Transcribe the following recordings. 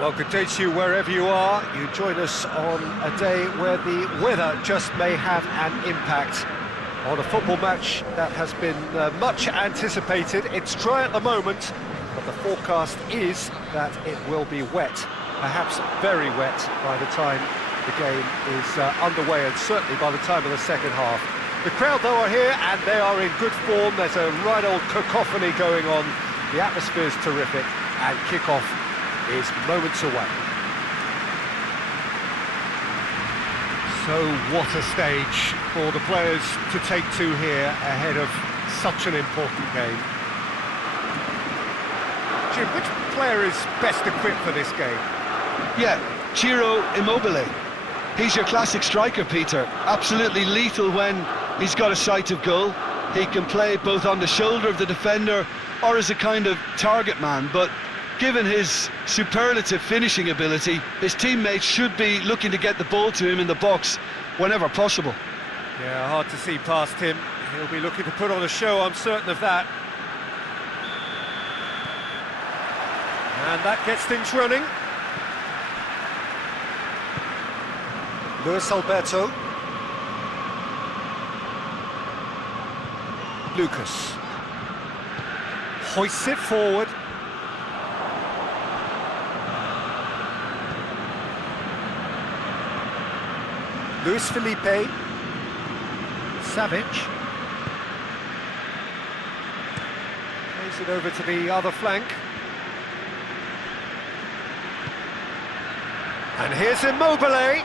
Well, good day to you wherever you are. You join us on a day where the weather just may have an impact on a football match that has been much anticipated. It's dry at the moment, but the forecast is that it will be wet, perhaps very wet by the time the game is underway, and certainly by the time of the second half. The crowd, though, are here, and they are in good form. There's a right old cacophony going on. The atmosphere is terrific, and kick-off is moments away. So what a stage for the players to take to here ahead of such an important game. Jim, which player is best equipped for this game? Yeah, Ciro Immobile. He's your classic striker, Peter. Absolutely lethal when he's got a sight of goal. He can play both on the shoulder of the defender or as a kind of target man, but given his superlative finishing ability, his teammates should be looking to get the ball to him in the box whenever possible. Yeah, hard to see past him. He'll be looking to put on a show, I'm certain of that. And that gets things running. Luis Alberto. Lucas. Hoists it forward. Luis Felipe. Savic. Plays it over to the other flank. And here's Immobile.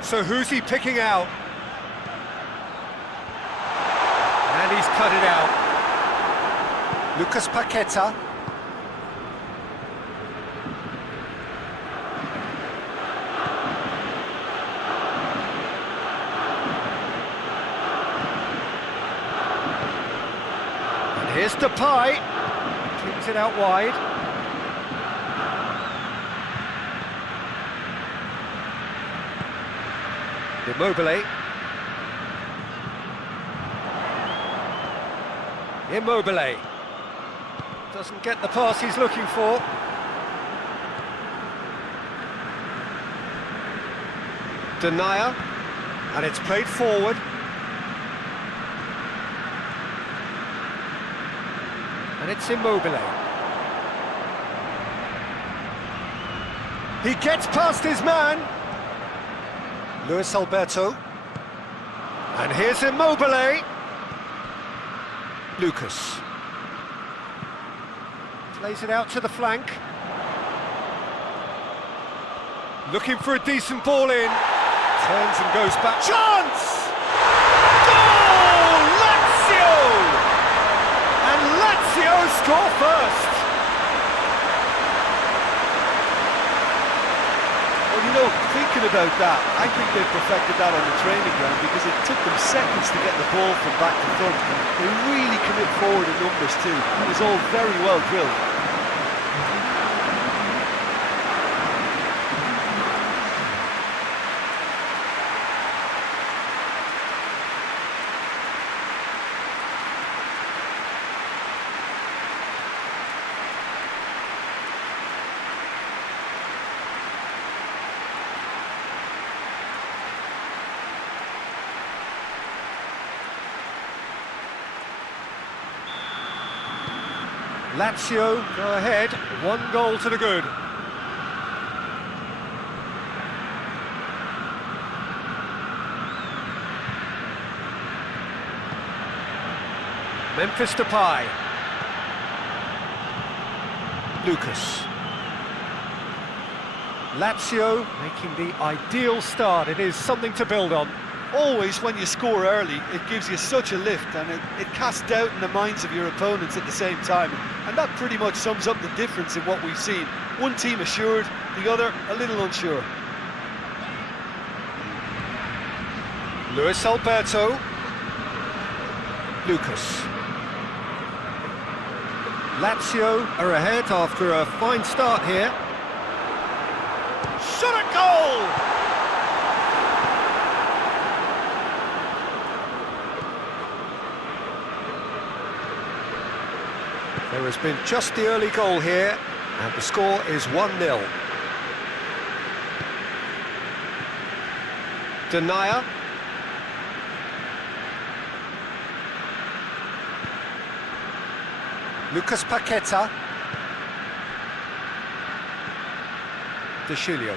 So who's he picking out? And he's cut it out. Lucas Paqueta. And here's Depay. Kicks it out wide. Immobile. Immobile. Doesn't get the pass he's looking for. Denier. And it's played forward. And it's Immobile. He gets past his man. Luis Alberto. And here's Immobile. Lucas. Plays it out to the flank. Looking for a decent ball in. Turns and goes back. Chance! Goal! Lazio! And Lazio score first. Well, you know, thinking about that, I think they perfected that on the training ground because it took them seconds to get the ball from back to front. They really commit forward in numbers too. It was all very well drilled. Lazio go ahead, 1 goal to the good. Memphis Depay. Lucas. Lazio making the ideal start. It is something to build on. Always, when you score early, it gives you such a lift and it casts doubt in the minds of your opponents at the same time. And that pretty much sums up the difference in what we've seen. One team assured, the other a little unsure. Luis Alberto. Lucas. Lazio are ahead after a fine start here. Shot at goal! There has been just the early goal here, And the score is 1-0. Denier. Lucas Paqueta. De Chilio.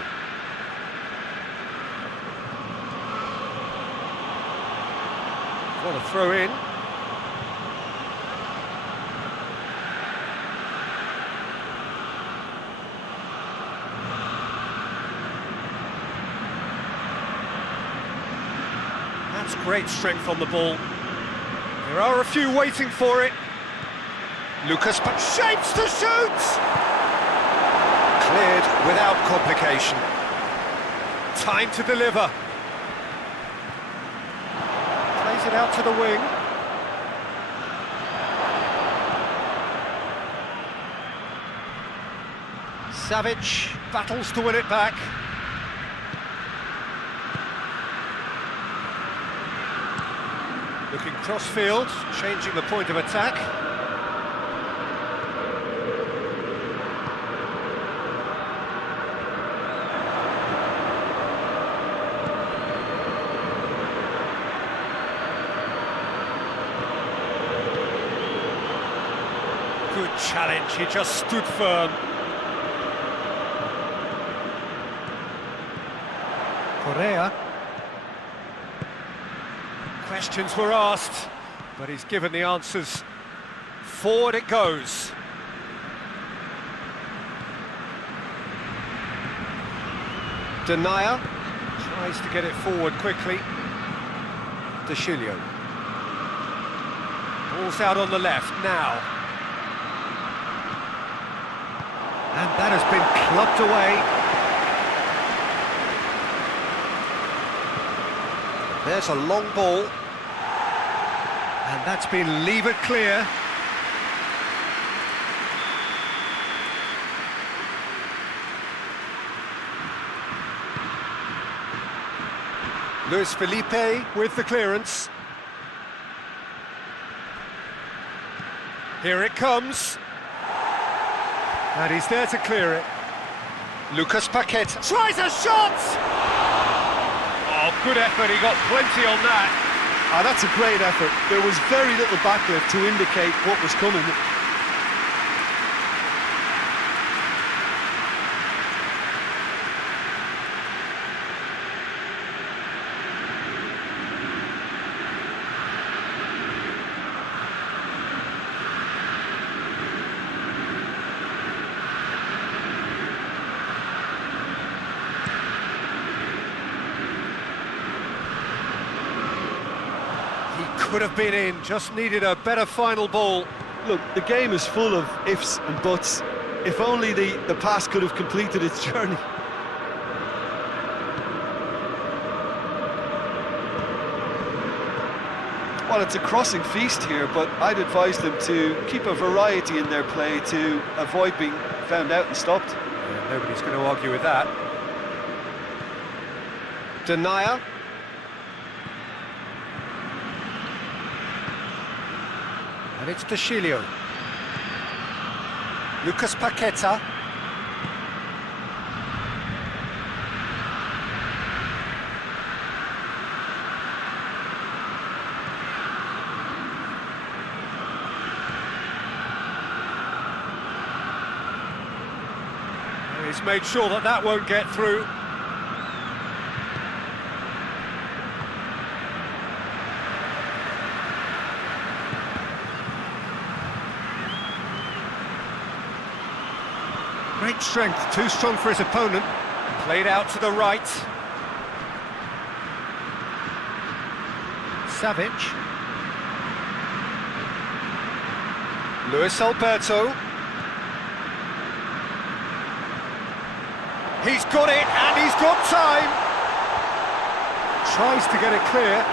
What a throw in. That's great strength on the ball. There are a few waiting for it. Lucas shapes to shoot! Cleared without complication. Time to deliver. Plays it out to the wing. Savic battles to win it back. Looking cross-field, changing the point of attack. Good challenge, he just stood firm. Correa. Questions were asked, but he's given the answers. Forward it goes. Denier tries to get it forward quickly. De Chilio. Ball's out on the left now. And that has been clubbed away. There's a long ball. And that's been levered clear. Luis Felipe with the clearance. Here it comes. And he's there to clear it. Lucas Paqueta tries a shot! Oh, good effort, he got plenty on that. Ah, that's a great effort. There was very little backlift to indicate what was coming. Could have been in, just needed a better final ball. Look, the game is full of ifs and buts. If only the pass could have completed its journey. Well, it's a crossing feast here, but I'd advise them to keep a variety in their play to avoid being found out and stopped. Yeah, nobody's going to argue with that. Denier. And it's De Chilio. Lucas Paqueta. He's made sure that that won't get through. Great strength, too strong for his opponent. Played out to the right. Savic. Luis Alberto. He's got it, and he's got time. Tries to get it clear.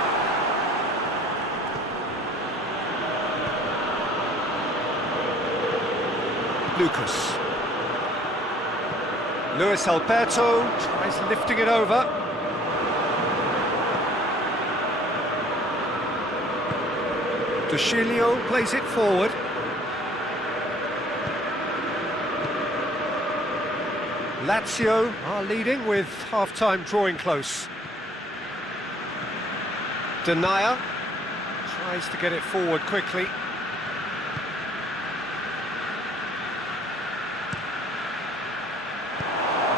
Lucas. Luis Alberto tries lifting it over. De Chilio plays it forward. Lazio are leading with half-time drawing close. Denier tries to get it forward quickly.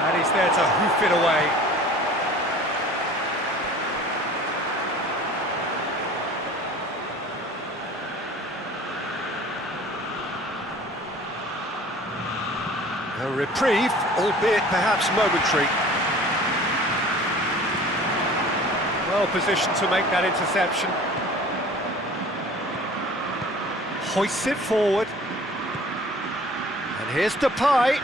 And he's there to hoof it away. A reprieve, albeit perhaps momentary. Well positioned to make that interception. Hoists it forward. And here's Depay.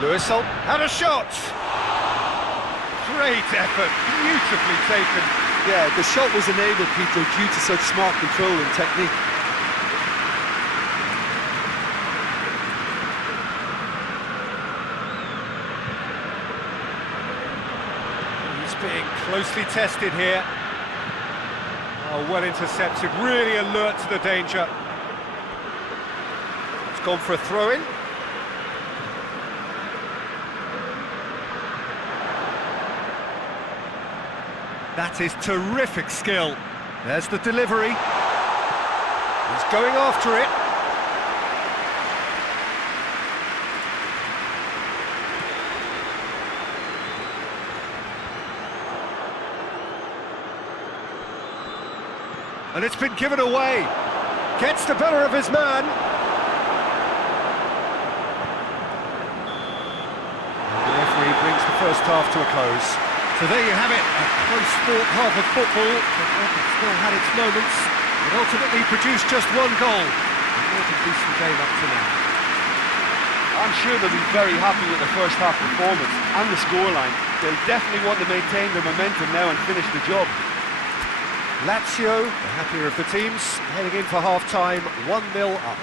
WSL had a shot. Great effort, beautifully taken. Yeah, the shot was enabled, Peter, due to such smart control and technique. He's being closely tested here. Oh, well intercepted, really alert to the danger. It's gone for a throw-in. That is terrific skill. There's the delivery. He's going after it. And it's been given away. Gets the better of his man. And the referee brings the first half to a close. So there you have it, a close-fought half of football, but one that still had its moments. It ultimately produced just one goal. A more than decent game up to now. I'm sure they'll be very happy with the first half performance and the scoreline. They'll definitely want to maintain their momentum now and finish the job. Lazio, the happier of the teams, heading in for half-time, 1-0 up.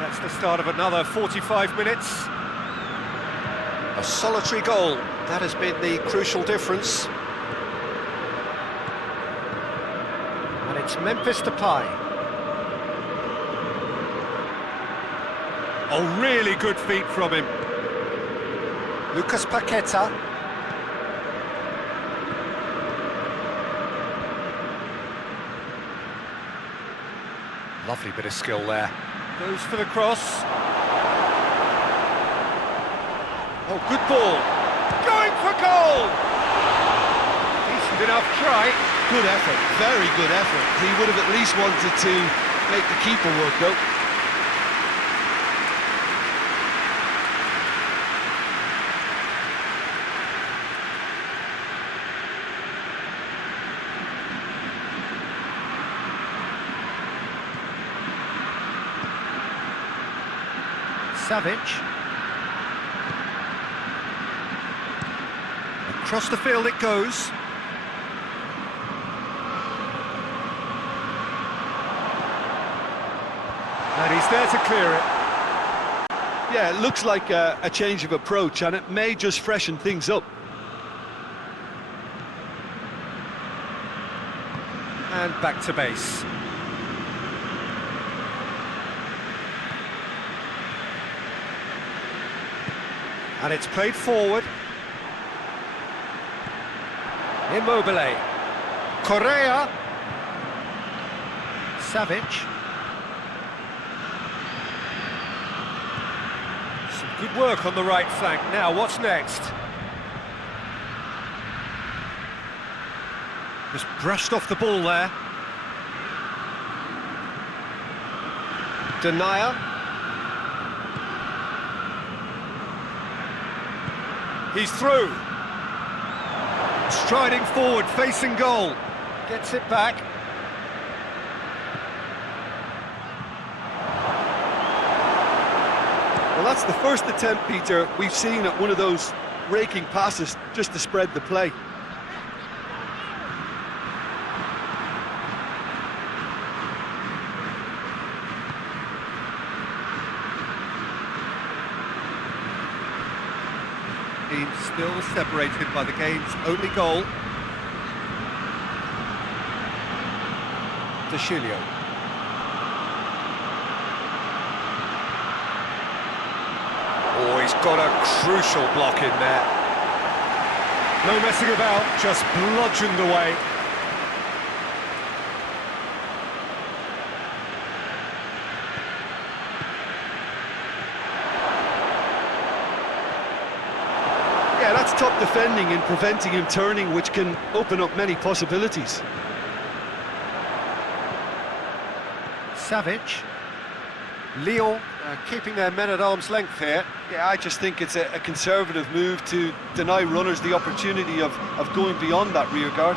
That's the start of another 45 minutes. A solitary goal, that has been the crucial difference. And it's Memphis Depay. Oh, really good feet from him. Lucas Paqueta. Lovely bit of skill there. Goes for the cross. Oh, good ball. Going for goal! Decent enough try. Good effort, very good effort. He would have at least wanted to make the keeper work though. Savic. Across the field it goes. And he's there to clear it. Yeah, it looks like a change of approach, and it may just freshen things up. And back to base. And it's played forward. Immobile. Correa. Savic. Some good work on the right flank. Now, what's next? Just brushed off the ball there. Denier. He's through. Striding forward, facing goal. Gets it back. Well, that's the first attempt, Peter, we've seen at one of those raking passes just to spread the play. Been still separated by the game's only goal. De Chilio. Oh, he's got a crucial block in there. No messing about, just bludgeoned away. Yeah, that's top defending and preventing him turning, which can open up many possibilities. Savic. Lyon keeping their men at arm's length here. Yeah, I just think it's a conservative move to deny runners the opportunity of going beyond that rear guard.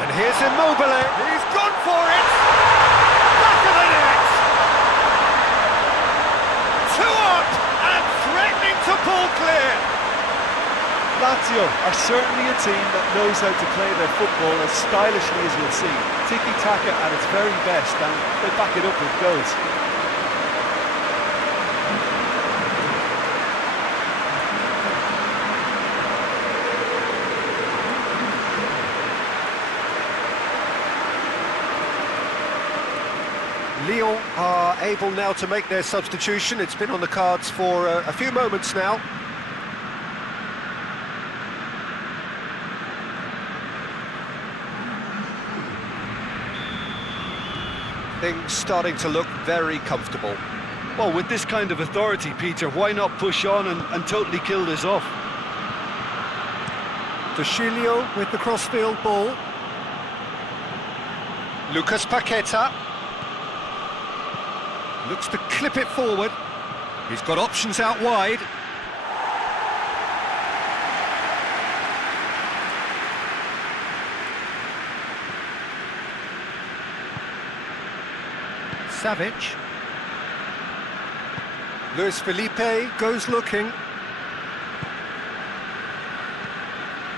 And here's Immobile. He's gone for it. Back of the net. 2 up and threatening to pull clear. Lazio are certainly a team that knows how to play their football as stylishly as you'll see. Tiki-taka at its very best, and they back it up with goals. Lyon are able now to make their substitution. It's been on the cards for a few moments now. Things starting to look very comfortable. Well, with this kind of authority, Peter, why not push on and totally kill this off? De Chilio with the crossfield ball. Lucas Paqueta. Looks to clip it forward. He's got options out wide. Savic. Luis Felipe goes looking.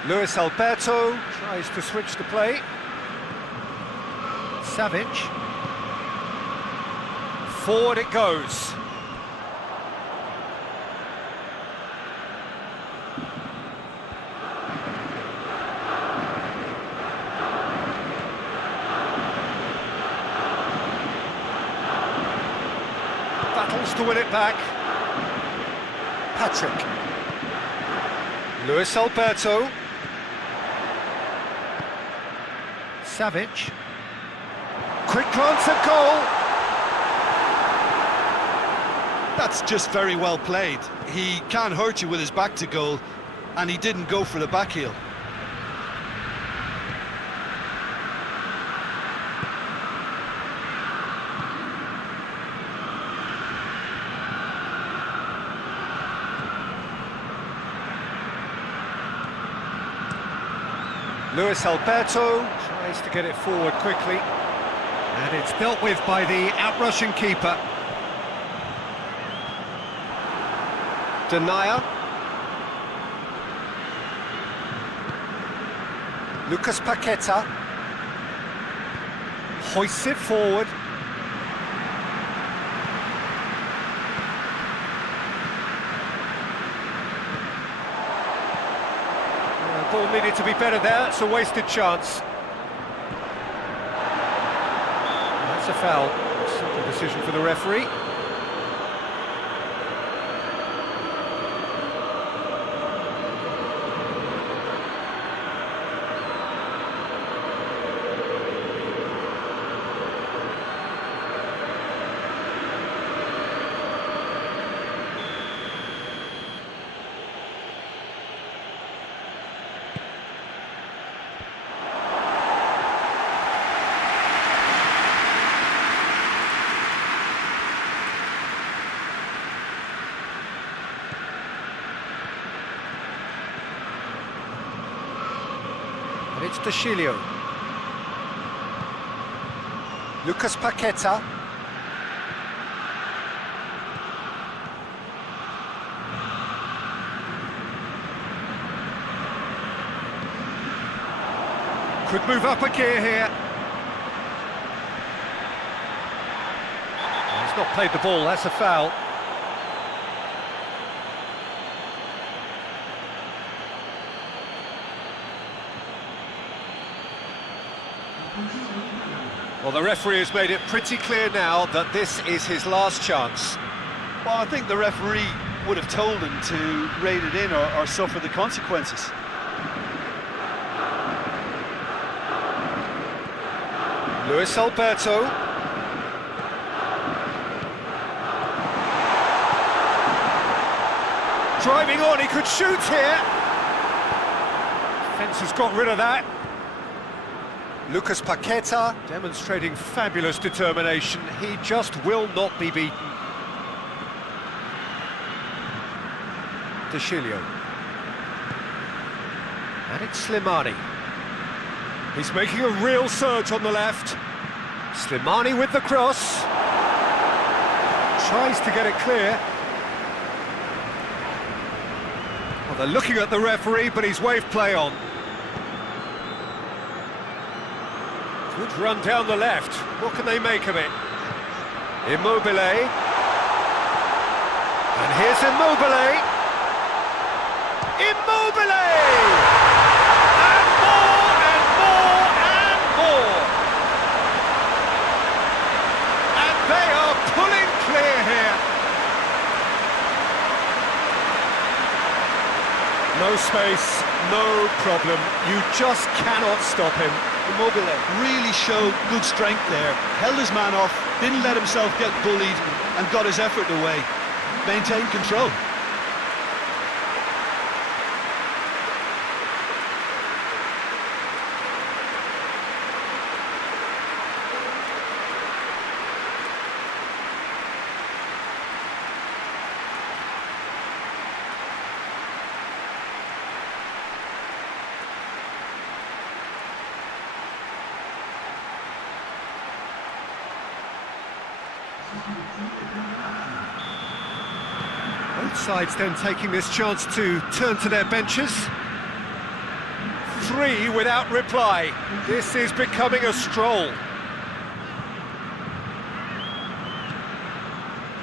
Luis Alberto tries to switch the play. Savic. Forward it goes. Battles to win it back. Patrick. Luis Alberto. Savic. Quick glance at goal. That's just very well played. He can hurt you with his back to goal, and he didn't go for the back heel. Luis Alberto tries to get it forward quickly, and it's dealt with by the outrushing keeper. Denier. Lucas Paqueta hoists it forward. Ball needed to be better there, it's a wasted chance. That's a foul. Simple decision for the referee. It's De Chilio. Lucas Paqueta. Could move up a gear here. He's not played the ball, that's a foul. Well, the referee has made it pretty clear now that this is his last chance. Well, I think the referee would have told him to rate it in or suffer the consequences. Luis Alberto. Driving on, he could shoot here. Defence has got rid of that. Lucas Paqueta demonstrating fabulous determination. He just will not be beaten. De Chilio. And it's Slimani. He's making a real surge on the left. Slimani with the cross. Tries to get it clear. Well, they're looking at the referee, but he's waved play on. Good run down the left. What can they make of it? Immobile. And here's Immobile. Immobile! And more, and more, and more! And they are pulling clear here. No space, no problem. You just cannot stop him. Immobile really showed good strength there, held his man off, didn't let himself get bullied and got his effort away. Maintained control. Both sides then taking this chance to turn to their benches. 3 without reply. This is becoming a stroll.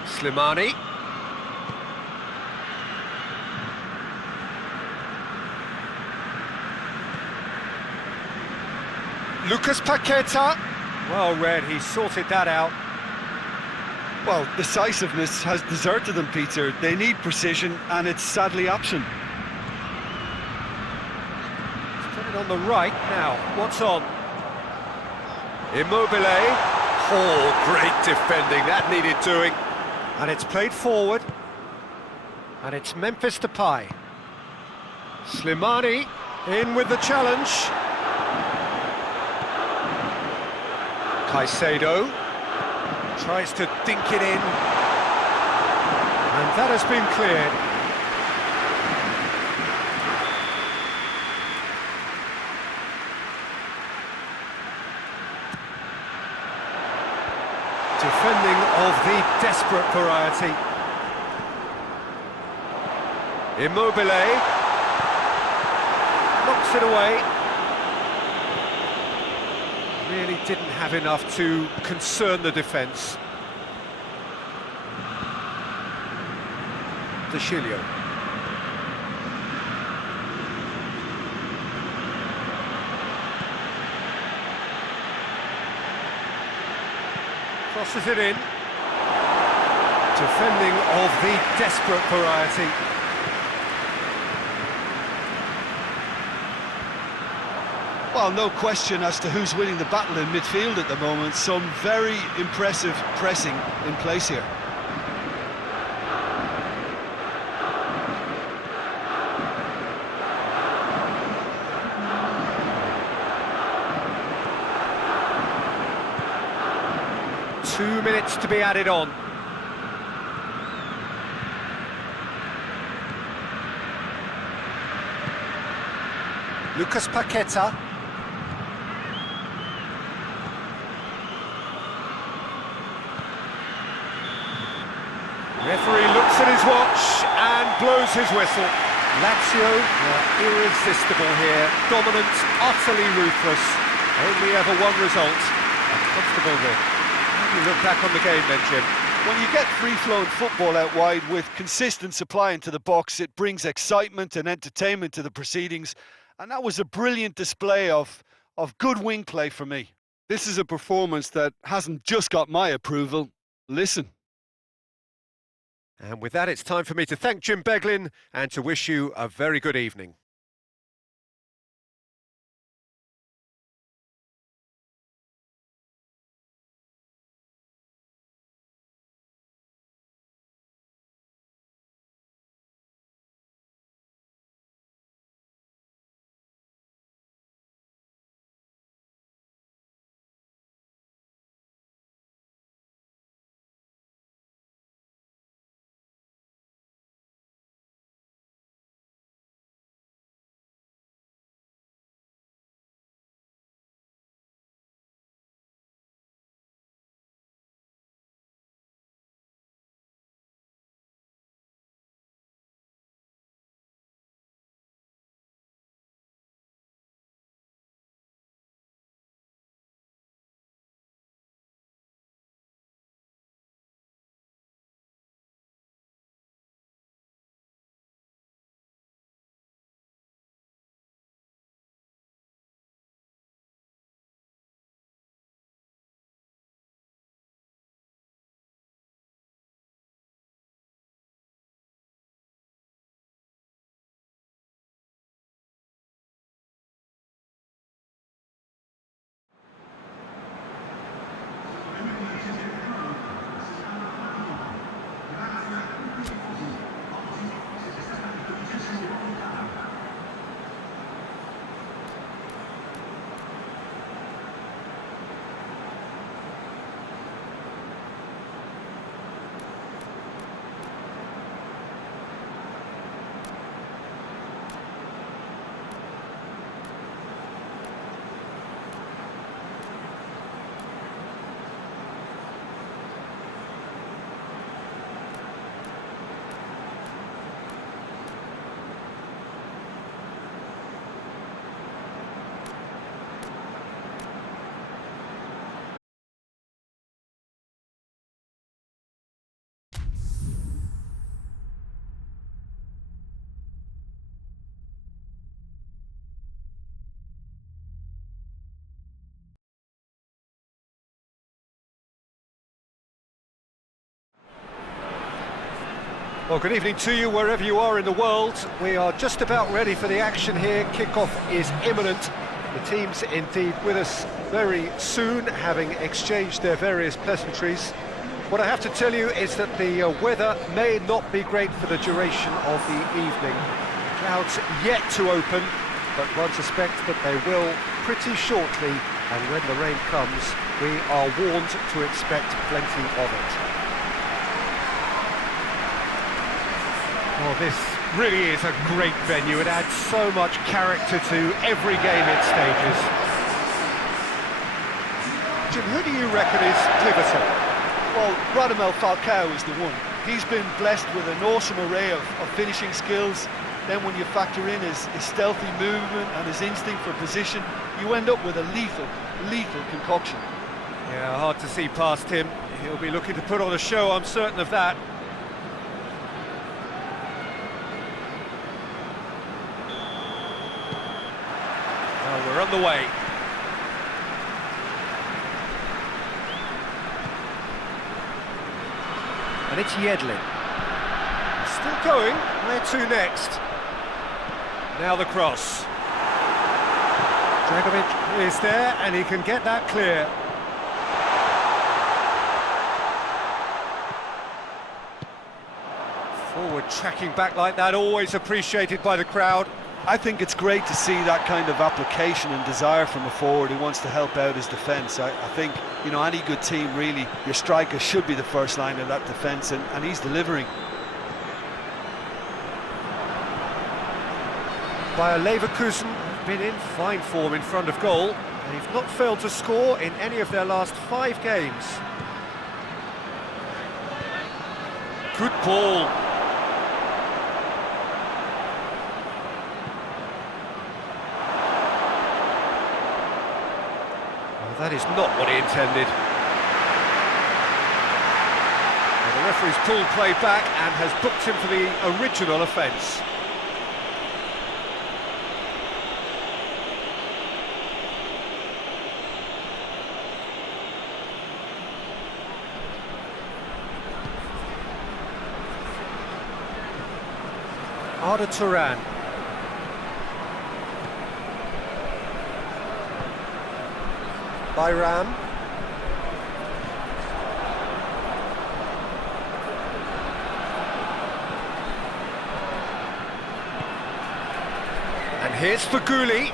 Slimani. Lucas Paqueta. Well read, he sorted that out. Well, decisiveness has deserted them, Peter. They need precision, and it's sadly absent. Let's put it on the right now. What's on? Immobile. Oh, great defending. That needed doing. And it's played forward. And it's Memphis Depay. Slimani in with the challenge. Caicedo tries to dink it in, and that has been cleared. Defending of the desperate variety. Immobile knocks it away. Really didn't have enough to concern the defence. De Chilio. Crosses it in. Defending of the desperate variety. Well, no question as to who's winning the battle in midfield at the moment. Some very impressive pressing in place here. Two minutes to be added on. Lucas Paqueta. Referee looks at his watch and blows his whistle. Lazio are irresistible here, dominant, utterly ruthless. Only ever one result, a comfortable win. How do you look back on the game then, Jim? When you get free-flowing football out wide with consistent supply into the box, it brings excitement and entertainment to the proceedings. And that was a brilliant display of good wing play for me. This is a performance that hasn't just got my approval. Listen. And with that, it's time for me to thank Jim Beglin and to wish you a very good evening. Well, good evening to you wherever you are in the world. We are just about ready for the action here. Kickoff is imminent. The team's indeed with us very soon, having exchanged their various pleasantries. What I have to tell you is that the weather may not be great for the duration of the evening. Clouds yet to open, but one suspects that they will pretty shortly, and when the rain comes, we are warned to expect plenty of it. Oh, this really is a great venue. It adds so much character to every game it stages. Jim, who do you reckon is pivotal? Well, Radamel Falcao is the one. He's been blessed with an awesome array of finishing skills. Then when you factor in his stealthy movement and his instinct for position, you end up with a lethal concoction. Yeah, hard to see past him. He'll be looking to put on a show, I'm certain of that. Well, we're on the way. And it's Yedlin. Still going. Where to next? Now the cross. Dragovic is there, and he can get that clear. Forward tracking back like that, always appreciated by the crowd. I think it's great to see that kind of application and desire from a forward who wants to help out his defence. I think, you know, any good team, really, your striker should be the first line of that defence, and he's delivering. Bayer Leverkusen have been in fine form in front of goal. They've not failed to score in any of their last 5 games. Good ball. That is not what he intended. Referee's pulled play back and has booked him for the original offence. Arda Turan. Bayram. And here's Faguli.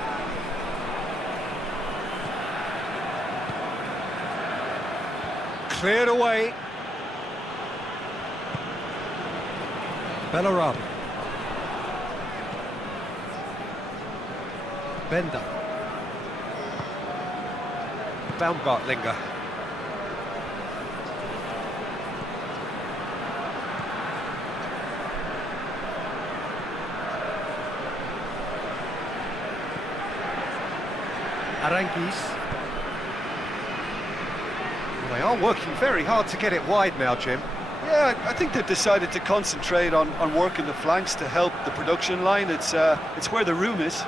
Cleared away. Bellarabi. Bender. Baumgartlinger. Aranguiz. Well, they are working very hard to get it wide now, Jim. Yeah, I think they've decided to concentrate on working the flanks to help the production line. It's where the room is.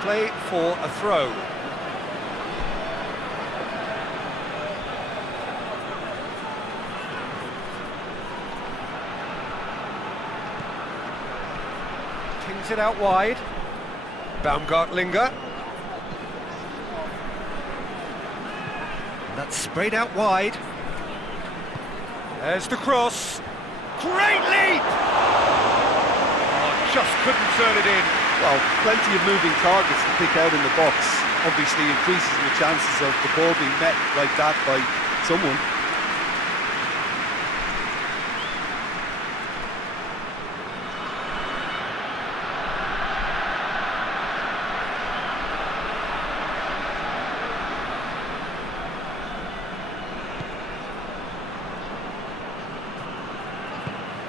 Play for a throw. Pings it out wide. Baumgartlinger. That's sprayed out wide. There's the cross. Great leap! Oh, just couldn't turn it in. Well, plenty of moving targets to pick out in the box. Obviously increases the chances of the ball being met like that by someone.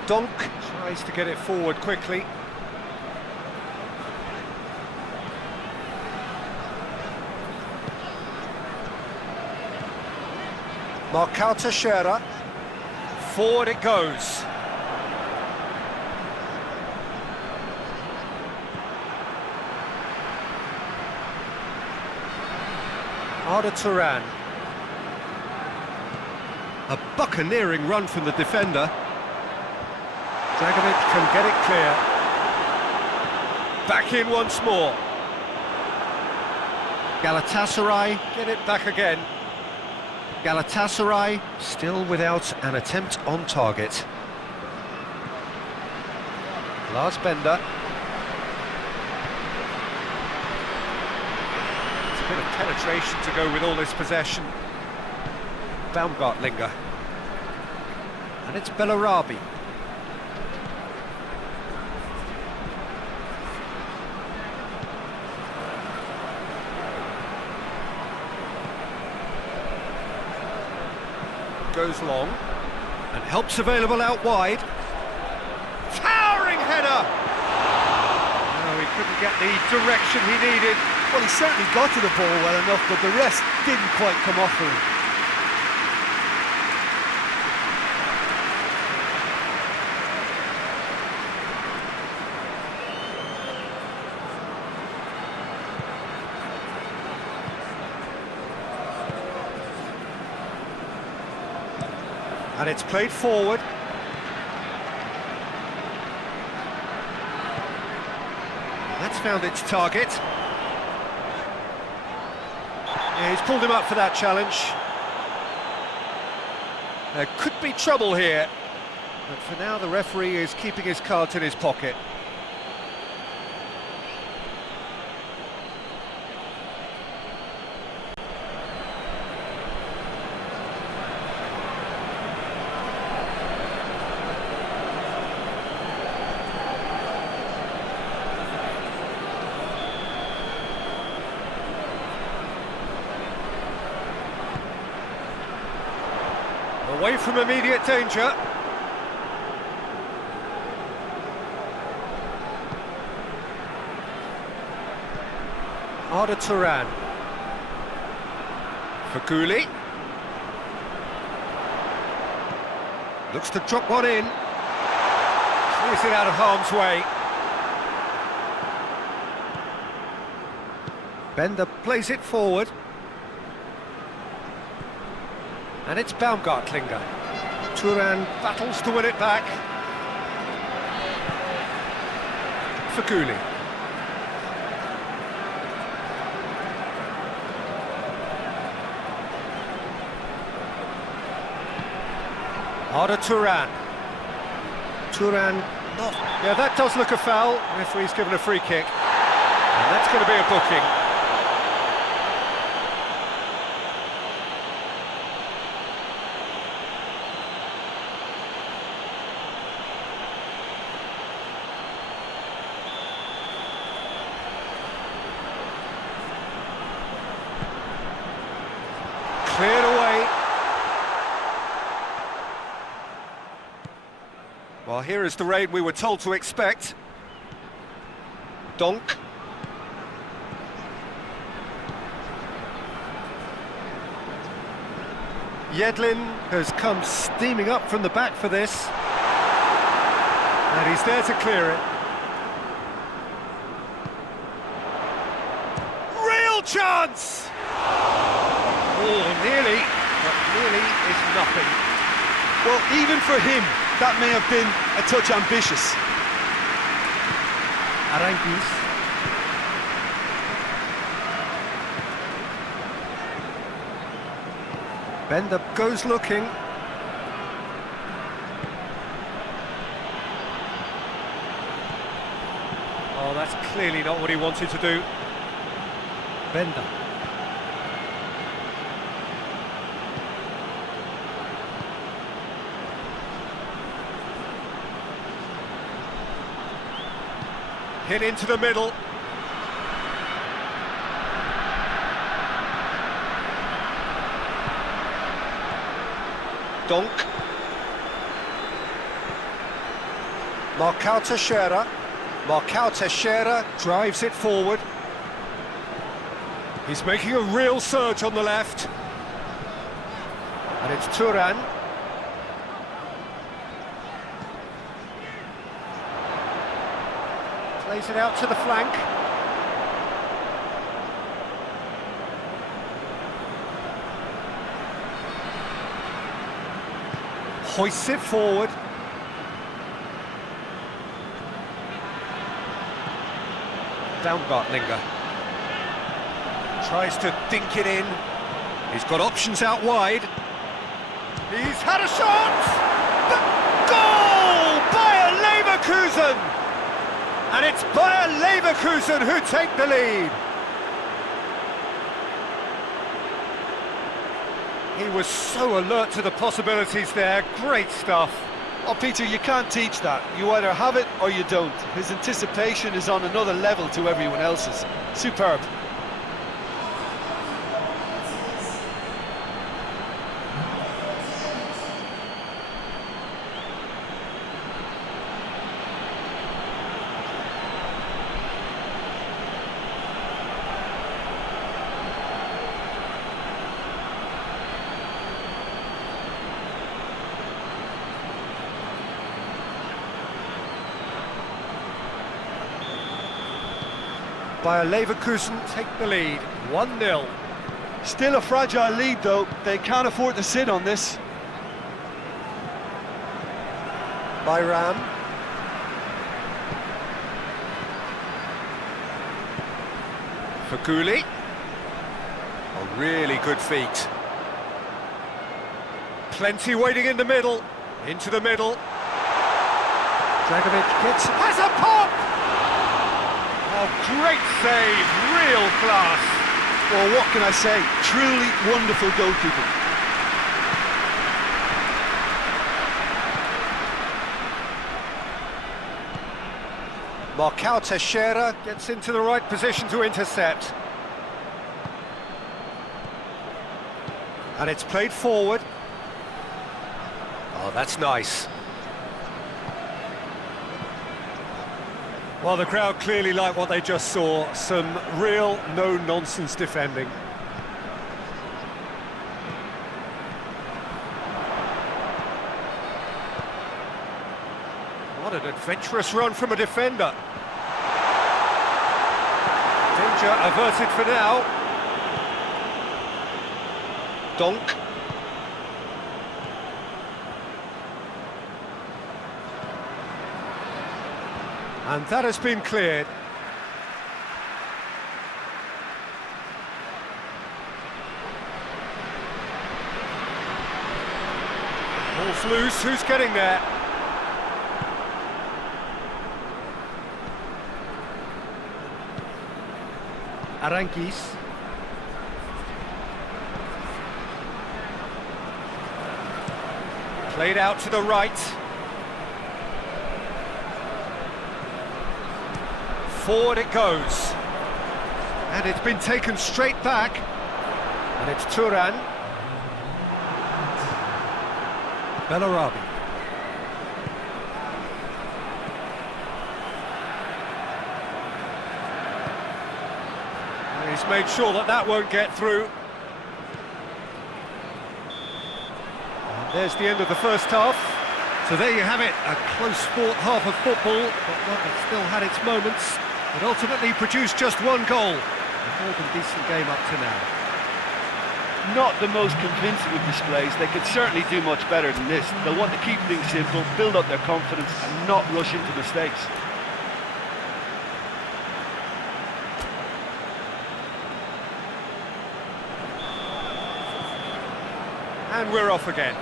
Donk tries to get it forward quickly. Marcao Teixeira. Forward it goes. Arda Turan. A buccaneering run from the defender. Dragovic can get it clear. Back in once more. Galatasaray get it back again. Galatasaray still without an attempt on target. Lars Bender. It's a bit of penetration to go with all this possession. Baumgartlinger. And it's Bellarabi. Goes long and helps available out wide. Towering header! No, he couldn't get the direction he needed. Well, he certainly got to the ball well enough, but the rest didn't quite come off for him. And it's played forward. That's found its target. Yeah, he's pulled him up for that challenge. There could be trouble here, but for now the referee is keeping his cards in his pocket. Away from immediate danger. Arda Turan. Faguli. Looks to drop one in. Clears it out of harm's way. Bender plays it forward. And it's Baumgartlinger. Turan battles to win it back. Faguli. Arda Turan. Turan, not... Yeah, that does look a foul. Referee's given a free kick. And that's going to be a booking. Cleared away. Well, here is the raid we were told to expect. Donk. Yedlin has come steaming up from the back for this. And he's there to clear it. Real chance! Oh, nearly, but nearly is nothing. Well, even for him, that may have been a touch ambitious. Aranguis. Bender goes looking. Oh, that's clearly not what he wanted to do. Bender. Hit into the middle. Donk. Marcao Teixeira. Marcao Teixeira drives it forward. He's making a real surge on the left. And it's Turan. Plays it out to the flank. Hoists it forward. Baumgartlinger tries to dink it in. He's got options out wide. He's had a shot! Goal! Bayer Leverkusen! And it's Bayer Leverkusen who take the lead. He was so alert to the possibilities there. Great stuff. Oh, Peter, you can't teach that. You either have it or you don't. His anticipation is on another level to everyone else's. Superb. Bayer Leverkusen take the lead, 1-0. Still a fragile lead, though. They can't afford to sit on this. Bayram. Faguli. A really good feat. Plenty waiting in the middle. Into the middle. Dragovic has a pop! Oh, great save, real class. Well, what can I say? Truly wonderful goalkeeping. Marcao Teixeira gets into the right position to intercept. And it's played forward. Oh, that's nice. Well, the crowd clearly like what they just saw. Some real no-nonsense defending. What an adventurous run from a defender. Danger averted for now. Donk. And that has been cleared. Ball's loose, who's getting there? Arankis. Played out to the right. Forward it goes. And it's been taken straight back. And it's Turan. Bellarabi. And he's made sure that that won't get through. And there's the end of the first half. So there you have it, a close-fought half of football, but one that still had its moments. It ultimately produced just one goal. A more than decent game up to now. Not the most convincing of displays. They could certainly do much better than this. They'll want to keep things simple, build up their confidence and not rush into mistakes. And we're off again.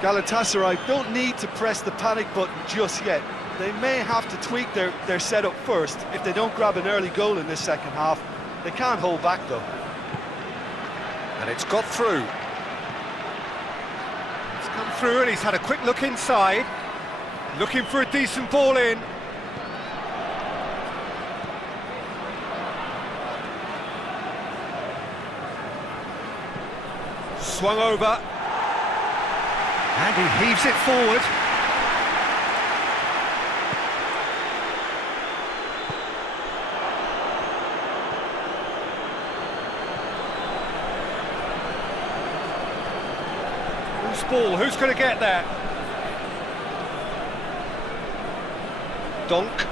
Galatasaray don't need to press the panic button just yet. They may have to tweak their setup first. If they don't grab an early goal in this second half, they can't hold back though. And it's got through. It's come through and he's had a quick look inside. Looking for a decent ball in. Swung over. And he heaves it forward. Who's ball? Who's going to get there? Donk.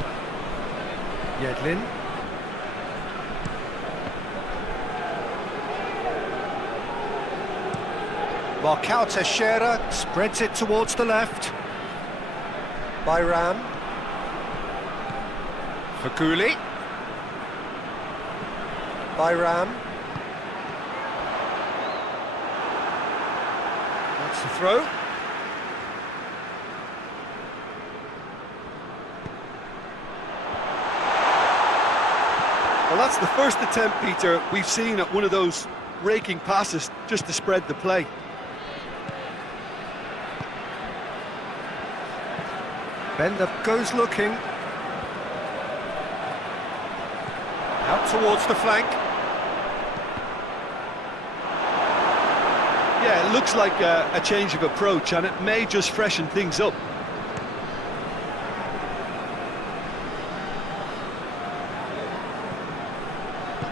Yedlin. Marcao Teixeira spreads it towards the left. Bayram. Faguli. Bayram. That's the throw. Well, that's the first attempt, Peter, we've seen at one of those raking passes just to spread the play. Bender goes looking. Out towards the flank. Yeah, it looks like a change of approach, and it may just freshen things up.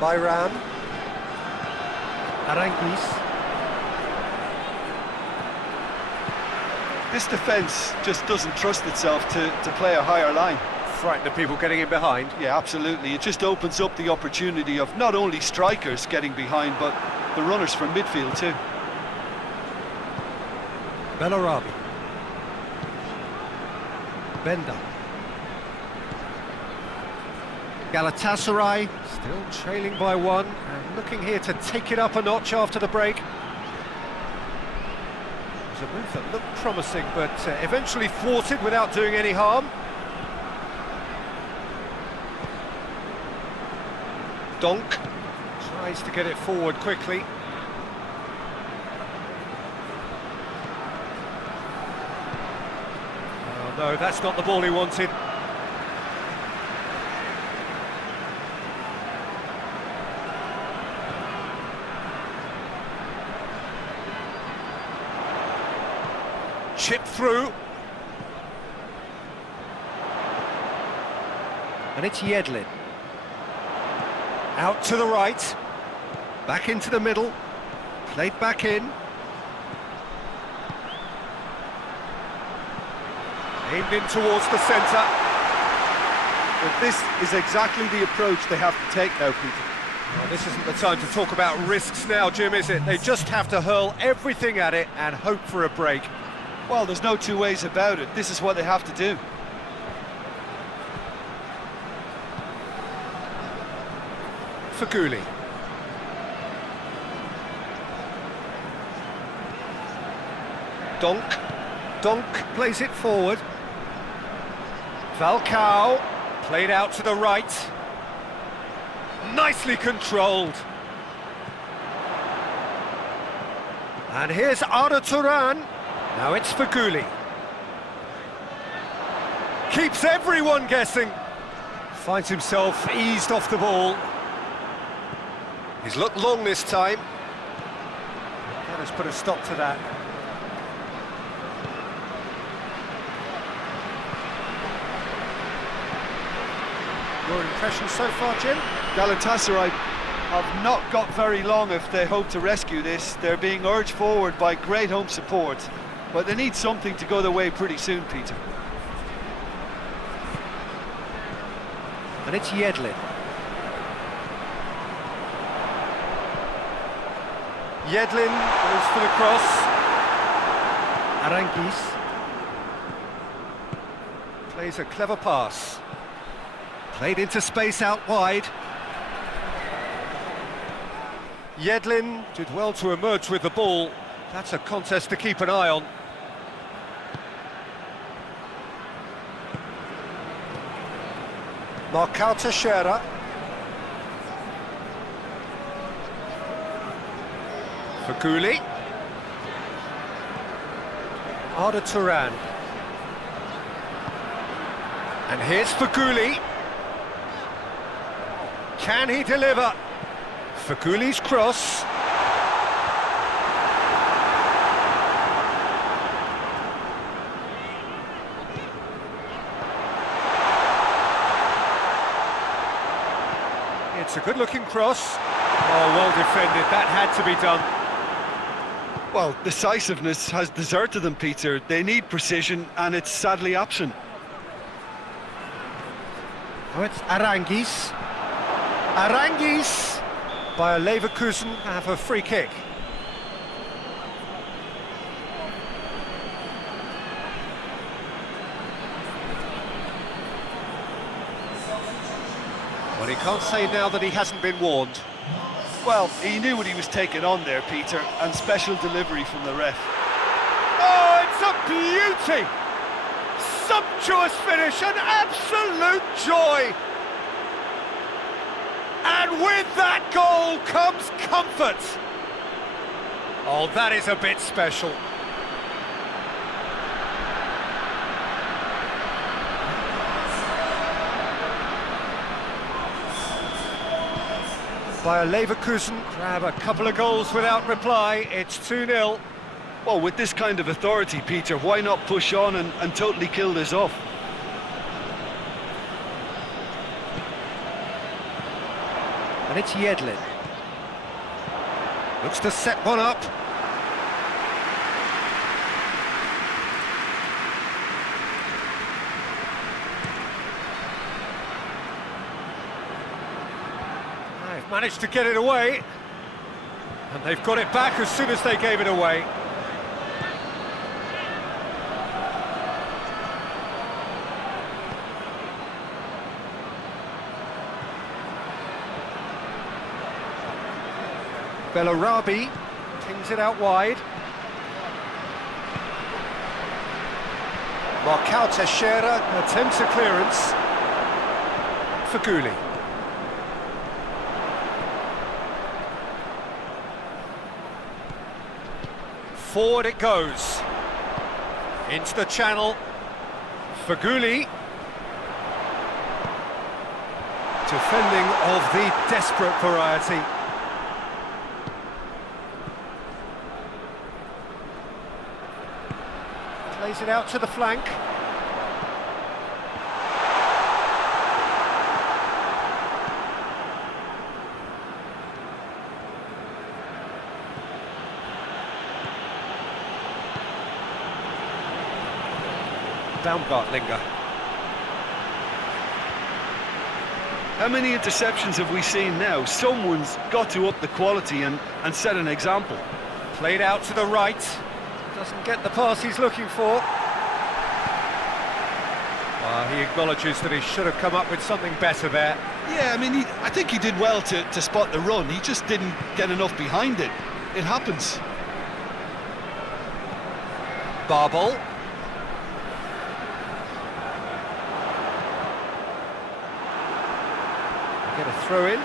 Bayram. Arankis. This defence just doesn't trust itself to play a higher line. Frighten the people getting in behind. Yeah, absolutely. It just opens up the opportunity of not only strikers getting behind, but the runners from midfield too. Bellarabi. Bender. Galatasaray still trailing by one and looking here to take it up a notch after the break. It was a move that looked promising, but eventually thwarted without doing any harm. Donk tries to get it forward quickly. Oh no, that's not the ball he wanted. Chip through. And it's Yedlin. Out to the right. Back into the middle. Played back in. Aimed in towards the centre. But this is exactly the approach they have to take now, Peter. Well, this isn't the time to talk about risks now, Jim, is it? They just have to hurl everything at it and hope for a break. Well, there's no two ways about it. This is what they have to do. Feghouli. Donk plays it forward. Falcao played out to the right. Nicely controlled. And here's Arda Turan. Now it's Feghouli. Keeps everyone guessing. Finds himself eased off the ball. He's looked long this time. That has put a stop to that. Your impression so far, Jim? Galatasaray have not got very long if they hope to rescue this. They're being urged forward by great home support, but they need something to go their way pretty soon, Peter. And it's Yedlin. Yedlin goes for the cross. Aranguis plays a clever pass. Played into space out wide. Yedlin did well to emerge with the ball. That's a contest to keep an eye on. Marcao Teixeira. Feghouli. Arda Turan. And here's Feghouli. Can he deliver? Fegouli's cross. It's a good-looking cross. Oh, well defended. That had to be done. Well, decisiveness has deserted them, Peter. They need precision, and it's sadly absent. Oh, it's Aranguis. Aranguis by Leverkusen have a free kick. Well, he can't say now that he hasn't been warned. Well, he knew what he was taking on there, Peter, and special delivery from the ref. Oh, it's a beauty! Sumptuous finish, an absolute joy! And with that goal comes comfort. Oh, that is a bit special. By Leverkusen, grab a couple of goals without reply. It's 2-0. Well, with this kind of authority, Peter, why not push on and totally kill this off? And it's Yedlin. Looks to set one up. They've managed to get it away. And they've got it back as soon as they gave it away. Bellarabi pings it out wide. Marcao Teixeira attempts a clearance. Feghouli. Forward it goes. Into the channel. Feghouli. Defending of the desperate variety. Plays it out to the flank. Baumgartlinger. How many interceptions have we seen now? Someone's got to up the quality and set an example. Played out to the right. Doesn't get the pass he's looking for. He acknowledges that he should have come up with something better there. Yeah, I mean, I think he did well to spot the run. He just didn't get enough behind it. It happens. Barbel. Get a throw in.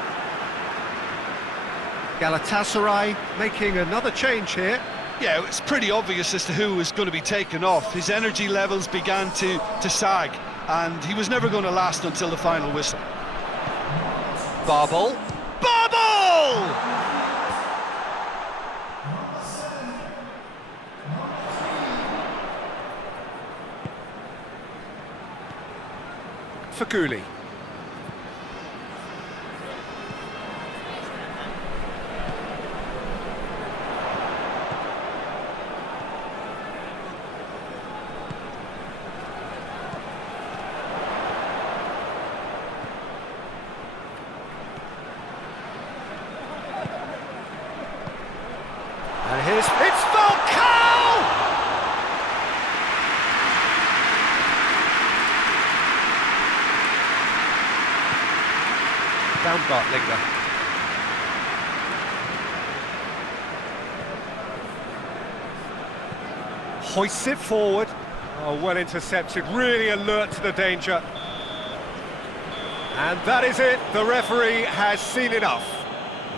Galatasaray making another change here. Yeah, it's pretty obvious as to who was going to be taken off. His energy levels began to sag, and he was never going to last until the final whistle. Barbel. Barbel! Fakuli. And here's it's Falcao! Baumgartlinger. Hoists it forward. Oh, well intercepted, really alert to the danger. And that is it, the referee has seen enough.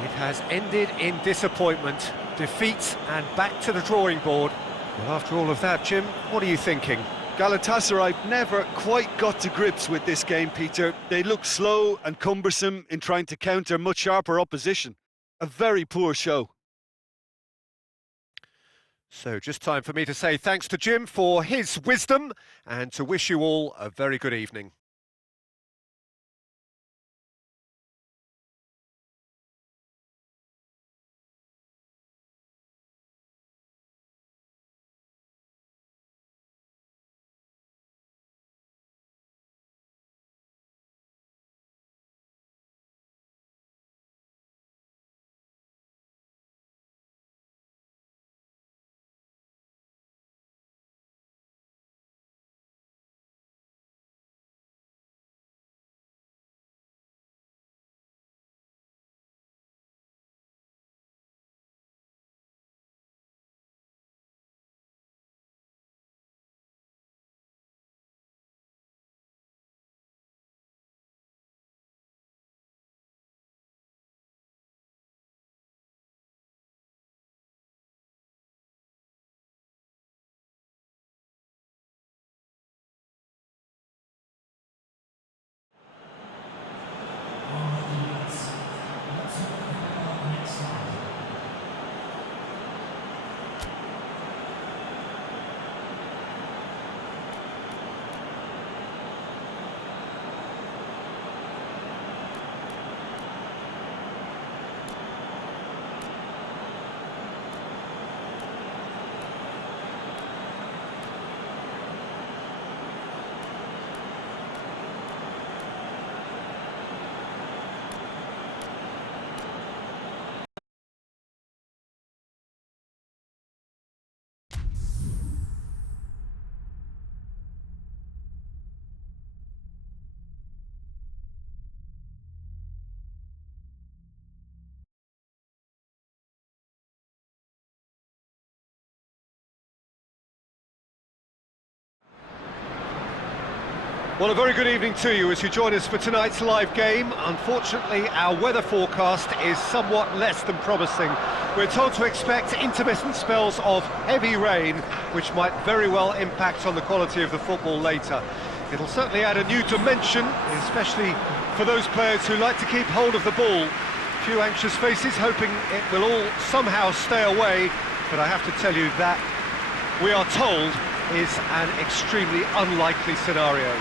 It has ended in disappointment, defeat and back to the drawing board. Well, after all of that, Jim, what are you thinking? Galatasaray never quite got to grips with this game, Peter. They looked slow and cumbersome in trying to counter much sharper opposition. A very poor show. So just time for me to say thanks to Jim for his wisdom and to wish you all a very good evening. Well, a very good evening to you as you join us for tonight's live game. Unfortunately, our weather forecast is somewhat less than promising. We're told to expect intermittent spells of heavy rain, which might very well impact on the quality of the football later. It'll certainly add a new dimension, especially for those players who like to keep hold of the ball. A few anxious faces hoping it will all somehow stay away, but I have to tell you that we are told is an extremely unlikely scenario.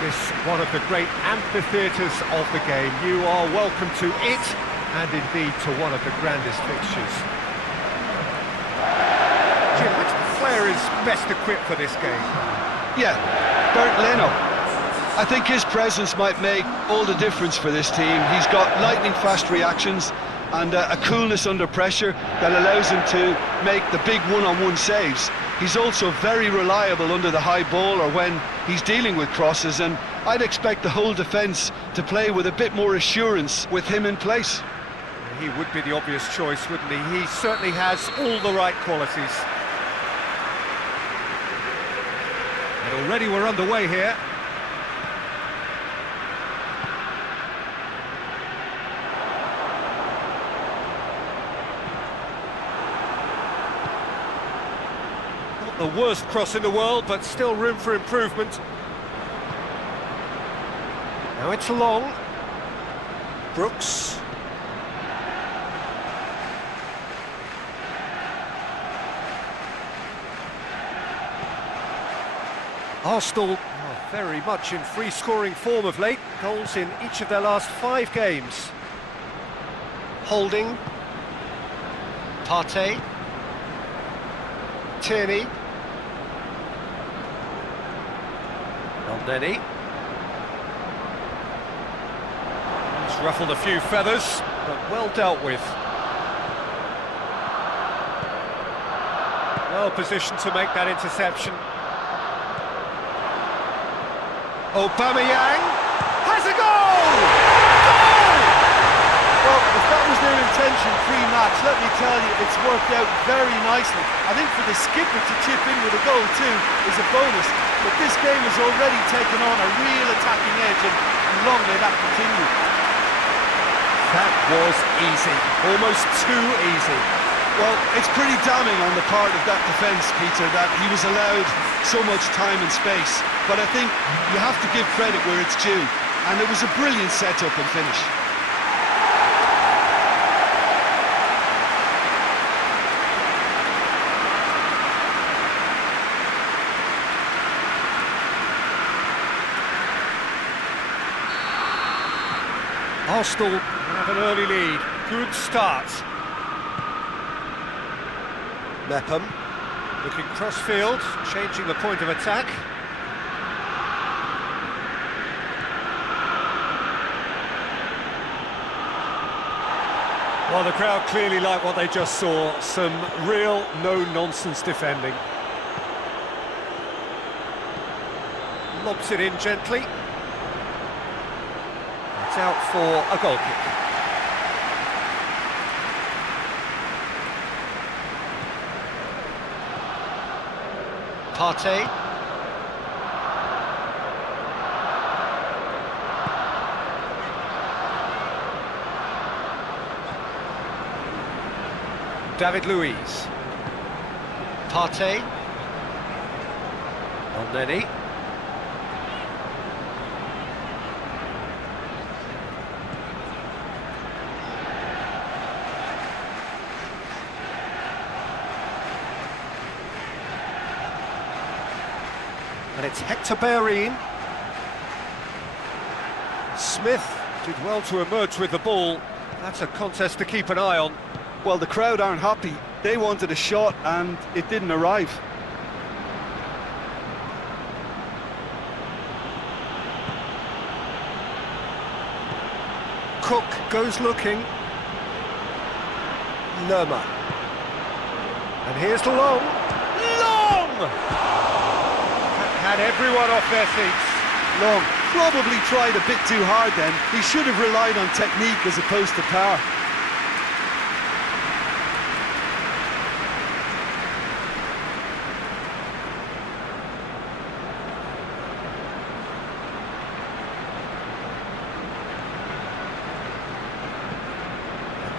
This one of the great amphitheatres of the game. You are welcome to it, and indeed to one of the grandest fixtures. Jim, which player is best equipped for this game? Yeah, Bernd Leno. I think his presence might make all the difference for this team. He's got lightning-fast reactions and a coolness under pressure that allows him to make the big one-on-one saves. He's also very reliable under the high ball or when he's dealing with crosses, and I'd expect the whole defence to play with a bit more assurance with him in place. He would be the obvious choice, wouldn't he? He certainly has all the right qualities. And already we're underway here. Not the worst cross in the world, but still room for improvement. Now it's long. Brooks. Arsenal are very much in free-scoring form of late. Goals in each of their last 5 games. Holding. Partey. Tierney. Elneny. He's ruffled a few feathers, but well dealt with. Well positioned to make that interception. Aubameyang has a goal! Goal! Well, if that was their intention pre-match, let me tell you, it's worked out very nicely. I think for the skipper to chip in with a goal too is a bonus, but this game has already taken on a real attacking edge, and long may that continue. That was easy, almost too easy. Well, it's pretty damning on the part of that defence, Peter, that he was allowed so much time and space. But I think you have to give credit where it's due, and it was a brilliant setup and finish. Arsenal have an early lead. Good start. Mepham looking cross-field, changing the point of attack. Well, the crowd clearly like what they just saw. Some real no-nonsense defending. Lobs it in gently. It's out for a goal kick. Partey. David Luiz. Partey. Elneny. And it's Hector Bellerin. Smith did well to emerge with the ball. That's a contest to keep an eye on. Well, the crowd aren't happy. They wanted a shot and it didn't arrive. Cook goes looking. Lerma. And here's Long. Long! Had everyone off their seats. Long probably tried a bit too hard then. He should have relied on technique as opposed to power.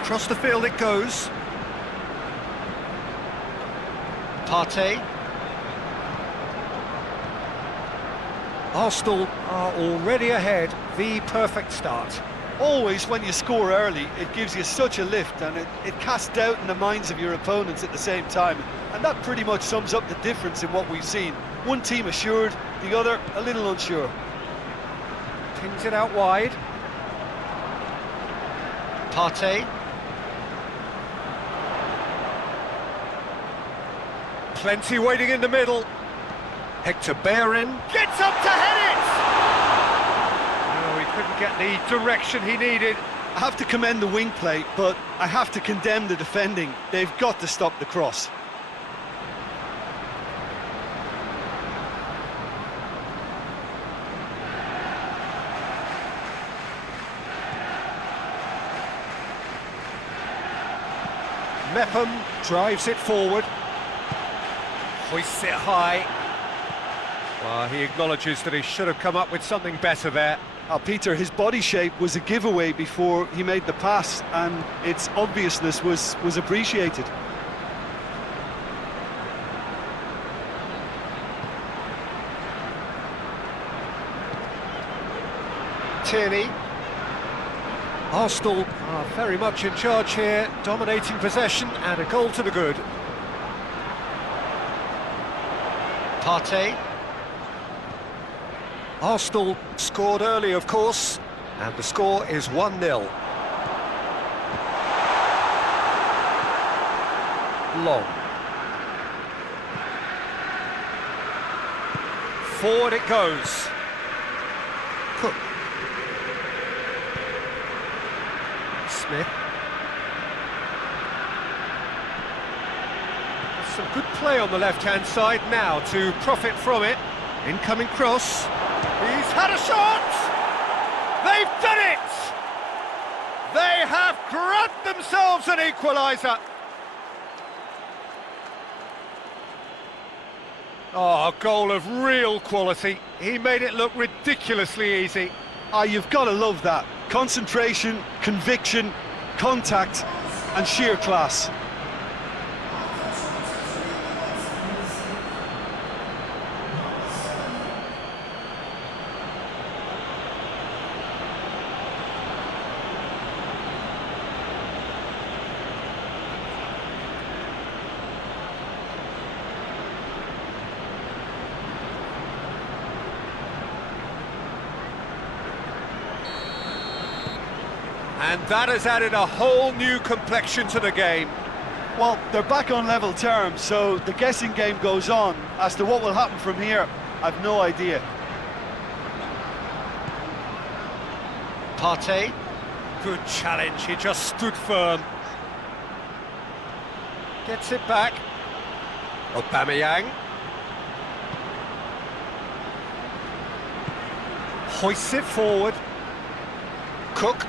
Across the field it goes. Partey. Arsenal are already ahead. The perfect start. Always when you score early, it gives you such a lift, and it casts doubt in the minds of your opponents at the same time. And that pretty much sums up the difference in what we've seen. One team assured, the other a little unsure. Pins it out wide. Partey. Plenty waiting in the middle. Hector Bellerin gets up to head it! No, he couldn't get the direction he needed. I have to commend the wing play, but I have to condemn the defending. They've got to stop the cross. Mepham drives it forward. Hoists it high. Well, he acknowledges that he should have come up with something better there. Oh, Peter, his body shape was a giveaway before he made the pass, and its obviousness was appreciated. Tierney. Arsenal are very much in charge here, dominating possession and a goal to the good. Partey. Arsenal scored early, of course, and the score is 1-0. Long. Forward it goes. Cook. Smith. Some good play on the left-hand side now to profit from it. Incoming cross. He's had a shot! They've done it! They have grabbed themselves an equaliser. Oh, a goal of real quality. He made it look ridiculously easy. Ah, you've got to love that. Concentration, conviction, contact, and sheer class. And that has added a whole new complexion to the game. Well, they're back on level terms, so the guessing game goes on. As to what will happen from here, I've no idea. Partey. Good challenge, he just stood firm. Gets it back. Aubameyang. Hoists it forward. Cook.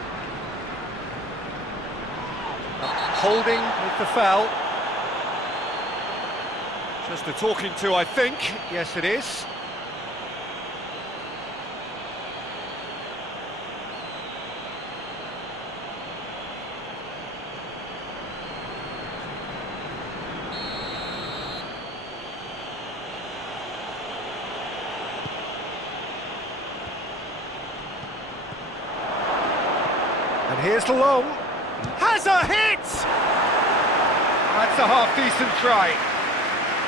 Holding with the foul. Just a talking to, I think. Yes, it is. And here's the long. Has a hit! That's a half-decent try.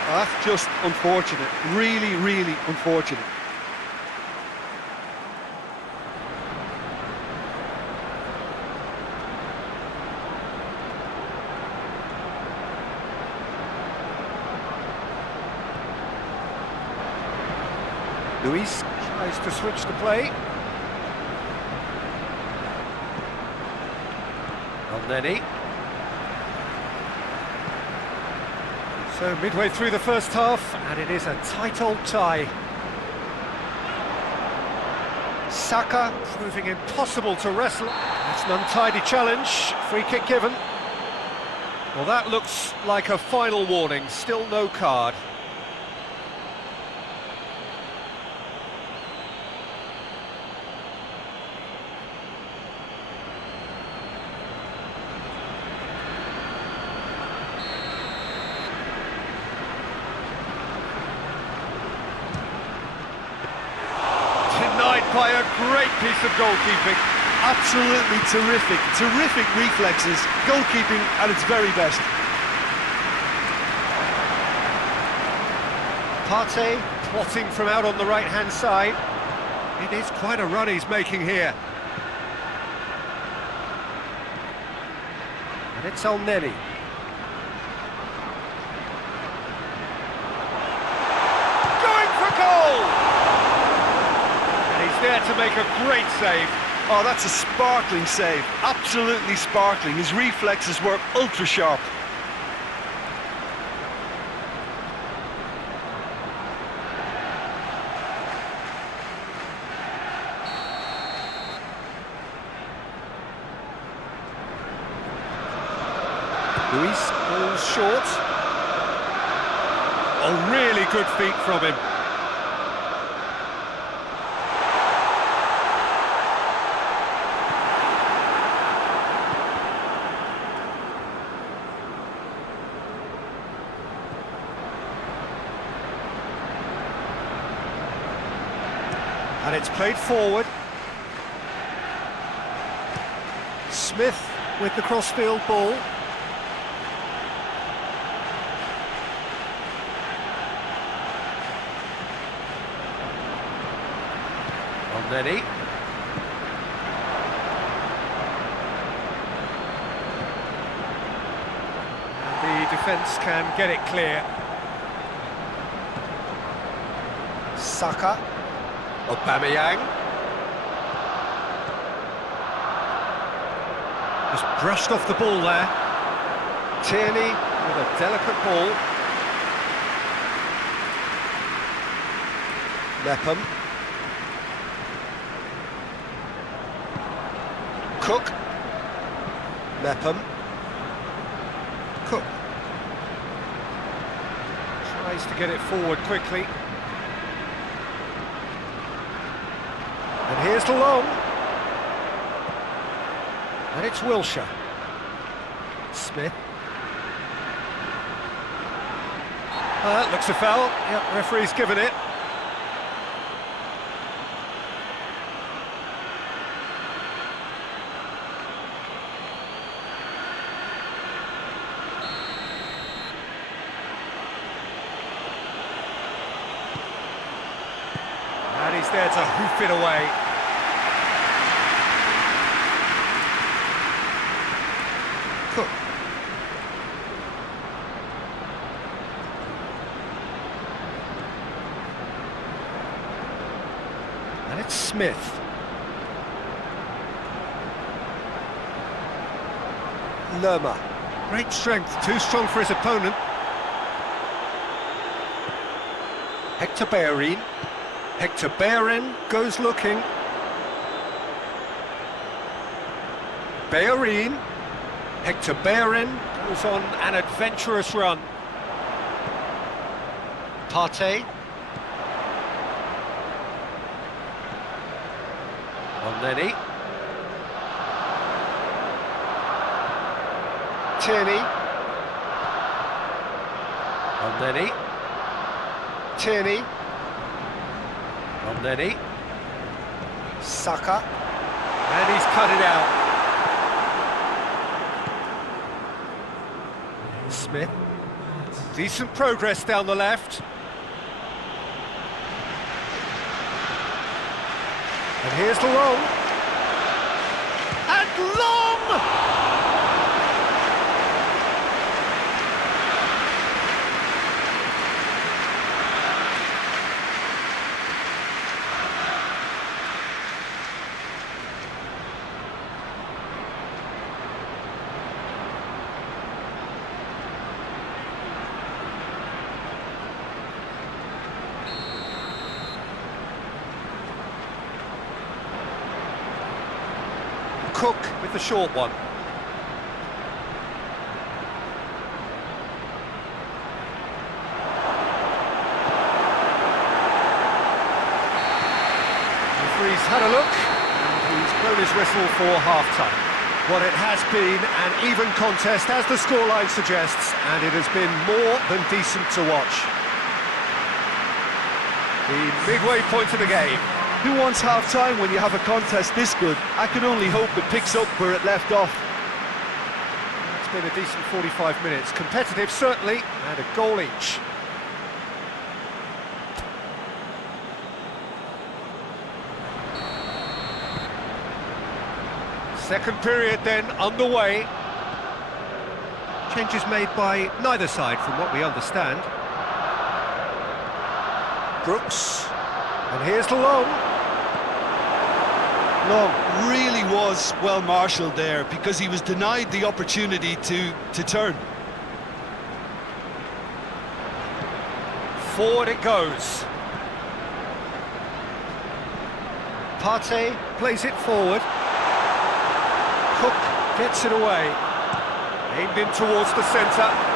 Well, that's just unfortunate. Really, really unfortunate. Luis tries to switch the play. Elneny. So midway through the first half, and it is a tight old tie. Saka proving impossible to wrestle. It's an untidy challenge. Free kick given. Well, that looks like a final warning. Still no card. By a great piece of goalkeeping. Absolutely terrific. Terrific reflexes. Goalkeeping at its very best. Partey plotting from out on the right-hand side. It is quite a run he's making here. And it's Elneny. there to make a great save. Oh, that's a sparkling save. Absolutely sparkling. His reflexes were ultra sharp. Luis falls short. Oh, really good feet from him. And it's played forward. Smith with the crossfield ball. Oneni. And the defence can get it clear. Saka. Aubameyang. Just brushed off the ball there. Tierney with a delicate ball. Mepham. Cook. Mepham. Cook. Tries to get it forward quickly. And here's the long. And it's Wilshere. Smith. Looks a foul. Yep, referee's given it. And he's there to hoof it away. Cook. And it's Smith. Lerma. Great strength, too strong for his opponent. Hector Bellerin. Hector Bellerin goes looking. Bellerin. Hector Bellerin goes on an adventurous run. Partey. Oneni. Tierney. Oneni. Tierney. Oneni. Saka. And he's cut it out. Smith. Decent progress down the left. And here's the long. And long! Cook with the short one. Referee's had a look and he's blown his whistle for half-time. Well, it has been an even contest, as the scoreline suggests, and it has been more than decent to watch. The midway point of the game. Who wants half-time when you have a contest this good? I can only hope it picks up where it left off. It's been a decent 45 minutes. Competitive, certainly, and a goal each. Second period then underway. Changes made by neither side from what we understand. Brooks. And here's the long. Long really was well marshalled there because he was denied the opportunity to turn. Forward it goes. Partey plays it forward. Cook gets it away. Aimed in towards the centre.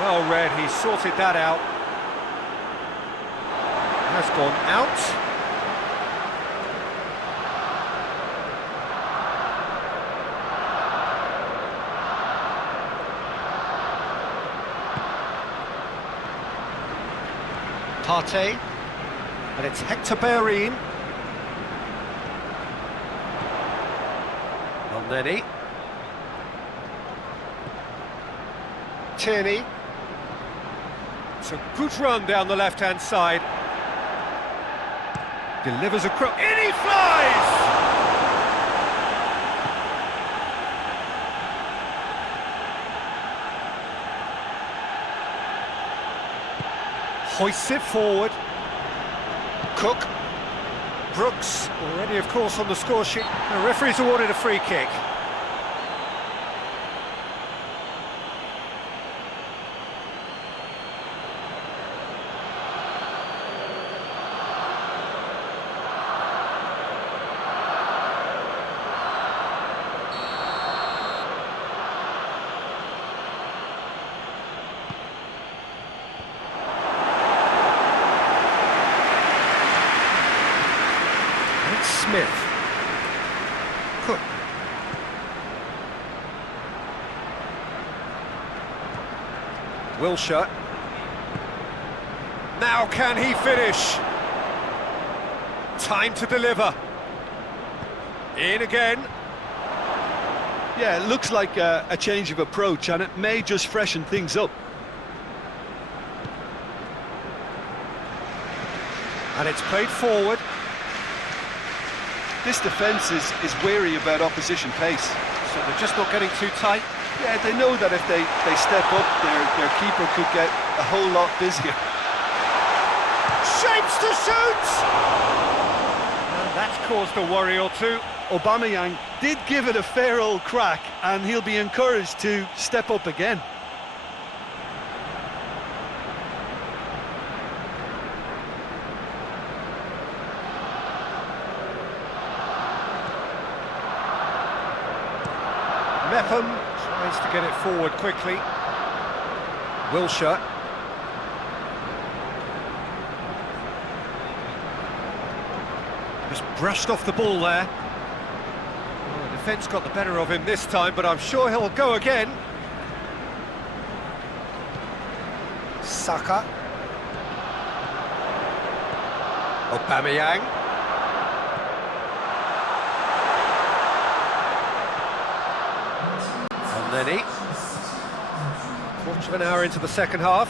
Well read, he sorted that out. Has gone out. Partey, and it's Hector Bellerin. Elneny. Tierney. It's a good run down the left-hand side. Delivers a cross. In he flies! Hoists it forward. Cook. Brooks, already of course on the score sheet. The referee's awarded a free kick. Smith. Cook. Wilshere. Now can he finish? Time to deliver. In again. Yeah, it looks like a change of approach, and it may just freshen things up. And it's played forward. This defence is wary about opposition pace. So they're just not getting too tight. Yeah, they know that if they step up, their keeper could get a whole lot busier. Shapes to shoot! And that's caused a worry or two. Aubameyang did give it a fair old crack, and he'll be encouraged to step up again. Mepham tries to get it forward quickly. Wilshere. Just brushed off the ball there. Well, the defence got the better of him this time, but I'm sure he'll go again. Saka. Aubameyang. Elneny. Quarter of an hour into the second half.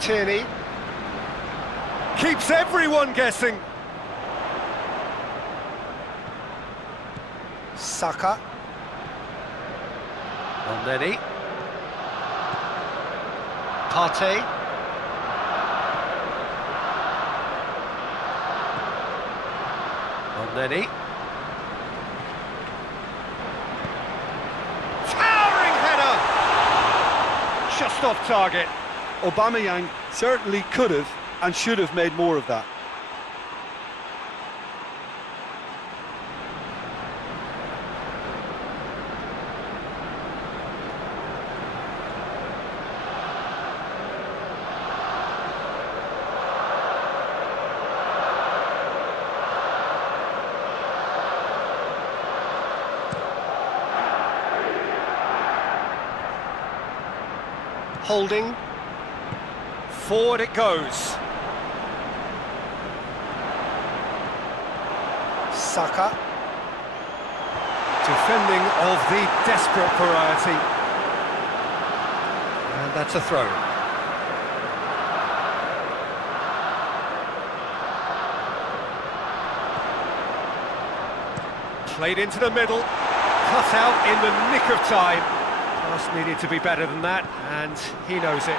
Tierney. Keeps everyone guessing. Saka. Elneny. Partey. Elneny. Just off target. Aubameyang certainly could have and should have made more of that. Holding. Forward it goes. Saka. To Defending of the desperate variety. And that's a throw. Played into the middle, cut out in the nick of time. Pass needed to be better than that, and he knows it.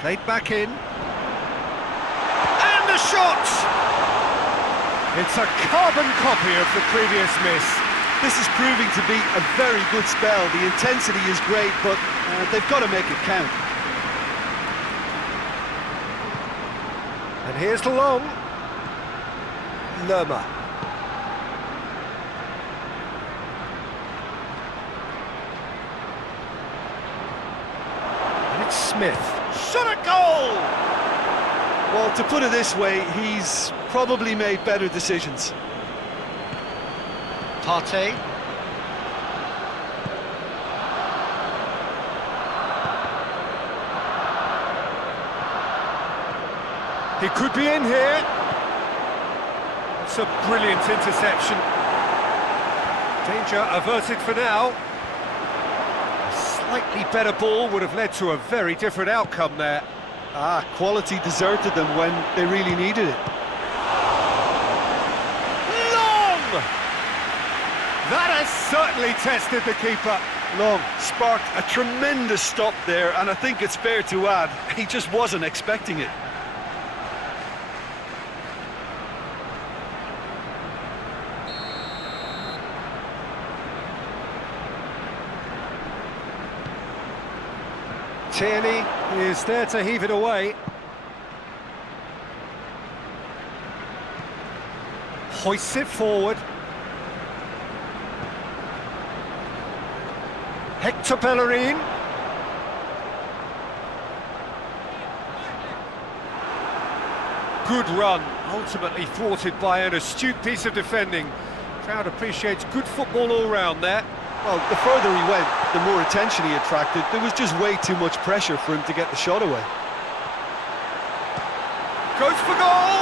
Played back in. And the shot! It's a carbon copy of the previous miss. This is proving to be a very good spell. The intensity is great, but they've got to make it count. And here's the long. Lerma. And it's Smith. Shot a goal! Well, to put it this way, he's probably made better decisions. Partey. He could be in here. It's a brilliant interception. Danger averted for now. A slightly better ball would have led to a very different outcome there. Quality deserted them when they really needed it. Long! That has certainly tested the keeper. Long sparked a tremendous stop there, and I think it's fair to add, he just wasn't expecting it. Tierney is there to heave it away. Hoists it forward. Hector Bellerin. Good run, ultimately thwarted by an astute piece of defending. Crowd appreciates good football all round there. Well, the further he went, the more attention he attracted. There was just way too much pressure for him to get the shot away. Goes for goal!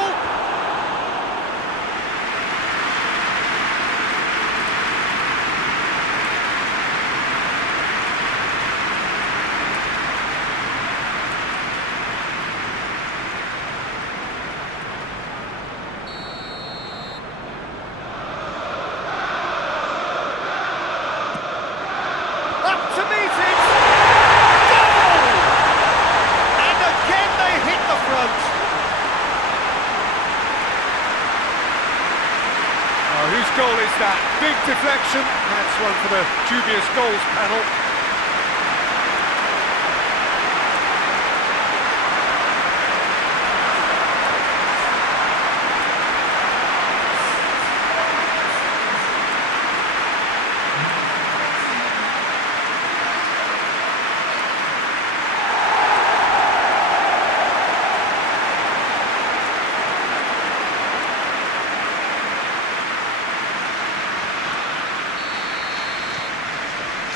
Whose goal is that? Big deflection. That's one for the dubious goals panel.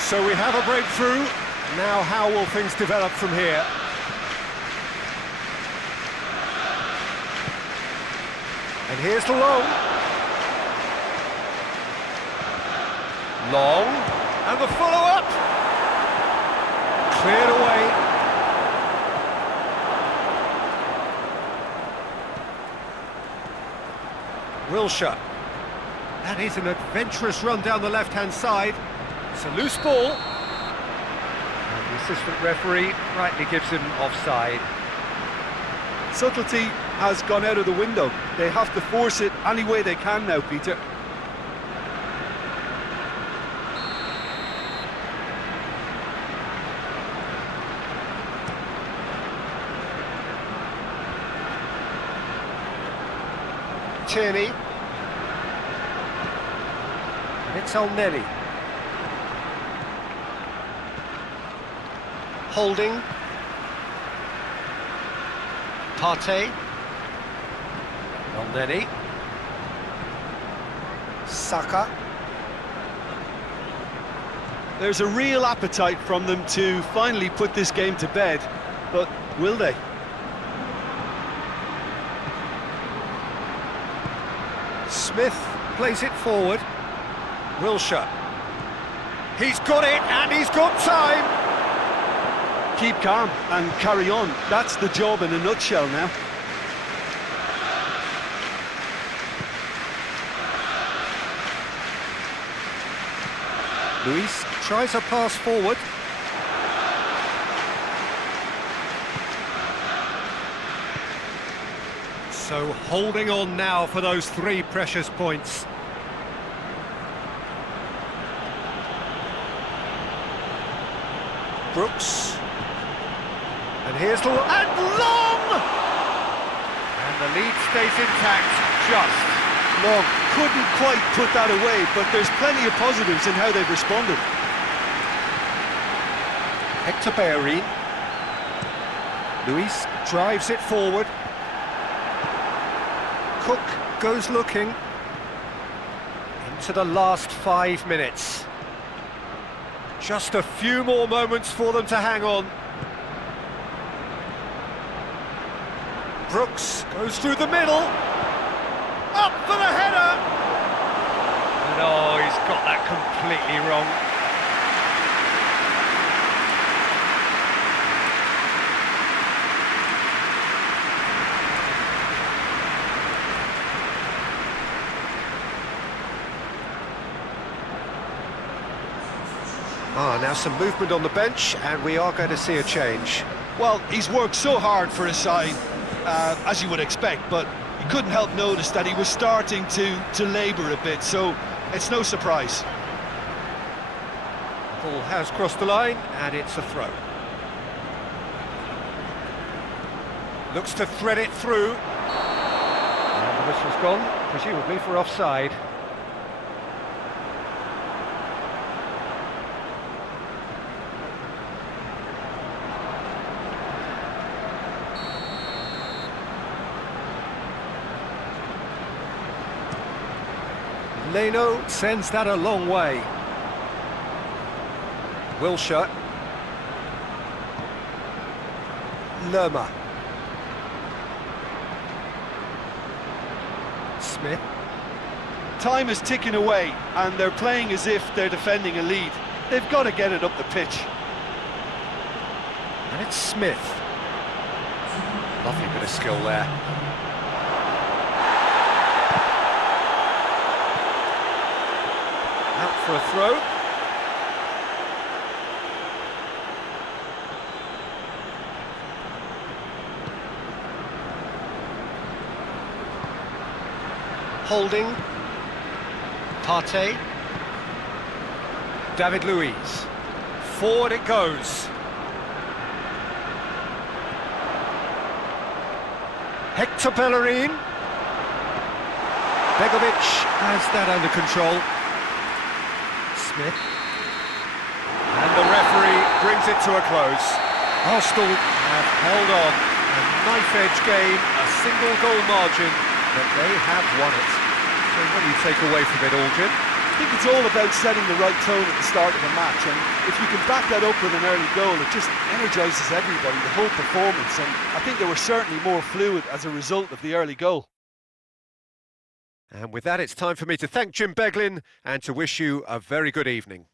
So we have a breakthrough. Now how will things develop from here? And here's the long. Long. And the follow-up. Cleared away. Wilshere. That is an adventurous run down the left-hand side. It's a loose ball. And the assistant referee rightly gives him offside. Subtlety has gone out of the window. They have to force it any way they can now, Peter. Tierney. It's Elneny. Holding. Partey. Elneny. Saka. There's a real appetite from them to finally put this game to bed, but will they? Smith plays it forward. Wilshere. He's got it, and he's got time! Keep calm and carry on. That's the job in a nutshell now. Luis tries a pass forward. So holding on now for those 3 precious points. Brooks. And here's the... and long! And the lead stays intact, just. Long couldn't quite put that away, but there's plenty of positives in how they've responded. Hector Bellerin. Luis drives it forward. Cook goes looking. Into the last 5 minutes. Just a few more moments for them to hang on. Brooks goes through the middle. Up for the header! And oh, he's got that completely wrong. Now some movement on the bench, and we are going to see a change. Well, he's worked so hard for his side, as you would expect, but you couldn't help notice that he was starting to labour a bit, so it's no surprise. Ball has crossed the line, and it's a throw. Looks to thread it through. And the whistle's gone, presumably for offside. Leno sends that a long way. Wilshere. Lerma. Smith. Time is ticking away, and they're playing as if they're defending a lead. They've got to get it up the pitch. And it's Smith. Lovely bit of skill there. Out for a throw. Holding. Partey. David Luiz. Forward it goes. Hector Bellerin. Begovic has that under control. Smith. And the referee brings it to a close. Arsenal have held on. A knife-edge game, a single goal margin, but they have won it. So what do you take away from it, Aldrin? I think it's all about setting the right tone at the start of a match, and if you can back that up with an early goal, it just energises everybody, the whole performance, and I think they were certainly more fluid as a result of the early goal. And with that, it's time for me to thank Jim Beglin and to wish you a very good evening.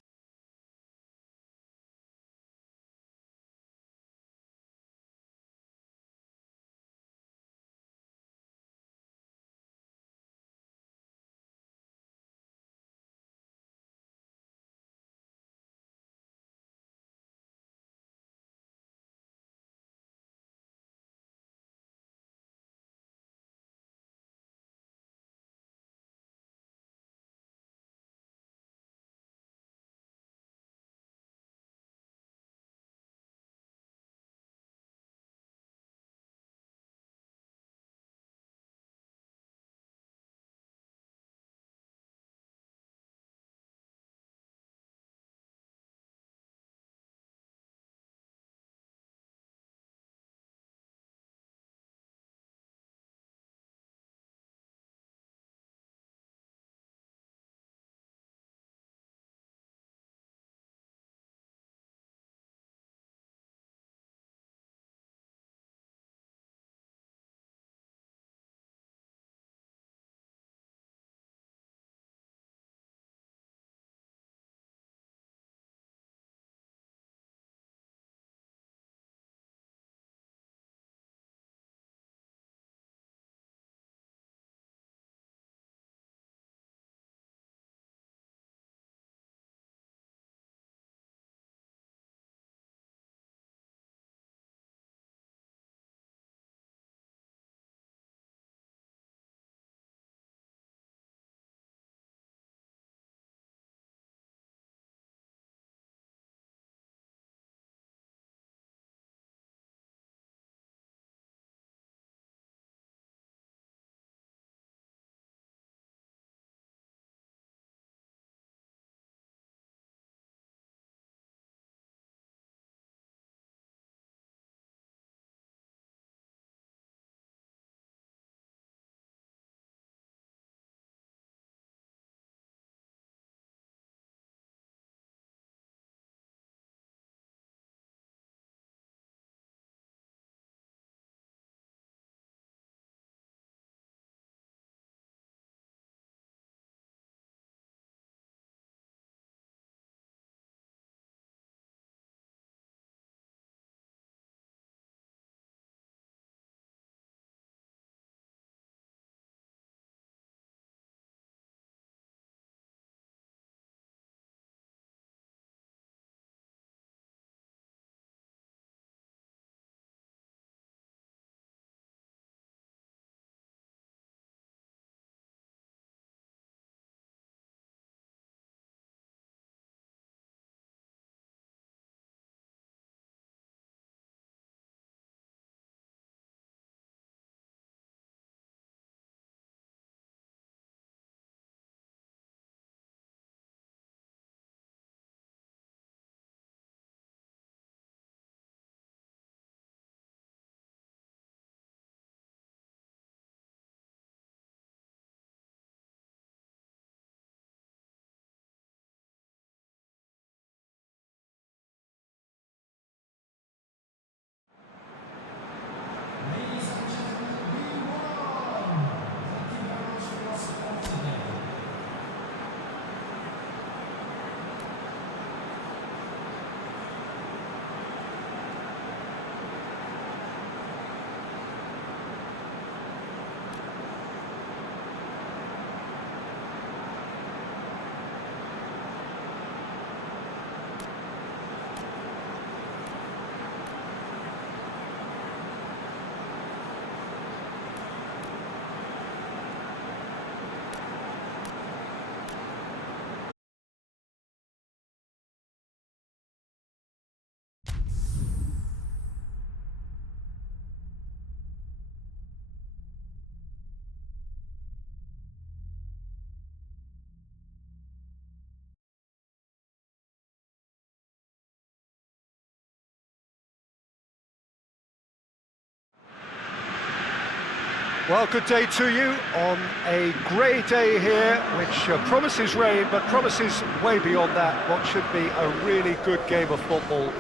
Well, good day to you on a grey day here, which promises rain, but promises way beyond that what should be a really good game of football.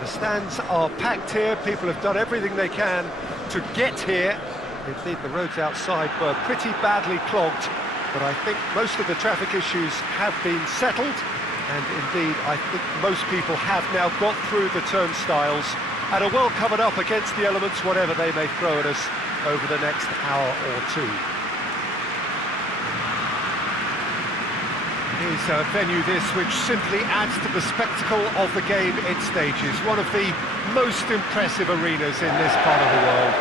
The stands are packed here, people have done everything they can to get here. Indeed, the roads outside were pretty badly clogged, but I think most of the traffic issues have been settled, and indeed, I think most people have now got through the turnstiles and are well covered up against the elements, whatever they may throw at us over the next hour or two. It is a venue this which simply adds to the spectacle of the game it stages. One of the most impressive arenas in this part of the world.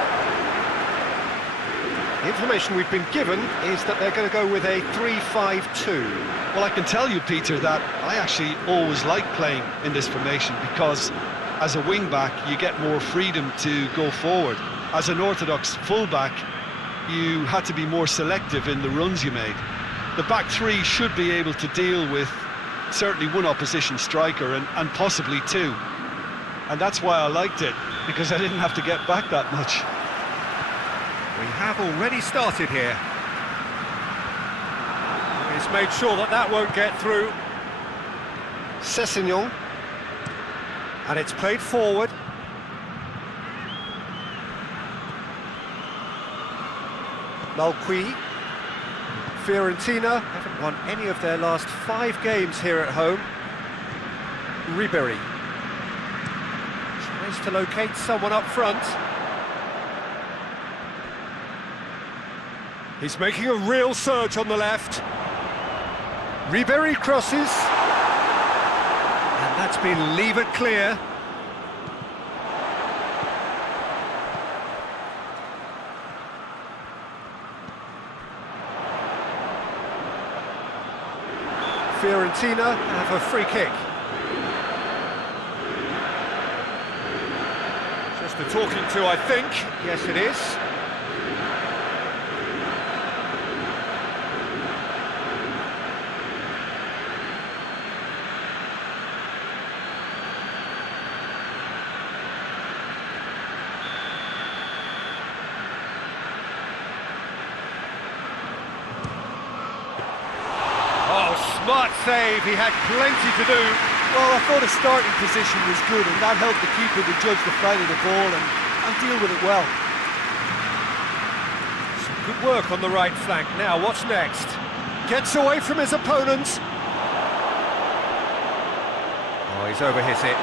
The information we've been given is that they're going to go with a 3-5-2. Well, I can tell you, Peter, that I actually always like playing in this formation because as a wing-back, you get more freedom to go forward. As an orthodox full-back, you had to be more selective in the runs you made. The back three should be able to deal with certainly one opposition striker and possibly two. And that's why I liked it, because I didn't have to get back that much. We have already started here. He's made sure that that won't get through. Sessegnon. And it's played forward. Malqui. Fiorentina haven't won any of their last 5 games here at home. Ribéry tries to locate someone up front. He's making a real surge on the left. Ribéry crosses. And that's been levered clear. Fiorentina have a free kick. Just a talking to, I think. Yes, it is. Smart save, he had plenty to do. Well, I thought his starting position was good, and that helped the keeper to judge the flight of the ball and deal with it well. Some good work on the right flank. Now, what's next? Gets away from his opponents. Oh, he's overhit it.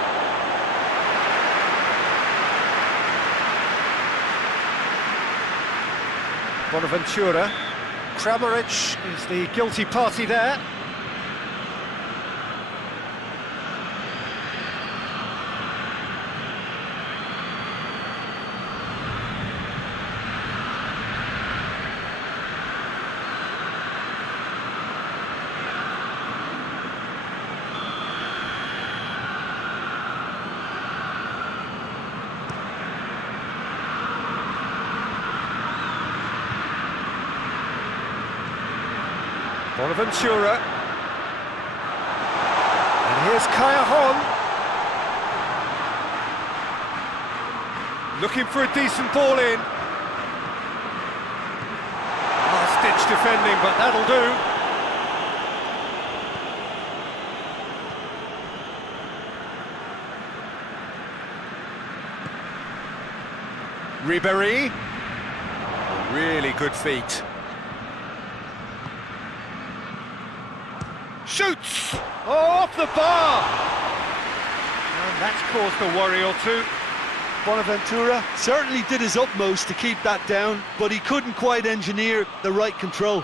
Bonaventura. Kramaric is the guilty party there. Bonaventura. And here's Callahan. Looking for a decent ball in. Last-ditch defending, but that'll do. Ribéry. Really good feet. Shoots! Oh, off the bar! And that's caused a worry or two. Bonaventura certainly did his utmost to keep that down, but he couldn't quite engineer the right control.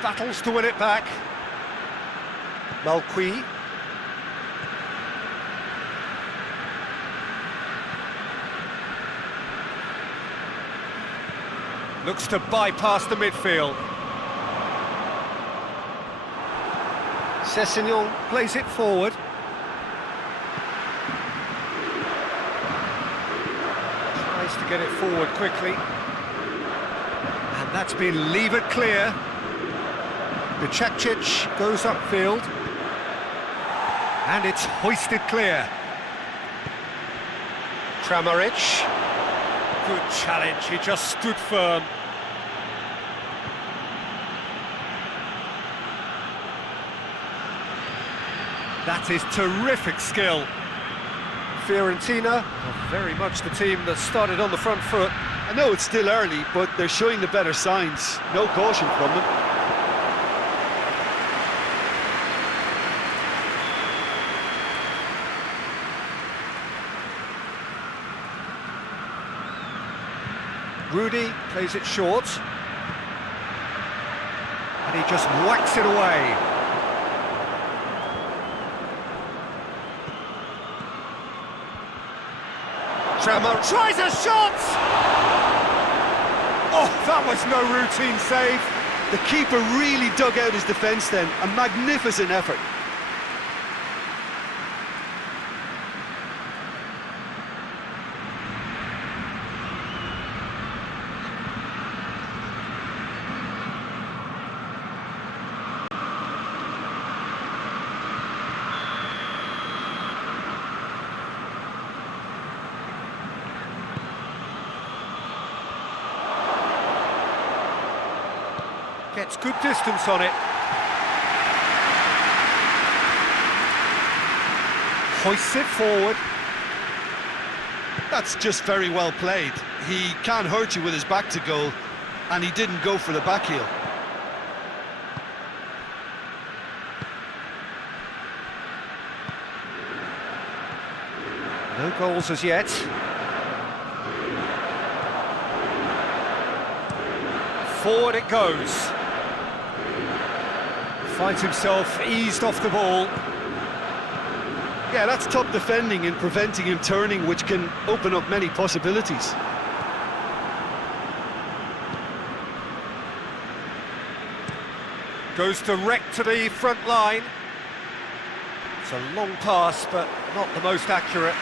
Battles to win it back. Malqui. Looks to bypass the midfield. Sessegnon plays it forward. Tries to get it forward quickly. And And that's been levered clear. Bicakcic goes upfield. And it's hoisted clear. Kramaric. Good challenge, he just stood firm. That is terrific skill. Fiorentina are very much the team that started on the front foot. I know it's still early, but they're showing the better signs. No caution from them. Rudy plays it short. And he just whacks it away. Tremor tries a shot! Oh, that was no routine save. The keeper really dug out his defence then. A magnificent effort. Gets good distance on it. Hoists it forward. That's just very well played. He can't hurt you with his back to goal, and he didn't go for the back heel. No goals as yet. Forward it goes. Finds himself eased off the ball. Yeah, that's top defending and preventing him turning, which can open up many possibilities. Goes direct to the front line. It's a long pass, but not the most accurate.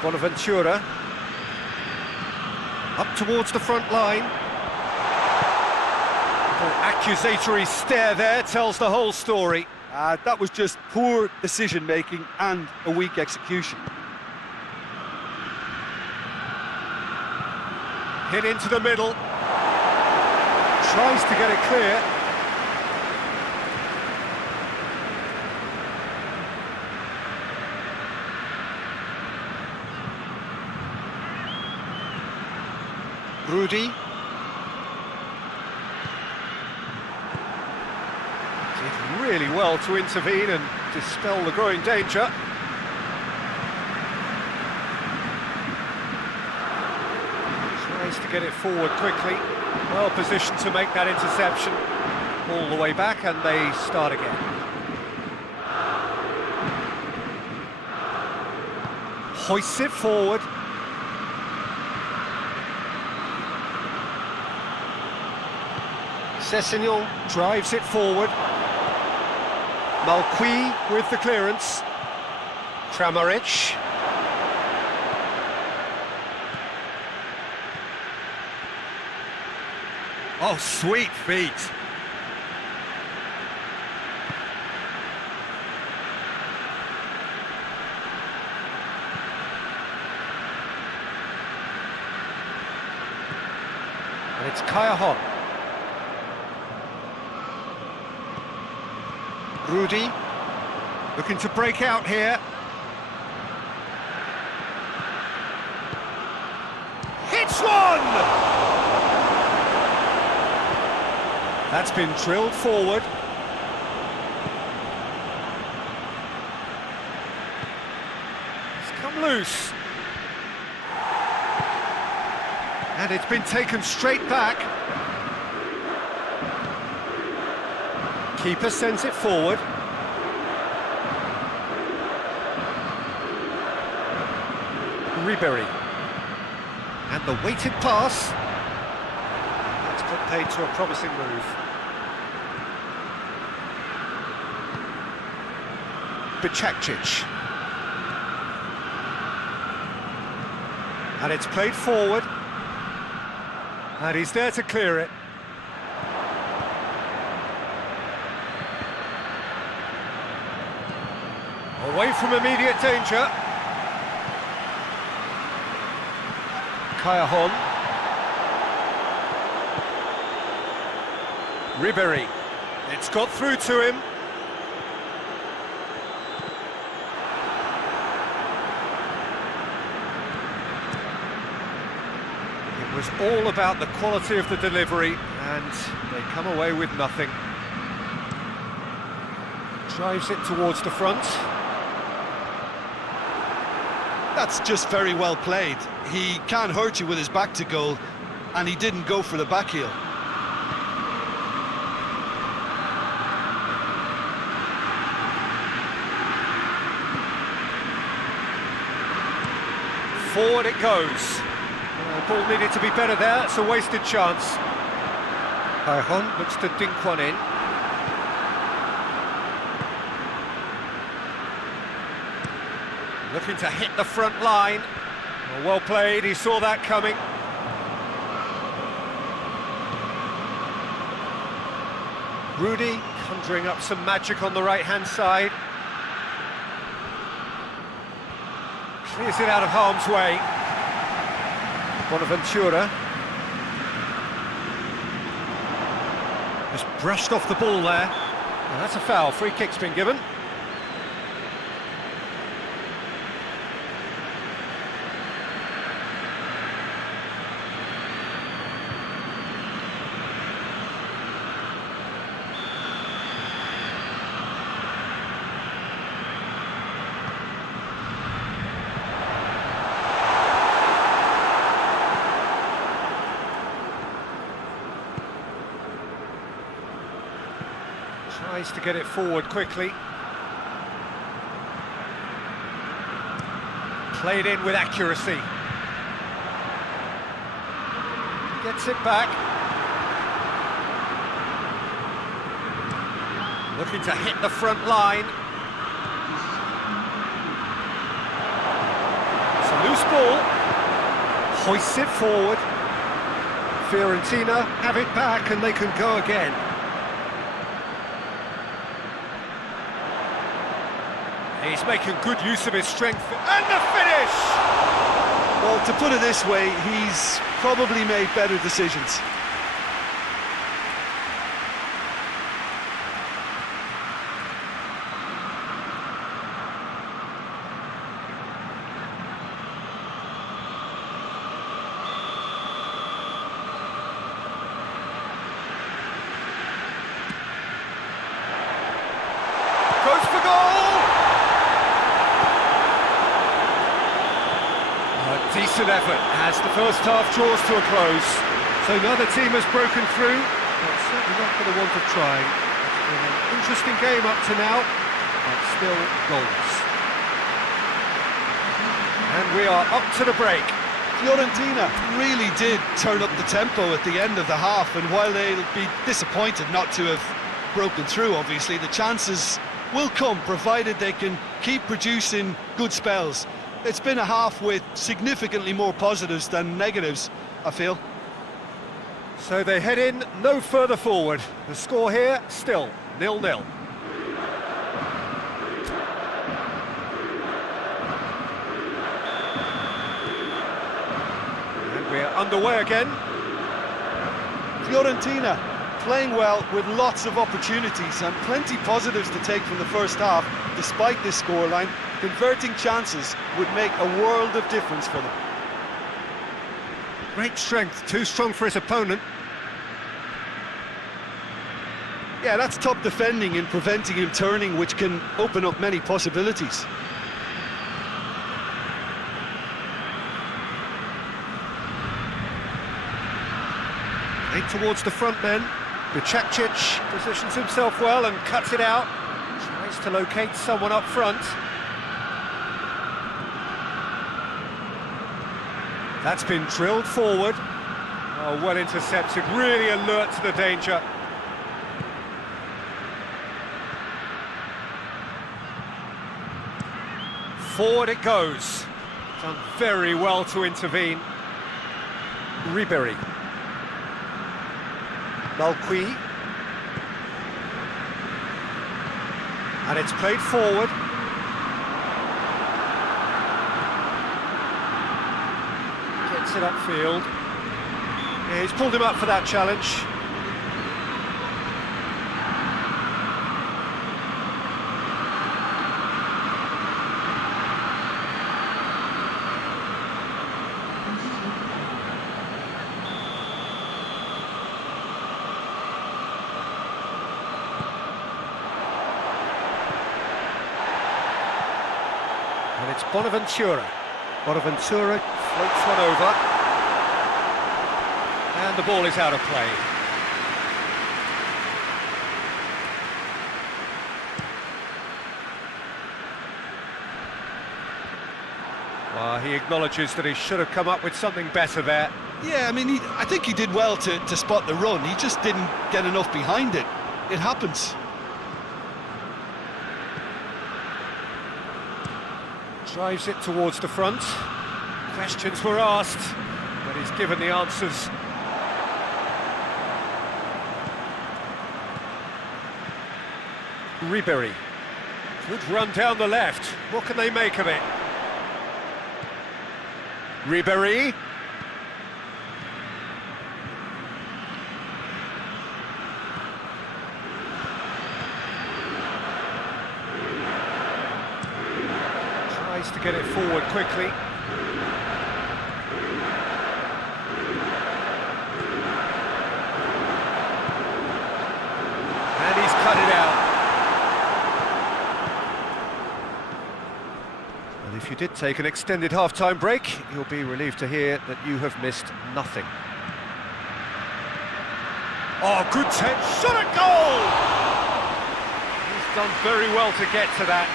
Bonaventura. Up towards the front line. Little accusatory stare there tells the whole story. That was just poor decision-making and a weak execution. Hit into the middle. Tries to get it clear. Rudy. Did really well to intervene and dispel the growing danger. Tries to get it forward quickly. Well positioned to make that interception. All the way back and they start again. Hoists it forward. Sessegnon drives it forward. Malqui with the clearance. Kramaric. Oh, sweet feet. And it's Kayahon. Rudy, looking to break out here. Hits one! That's been drilled forward. It's come loose. And it's been taken straight back. Keeper sends it forward. Ribery. And the weighted pass. That's put paid to a promising move. Bicakcic. And it's played forward. And he's there to clear it. Away from immediate danger. Kayahon. Ribéry. It's got through to him. It was all about the quality of the delivery, and they come away with nothing. Drives it towards the front. That's just very well played. He can't hurt you with his back to goal, and he didn't go for the back heel. Forward it goes. Ball needed to be better there, it's a wasted chance. Kayahon looks to dink one in. Looking to hit the front line. Well played, he saw that coming. Rudy conjuring up some magic on the right-hand side. Clears it out of harm's way. Bonaventura. Just brushed off the ball there. Well, that's a foul, free kick's been given. Tries to get it forward quickly. Played in with accuracy. Gets it back. Looking to hit the front line. It's a loose ball. Hoists it forward. Fiorentina have it back and they can go again. He's making good use of his strength, and the finish! Well, to put it this way, he's probably made better decisions. Goes for goal! Decent effort as the first half draws to a close. So neither team has broken through, but certainly not for the want of trying. It's been an interesting game up to now, but still goals. And we are up to the break. Fiorentina really did turn up the tempo at the end of the half, and while they'll be disappointed not to have broken through, obviously, the chances will come, provided they can keep producing good spells. It's been a half with significantly more positives than negatives, I feel. So they head in no further forward. The score here, still 0-0. And we're underway again. Fiorentina playing well with lots of opportunities and plenty positives to take from the first half. Despite this scoreline, converting chances would make a world of difference for them. Great strength, too strong for his opponent. Yeah, that's top defending and preventing him turning, which can open up many possibilities. Eight towards the front then. Bicakcic positions himself well and cuts it out. Tries to locate someone up front. That's been drilled forward. Oh, well intercepted, really alert to the danger. Forward it goes. Done very well to intervene. Ribery. Malqui. And it's played forward. Gets it upfield. Yeah, he's pulled him up for that challenge. And it's Bonaventura. Bonaventura floats one over. And the ball is out of play. Well, he acknowledges that he should have come up with something better there. Yeah, I mean, I think he did well to spot the run. He just didn't get enough behind it. It happens. Drives it towards the front. Questions were asked, but he's given the answers. Ribery. Good run down the left. What can they make of it? Ribery. Tries to get it forward quickly. And he's cut it out. And if you did take an extended half-time break, you'll be relieved to hear that you have missed nothing. Oh, good shot at goal! He's done very well to get to that.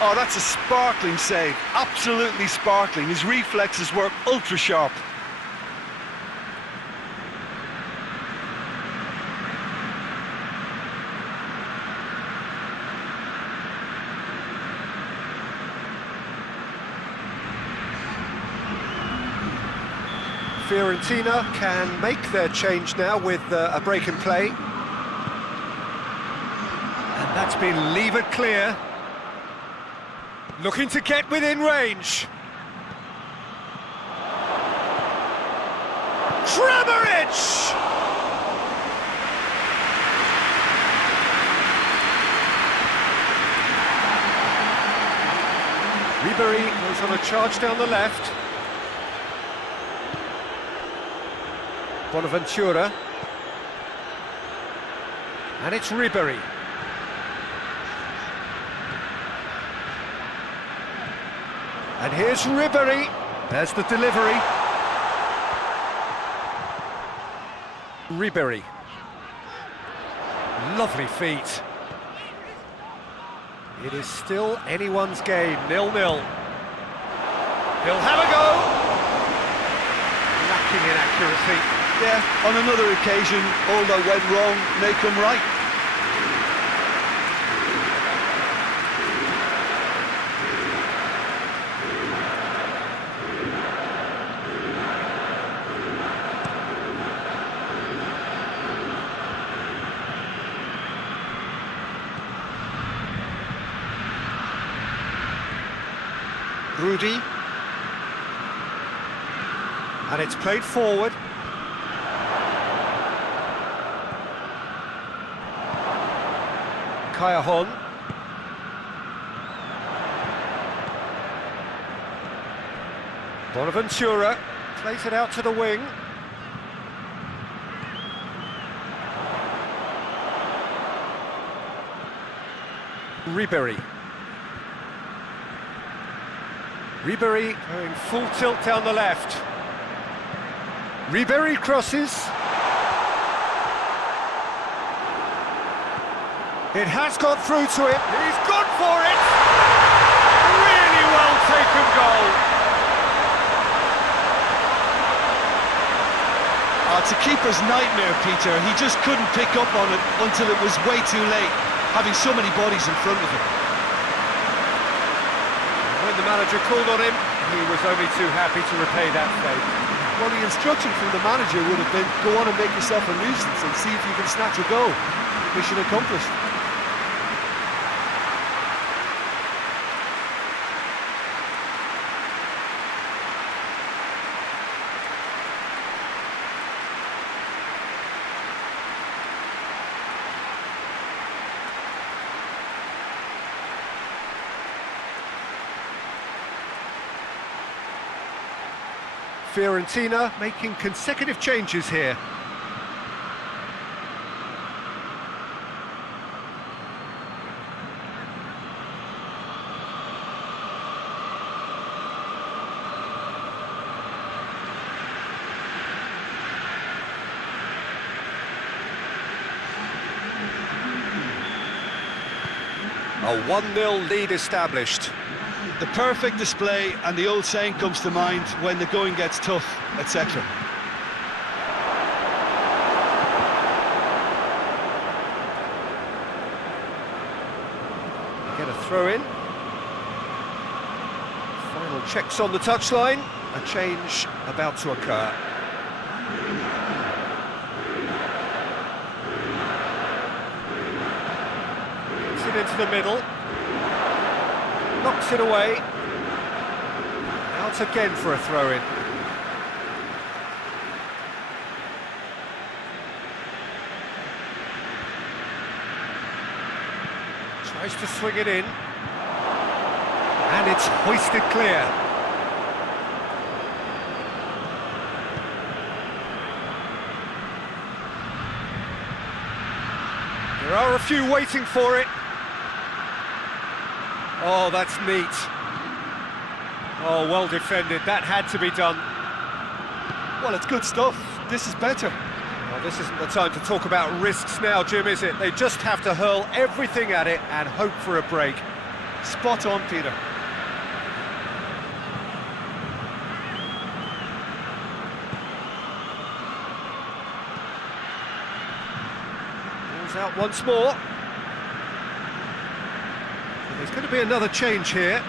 Oh, that's a sparkling save. Absolutely sparkling. His reflexes were ultra sharp. Fiorentina can make their change now with a break in play. And that's been levered clear. Looking to get within range. Kramaric! Ribery goes on a charge down the left. Bonaventura. And it's Ribery. And here's Ribery. There's the delivery. Ribery. Lovely feet. It is still anyone's game, 0-0. He'll have a go. Lacking in accuracy. Yeah, on another occasion, all that went wrong may come right. Rudy. And it's played forward. Kayahon. Bonaventura plays it out to the wing. Ribery. Ribery going full tilt down the left. Ribery crosses. It has got through to him. He's gone for it. Really well taken goal. It's a keeper's nightmare, Peter. He just couldn't pick up on it until it was way too late, having so many bodies in front of him. When the manager called on him, he was only too happy to repay that favour. Well, the instruction from the manager would have been, go on and make yourself a nuisance and see if you can snatch a goal. Mission accomplished. Fiorentina making consecutive changes here. A 1-0 lead established. The perfect display, and the old saying comes to mind: when the going gets tough, etc. Get a throw in. Final checks on the touchline. A change about to occur. Gets it into the middle. Knocks it away. Out again for a throw-in. Tries to swing it in. And it's hoisted clear. There are a few waiting for it. Oh, that's neat. Oh, well defended. That had to be done. Well, it's good stuff. This is better. Well, this isn't the time to talk about risks now, Jim, is it? They just have to hurl everything at it and hope for a break. Spot on, Peter. Ball's out once more. There's going to be another change here.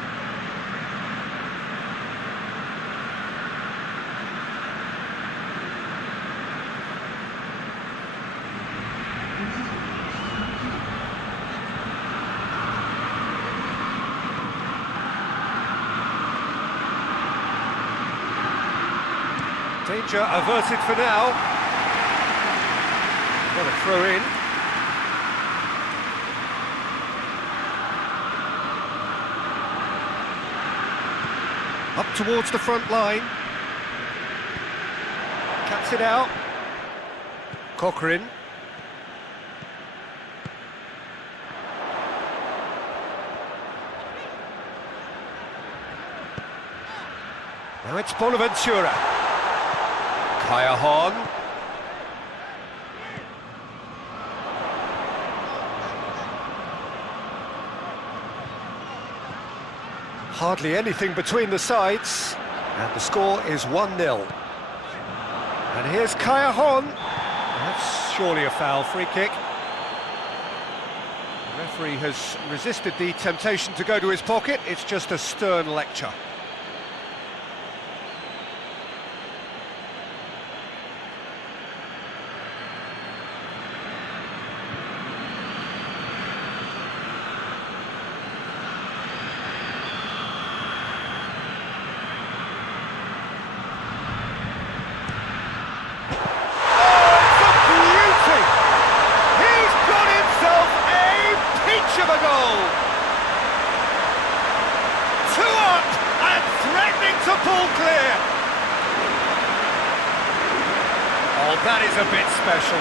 Danger averted for now. Got a throw in. Up towards the front line. Cuts it out. Cochrane. Now it's Bonaventura. Kaya Horn. Hardly anything between the sides, and the score is 1-0. And here's Kaya Horn. That's surely a foul, free kick. The referee has resisted the temptation to go to his pocket. It's just a stern lecture. Of a goal. 2 up and threatening to pull clear. Oh, that is a bit special.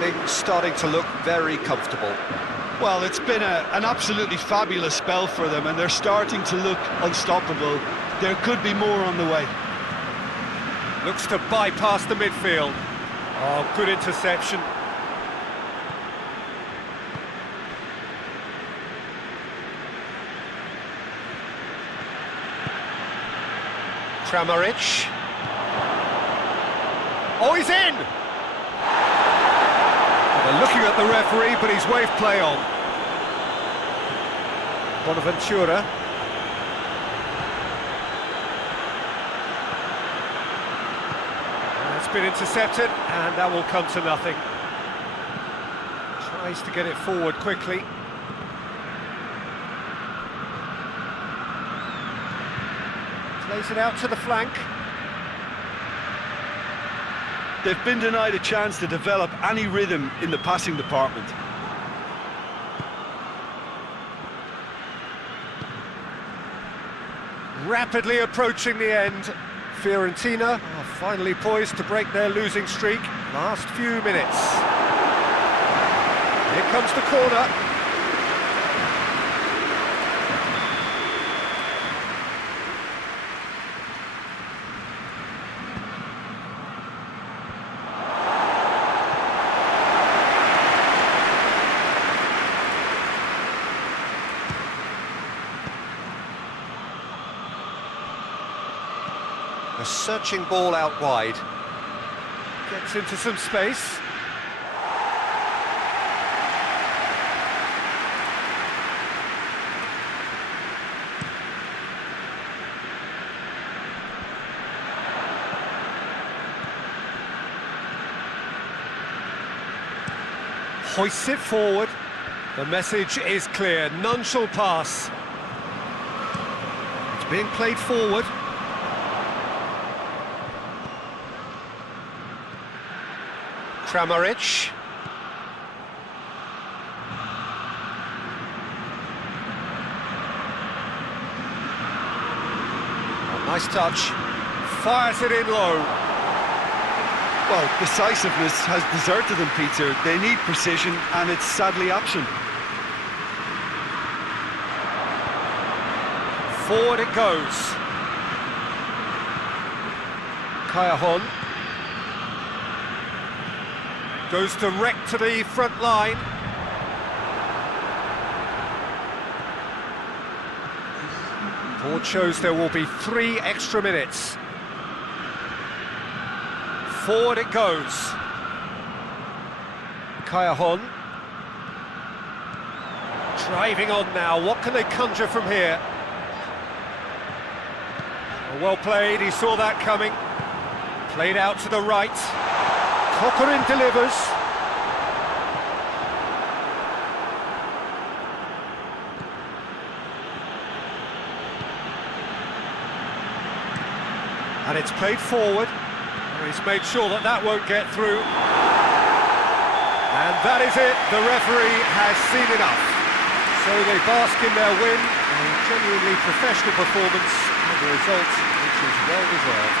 Things starting to look very comfortable. Well, it's been an absolutely fabulous spell for them, and they're starting to look unstoppable. There could be more on the way. Looks to bypass the midfield. Oh, good interception. Kramaric. Oh, he's in! They're looking at the referee, but he's waved play on. Bonaventura. It's been intercepted, and that will come to nothing. Tries to get it forward quickly. Plays it out to the flank. They've been denied a chance to develop any rhythm in the passing department. Rapidly approaching the end. Fiorentina are finally poised to break their losing streak. Last few minutes. Here comes the corner. A searching ball out wide. Gets into some space. Hoists it forward. The message is clear. None shall pass. It's being played forward. Kramaric. Oh, nice touch. Fires it in low. Well, decisiveness has deserted them, Peter. They need precision, and it's sadly absent. Forward it goes. Kayahon. Goes direct to the front line. Board shows there will be 3 extra minutes. Forward it goes. Kayahon. Driving on now. What can they conjure from here? Well played, he saw that coming. Played out to the right. Kokorin delivers. And it's played forward. He's made sure that that won't get through. And that is it. The referee has seen enough. So they bask in their win. A genuinely professional performance and the result which is well deserved.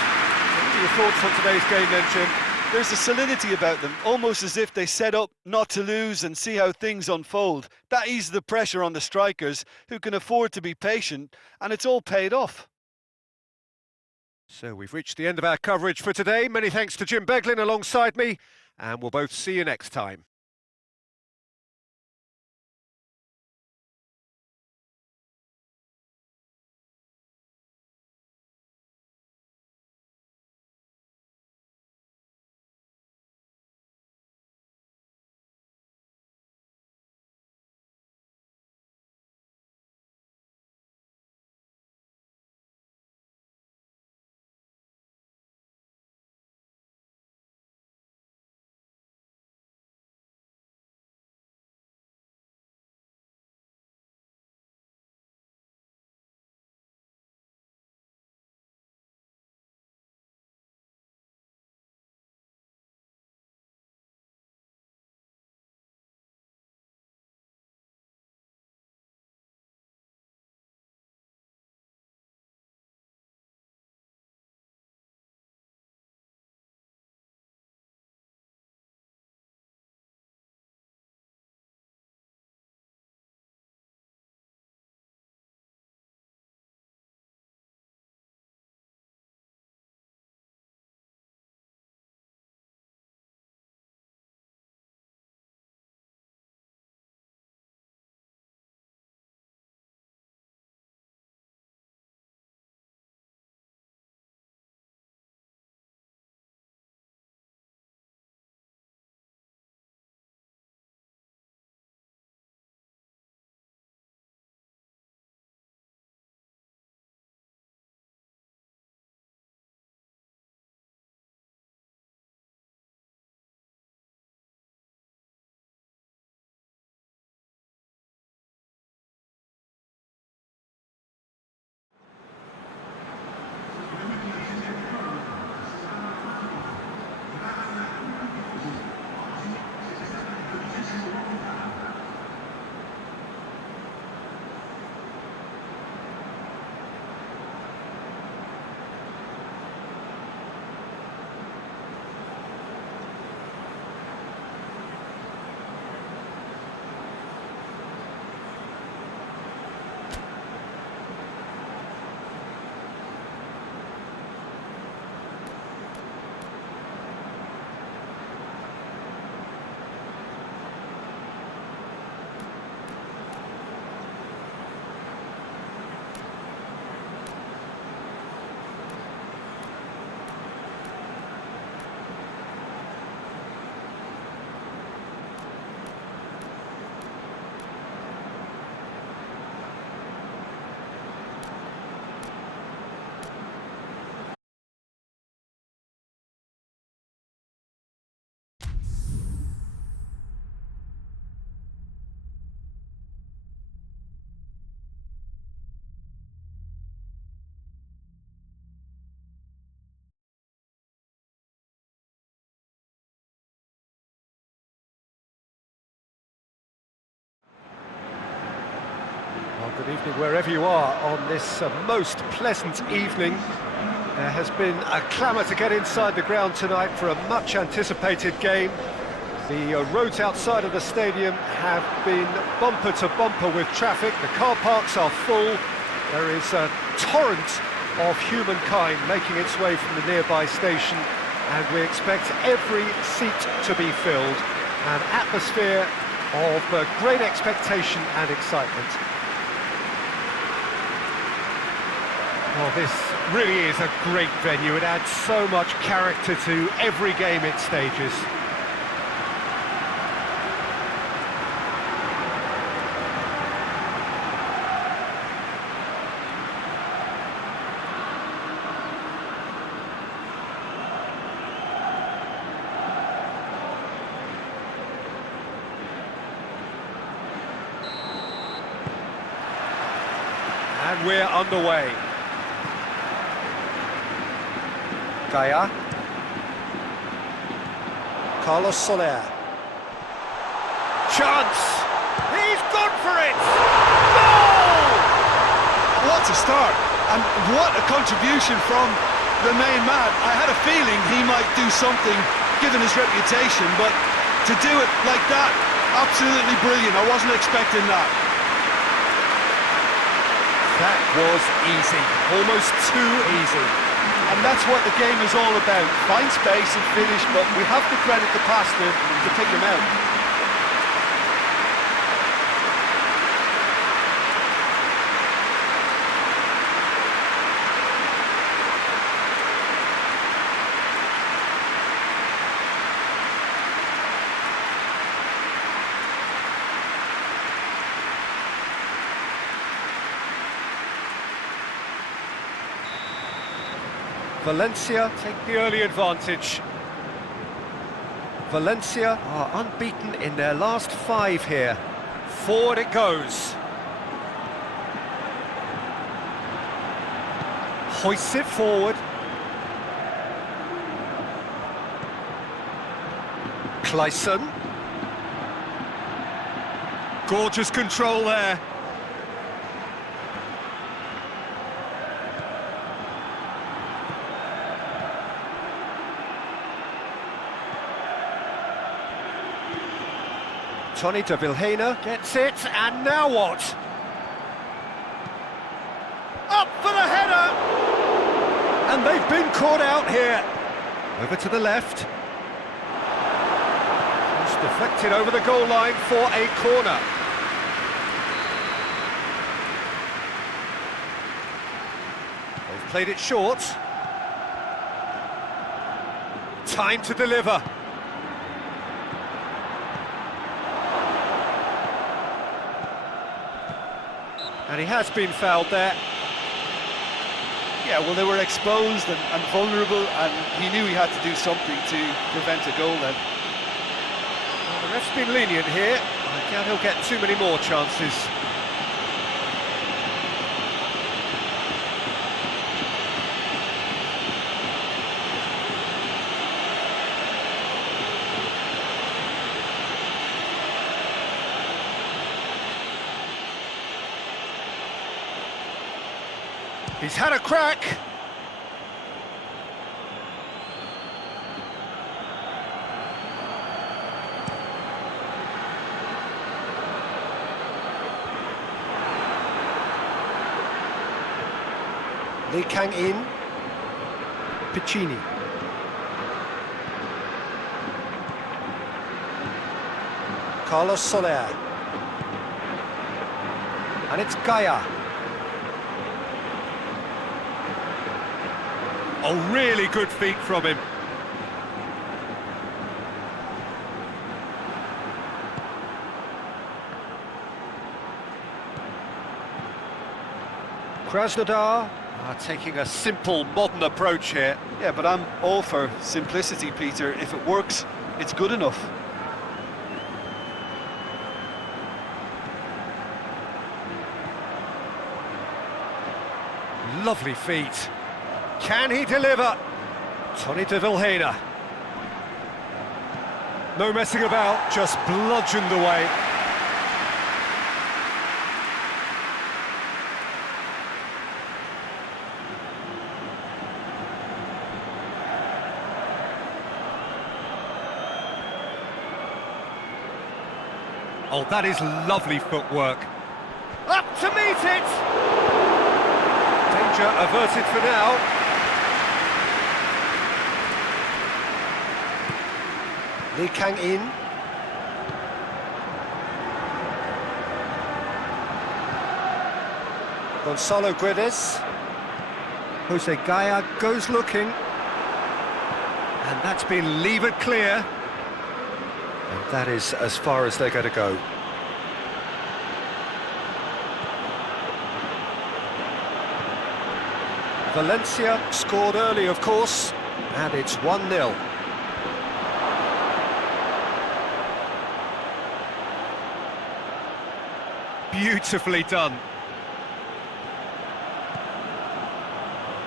What are your thoughts on today's game then, Jim? There's a solidity about them, almost as if they set up not to lose and see how things unfold. That eases the pressure on the strikers, who can afford to be patient, and it's all paid off. So we've reached the end of our coverage for today. Many thanks to Jim Beglin alongside me, and we'll both see you next time. Good evening wherever you are on this most pleasant evening. There has been a clamour to get inside the ground tonight for a much anticipated game. The roads outside of the stadium have been bumper to bumper with traffic. The car parks are full. There is a torrent of humankind making its way from the nearby station, and we expect every seat to be filled. An atmosphere of great expectation and excitement. Well, this really is a great venue. It adds so much character to every game it stages. And we're underway. Gaia. Carlos Soler. Chance! He's gone for it! Goal! What a start, and what a contribution from the main man. I had a feeling he might do something, given his reputation, but to do it like that, absolutely brilliant. I wasn't expecting that. That was easy, almost too easy. And that's what the game is all about. Find space and finish, but we have to credit the passer to pick him out. Valencia take the early advantage. Valencia are unbeaten in their last 5 here. Forward it goes. Hoists it forward. Clayson. Gorgeous control there. Tony de Vilhena gets it, and now what? Up for the header! And they've been caught out here. Over to the left. It's deflected over the goal line for a corner. They've played it short. Time to deliver. And he has been fouled there. Yeah, well, they were exposed and vulnerable, and he knew he had to do something to prevent a goal then. Well, the ref's been lenient here. I doubt he'll get too many more chances. He's had a crack. Lee Kang-in. Piccini. Carlos Soler. And it's Gaia. Oh, really good feet from him. Krasnodar are taking a simple, modern approach here. Yeah, but I'm all for simplicity, Peter. If it works, it's good enough. Lovely feet. Can he deliver? Tony de Vilhena. No messing about, just bludgeoned away. Oh, that is lovely footwork. Up to meet it! Danger averted for now. Lee Kang-in. Gonzalo Guedes. Jose Gaya goes looking. And that's been levered clear. And that is as far as they're going to go. Valencia scored early, of course, and it's 1-0. Beautifully done.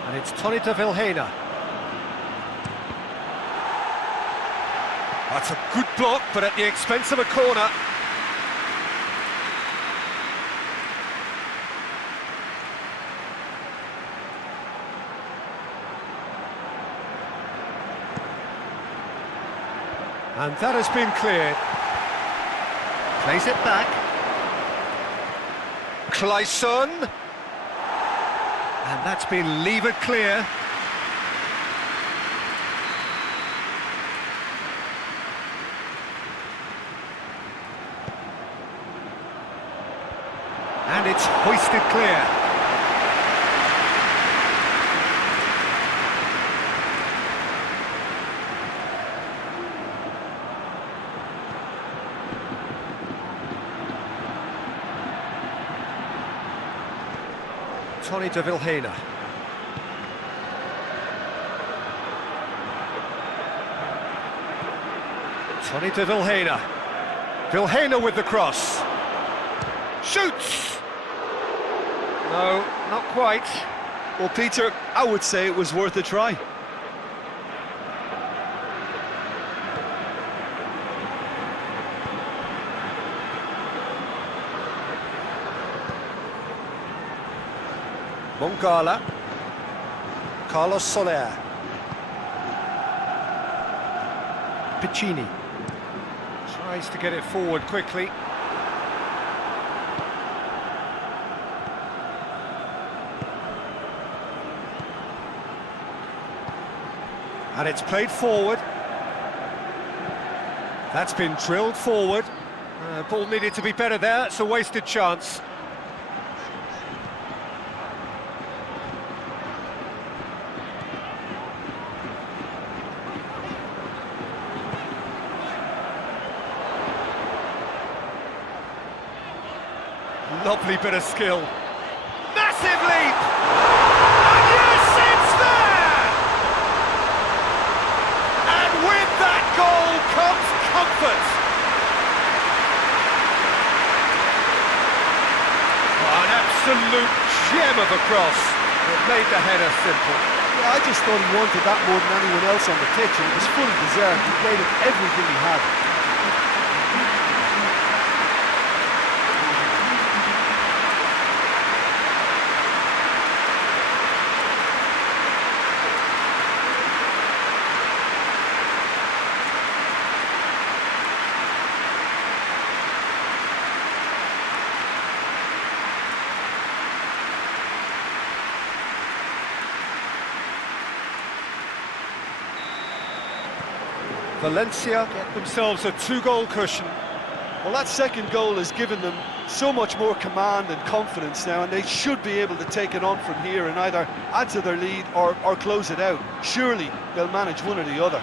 And it's Tony de Vilhena. That's a good block, but at the expense of a corner. And that has been cleared. Plays it back. Clayson. And that's been levered clear. And it's hoisted clear. Tony de Vilhena. Tony de Vilhena. Vilhena with the cross. Shoots! No, not quite. Well, Peter, I would say it was worth a try. Mongala. Carlos Soler. Piccini. Tries to get it forward quickly. And it's played forward. That's been drilled forward. Ball needed to be better there. It's a wasted chance. Lovely bit of skill. Massive leap! And yes, it's there! And with that goal comes comfort. Oh, an absolute gem of a cross. It made the header simple. Yeah, I just thought he wanted that more than anyone else on the pitch, and it was fully deserved. He played it everything he had. Valencia get themselves a 2-goal cushion. Well, that second goal has given them so much more command and confidence now, and they should be able to take it on from here and either add to their lead or close it out. Surely they'll manage one or the other.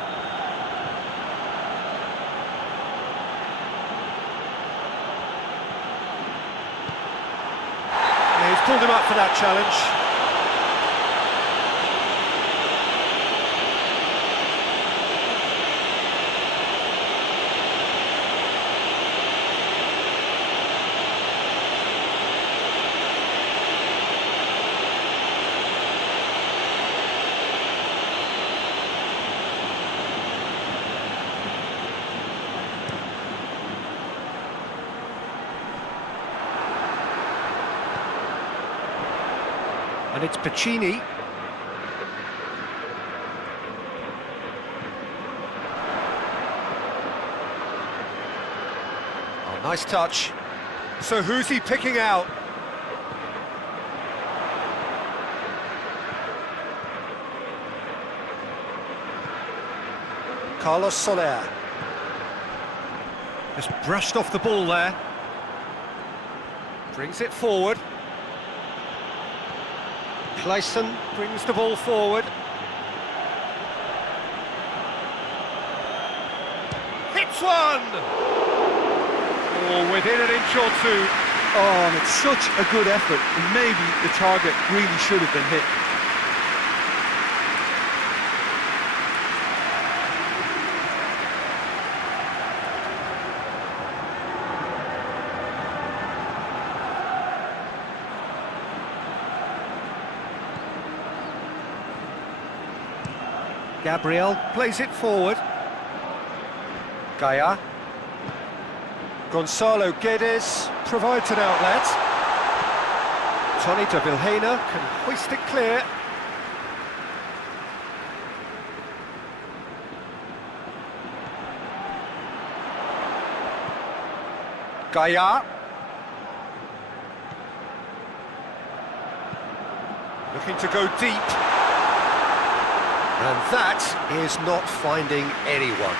Yeah, he's pulled him up for that challenge. And it's Piccini. Nice touch. So who's he picking out? Carlos Soler. Just brushed off the ball there. Brings it forward. Clayson brings the ball forward. Hits one! Oh, within an inch or two. Oh, and it's such a good effort, and maybe the target really should have been hit. Gabriel plays it forward. Gaia. Gonzalo Guedes provides an outlet. Tony de Vilhena can hoist it clear. Gaia. Looking to go deep. And that is not finding anyone.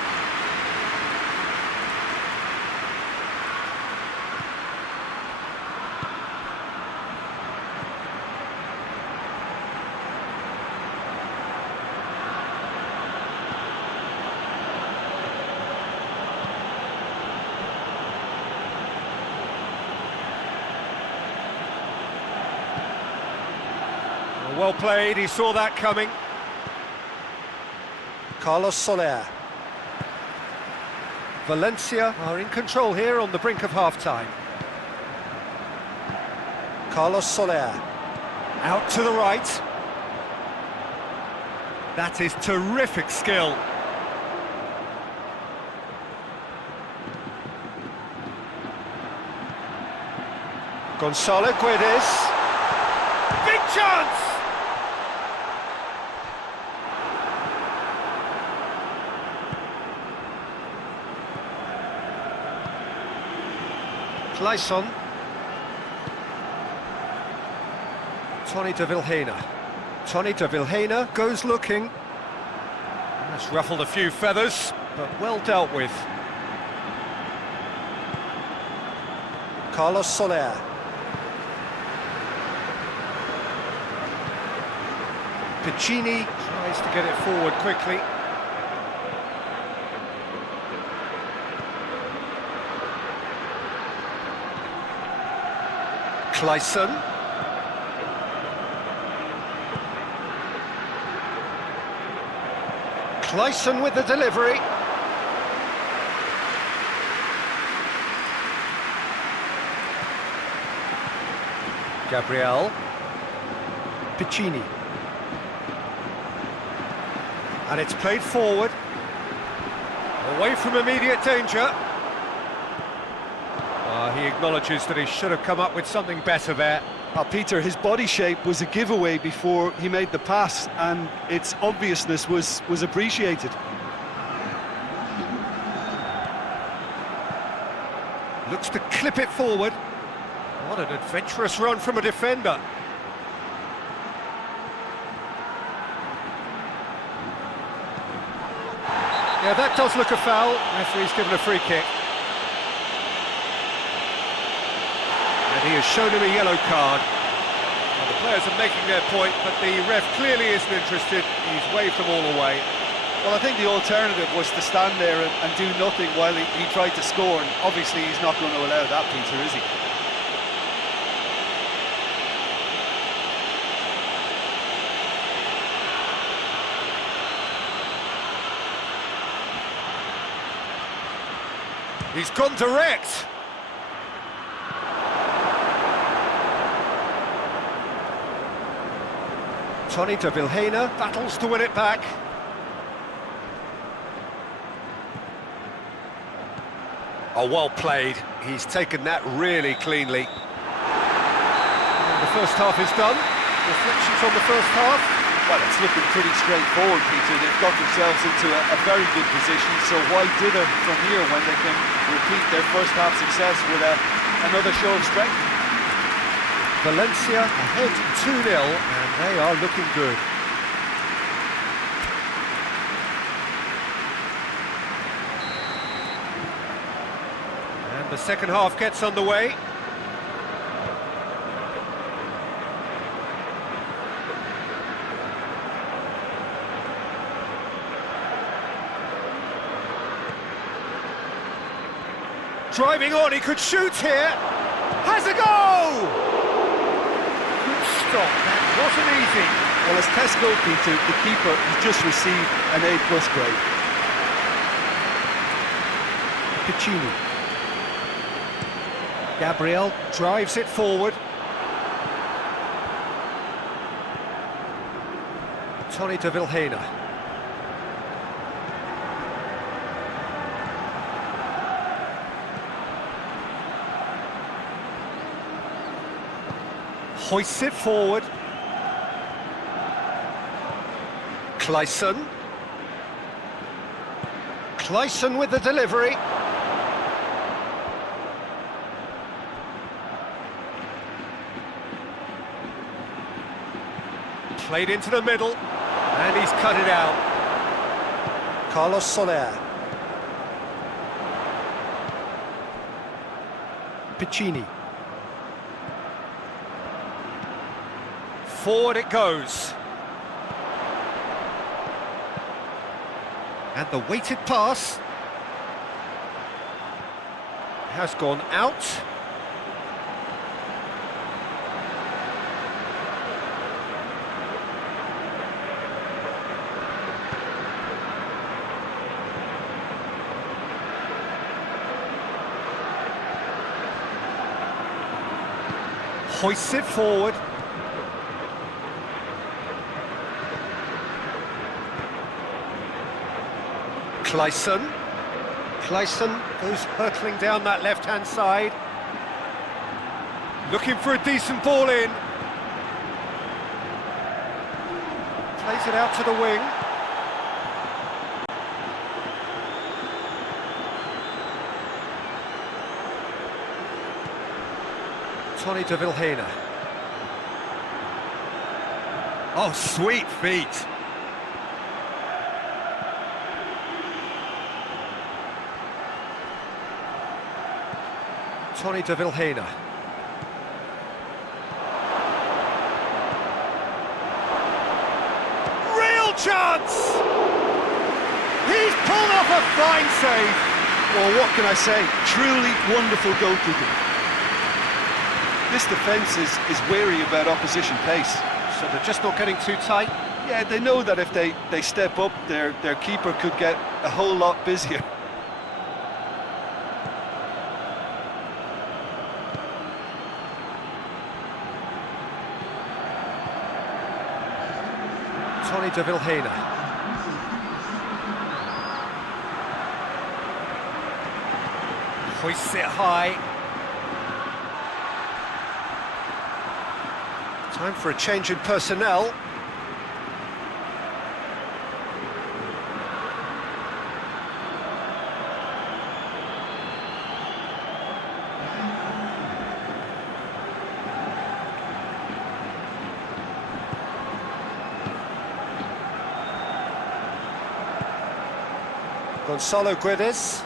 Well played, he saw that coming. Carlos Soler. Valencia are in control here on the brink of half-time. Carlos Soler. Out to the right. That is terrific skill. Gonzalo Guedes. Big chance! Clayson. Tony de Vilhena. Tony de Vilhena goes looking. That's ruffled a few feathers, but well dealt with. Carlos Soler. Piccini tries to get it forward quickly. Clayson. Clayson with the delivery. Gabriel. Piccini. And it's played forward. Away from immediate danger. He acknowledges that he should have come up with something better there. Peter, his body shape was a giveaway before he made the pass, and its obviousness was appreciated. Looks to clip it forward. What an adventurous run from a defender. Yeah, that does look a foul. Referee's given a free kick. And he has shown him a yellow card. Well, the players are making their point, but the ref clearly isn't interested. He's waved them all away. Well, I think the alternative was to stand there and do nothing while he tried to score, and obviously he's not going to allow that, Peter, is he? He's gone direct. Tony de Vilhena battles to win it back. Oh, well played. He's taken that really cleanly. And the first half is done. Reflections on the first half. Well, it's looking pretty straightforward, Peter. They've got themselves into a very good position, so why dither from here when they can repeat their first half success with another show of strength? Valencia ahead 2-0, and they are looking good. And the second half gets underway. Driving on, he could shoot here. Has a go! Good stop, that wasn't easy. Well, as test goalkeeper, the keeper has just received an A+ grade. Piccini. Gabriel drives it forward. Tony de Vilhena. Hoists it forward. Clayson. Clayson with the delivery. Played into the middle, and he's cut it out. Carlos Soler. Piccini. Forward it goes. And the weighted pass has gone out. Hoists it forward. Clayson. Clayson goes hurtling down that left-hand side. Looking for a decent ball in. Plays it out to the wing. Tony de Vilhena. Oh, sweet feet. Tony de Vilhena. Real chance! He's pulled off a fine save. Well, what can I say? Truly wonderful goalkeeping. This defence is wary about opposition pace. So they're just not getting too tight. Yeah, they know that if they step up, their keeper could get a whole lot busier. Tony de Vilhena. Hoists it high. Time for a change in personnel. Gonzalo Guedes.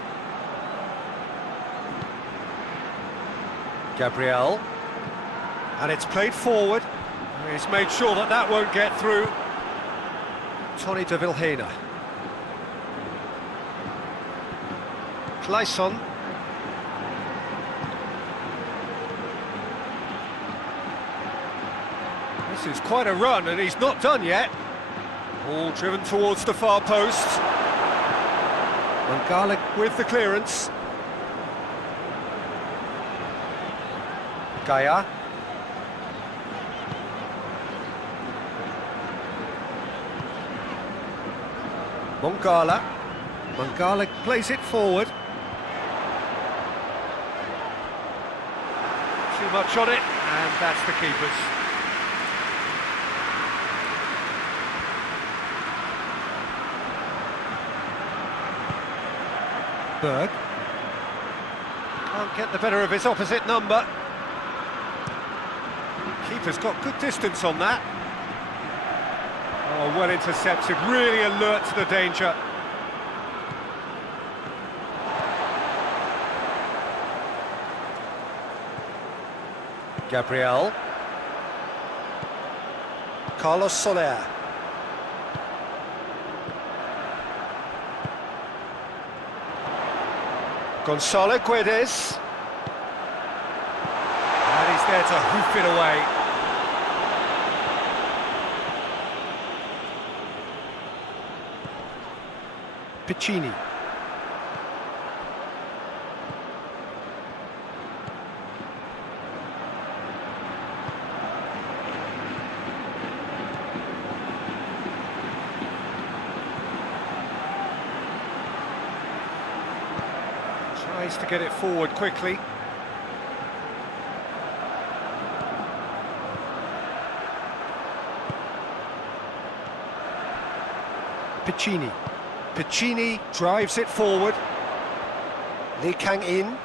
Gabriel. And it's played forward. He's made sure that that won't get through. Tony de Vilhena. Clayson. This is quite a run, and he's not done yet. All driven towards the far post. Mangala with the clearance. Gaia. Mangala. Mangala plays it forward. Too much on it, and that's the keeper's. Berg. Can't get the better of his opposite number. Keeper's got good distance on that. Oh, well intercepted, really alert to the danger. Gabriel. Carlos Soler. Gonzalo Guedes. And he's there to hoof it away. Piccini. Tries to get it forward quickly. Piccini. Piccini drives it forward. Lee Kang-in.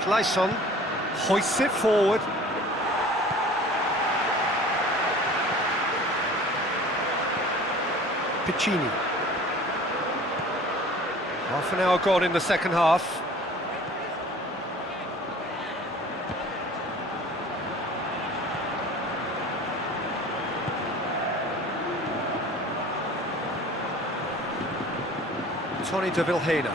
Clayson hoists it forward. Piccini. Half an hour gone in the second half. Tony de Vilhena.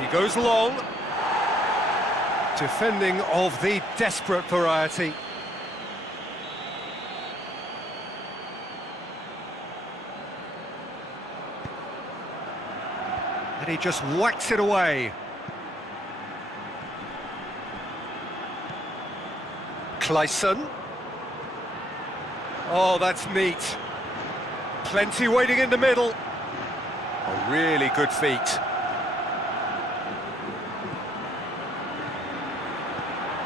He goes long. Defending of the desperate variety. And he just whacks it away. Clayson. Oh, that's neat. Plenty waiting in the middle. A really good feat.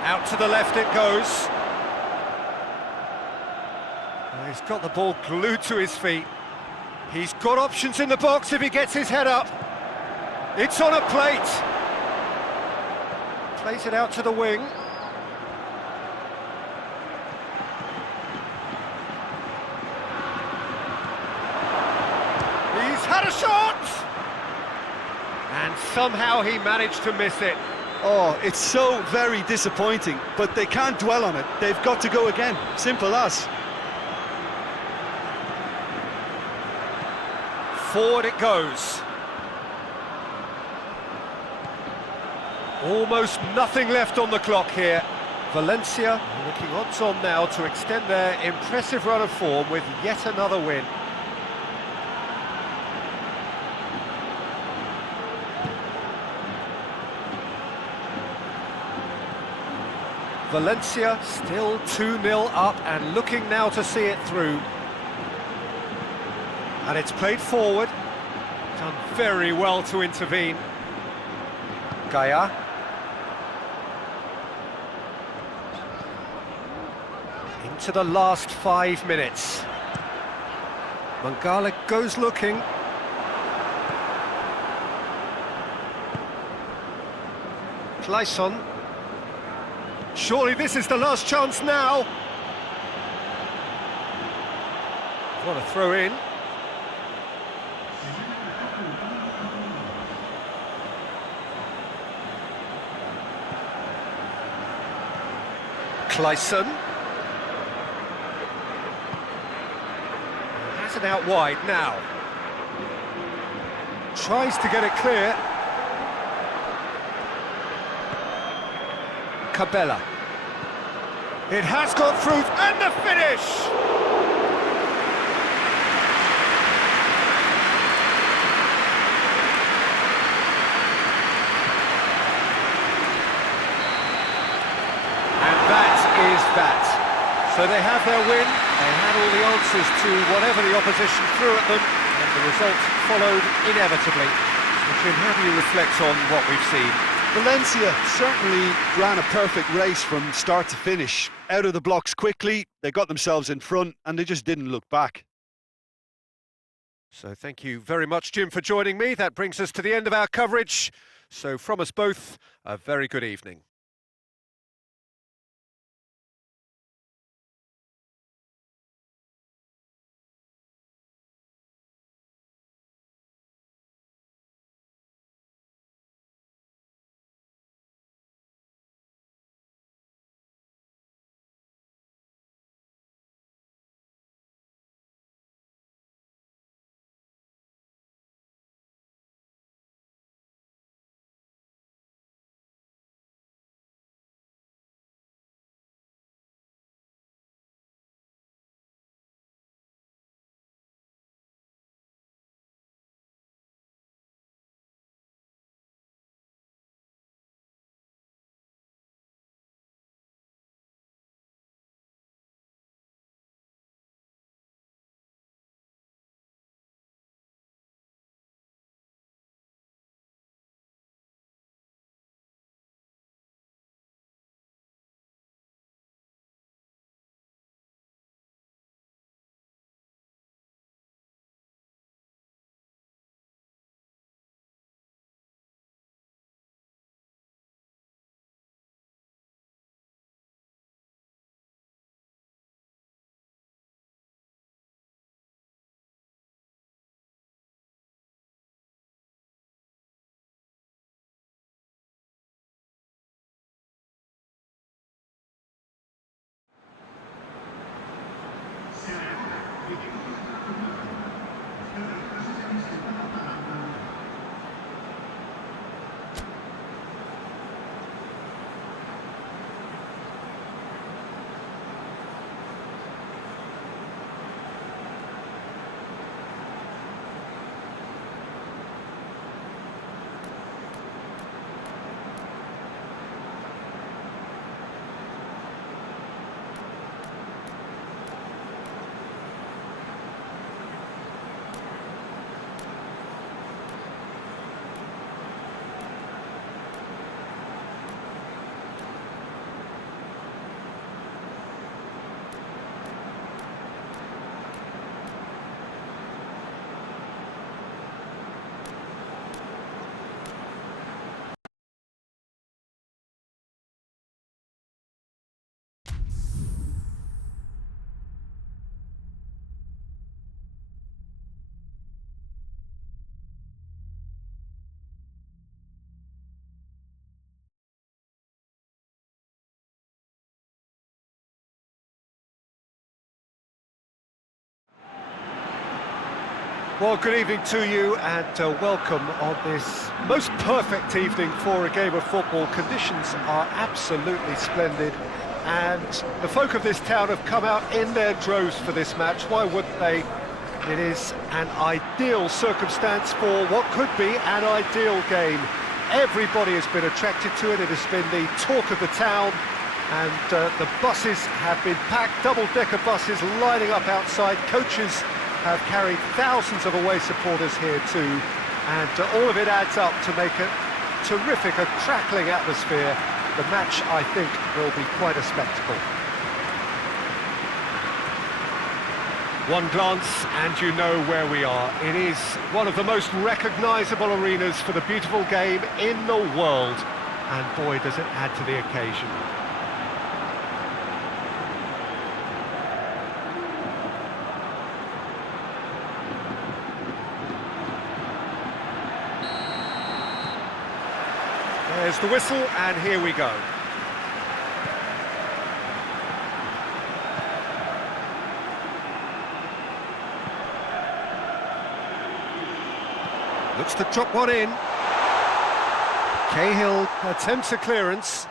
Out to the left it goes. Well, he's got the ball glued to his feet. He's got options in the box if he gets his head up. It's on a plate. Plays it out to the wing. He's had a shot! And somehow he managed to miss it. Oh, it's so very disappointing, but they can't dwell on it. They've got to go again. Simple as. Forward it goes. Almost nothing left on the clock here. Valencia looking odds on now to extend their impressive run of form with yet another win. Valencia still 2-0 up and looking now to see it through. And it's played forward. Done very well to intervene. Gaia. Into the last 5 minutes. Mangala goes looking. Clayson. Surely this is the last chance now. What a throw in. Clayson. Has it out wide now. Tries to get it clear. Cabela. It has gone through, and the finish! that. So they have their win, they had all the answers to whatever the opposition threw at them, and the result followed inevitably. So Jim, how do you reflect on what we've seen? Valencia certainly ran a perfect race from start to finish. Out of the blocks quickly, they got themselves in front, and they just didn't look back. So thank you very much, Jim, for joining me. That brings us to the end of our coverage. So from us both, a very good evening. Well, good evening to you and welcome on this most perfect evening for a game of football. Conditions are absolutely splendid and the folk of this town have come out in their droves for this match. Why wouldn't they? It is an ideal circumstance for what could be an ideal game. Everybody has been attracted to it. It has been the talk of the town and the buses have been packed, double-decker buses lining up outside. Coaches have carried thousands of away supporters here too, and all of it adds up to make a terrific, a crackling atmosphere. The match, I think, will be quite a spectacle. One glance and you know where we are. It is one of the most recognisable arenas for the beautiful game in the world, and boy does it add to the occasion. There's the whistle, and here we go. Looks to drop one in. Cahill attempts a clearance.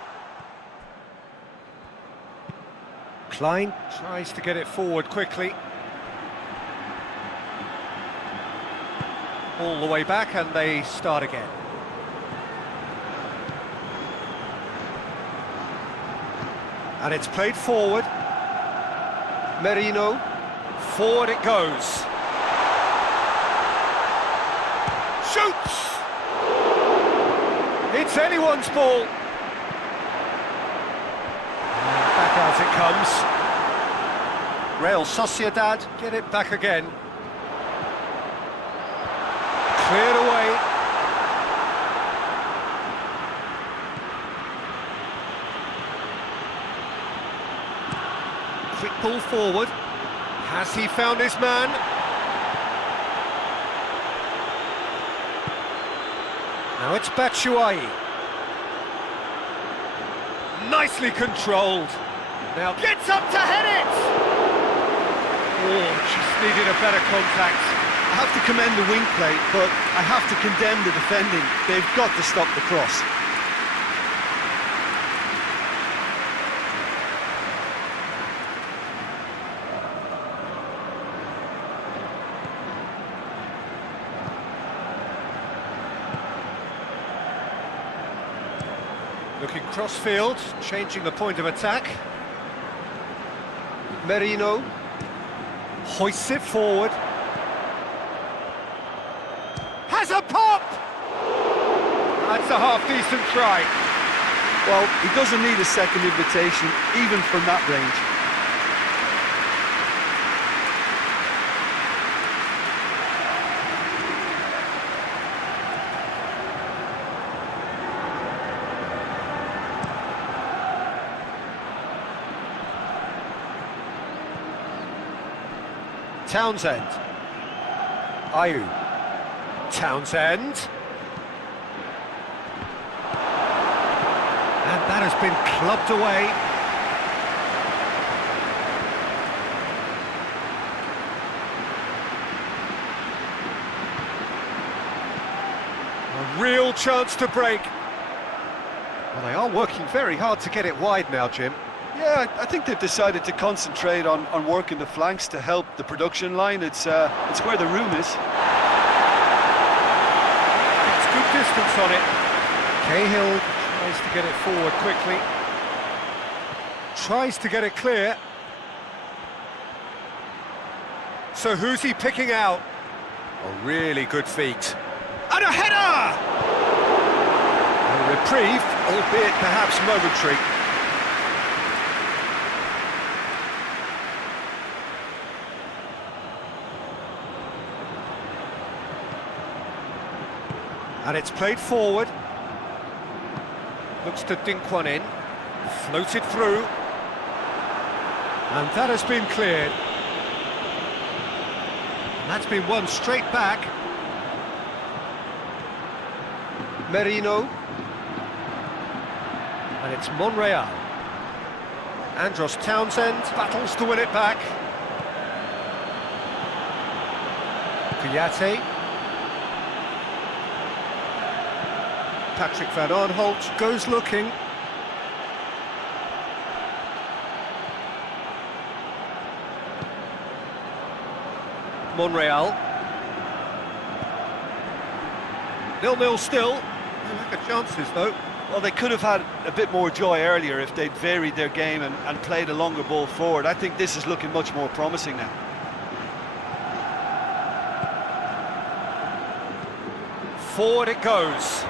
Klein tries to get it forward quickly. All the way back, and they start again. And it's played forward. Merino. Forward it goes. Shoots! It's anyone's ball. And back out it comes. Real Sociedad get it back again. Cleared away. Quick ball forward. Has he found his man? Now it's Batshuayi. Nicely controlled. Now gets up to head it! Oh, just needed a better contact. I have to commend the wing play, but I have to condemn the defending. They've got to stop the cross. Looking cross-field, changing the point of attack. Merino hoists it forward. Has a pop! That's a half-decent try. Well, he doesn't need a second invitation, even from that range. Townsend. Ayew. Townsend. And that has been clubbed away. A real chance to break. Well, they are working very hard to get it wide now, Jim. Yeah, I think they've decided to concentrate on working the flanks to help the production line. It's where the room is. It's good distance on it. Cahill tries to get it forward quickly. Tries to get it clear. So who's he picking out? A really good feat. And a header! A reprieve, albeit perhaps momentary. And it's played forward. Looks to dink one in. Floated through. And that has been cleared. And that's been won straight back. Merino. And it's Monreal. Andros Townsend battles to win it back. Kouyaté. Patrick van Aanholt goes looking. Monreal. 0-0 still. No lack of chances though. Well, they could have had a bit more joy earlier if they'd varied their game and played a longer ball forward. I think this is looking much more promising now. Forward it goes.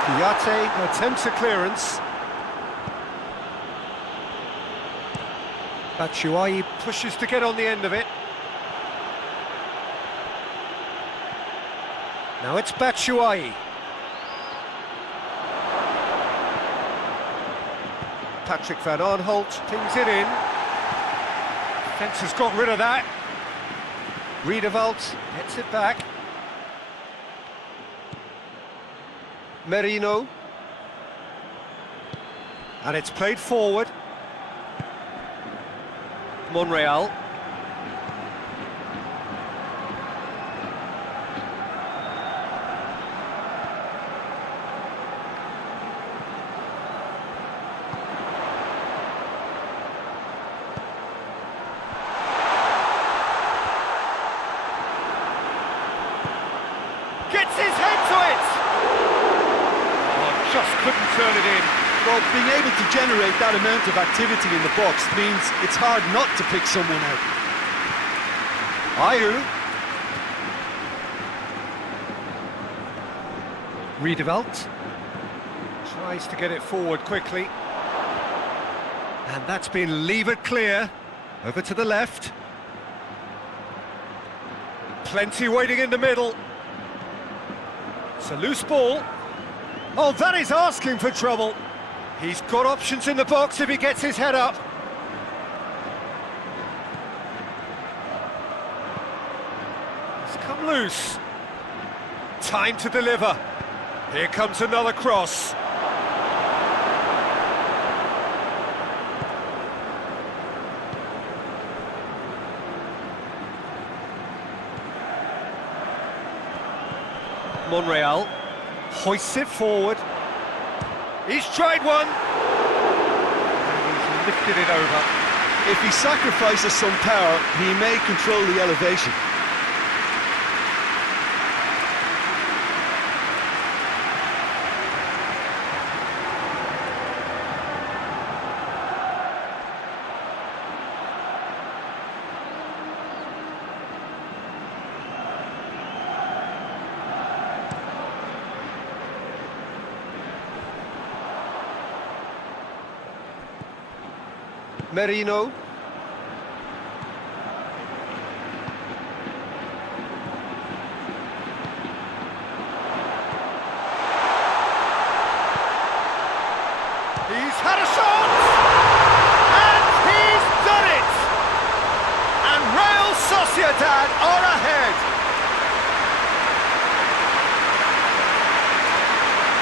Kouyaté attempts a clearance. Batshuayi pushes to get on the end of it. Now it's Batshuayi. Patrick van Aanholt pings it in. Defence has got rid of that. Riedewald gets it back. Merino. And it's played forward. Monreal. Gets his head to it! Oh, just couldn't turn it in. Well, being able to generate that amount of activity in the box means it's hard not to pick someone out. Ayew. Riedewald tries to get it forward quickly. And that's been levered clear. Over to the left. Plenty waiting in the middle. It's a loose ball. Oh, that is asking for trouble. He's got options in the box if he gets his head up. It's come loose. Time to deliver. Here comes another cross. Monreal hoists it forward. He's tried one. And he's lifted it over. If he sacrifices some power, he may control the elevation. Merino. He's had a shot! And he's done it! And Real Sociedad are ahead!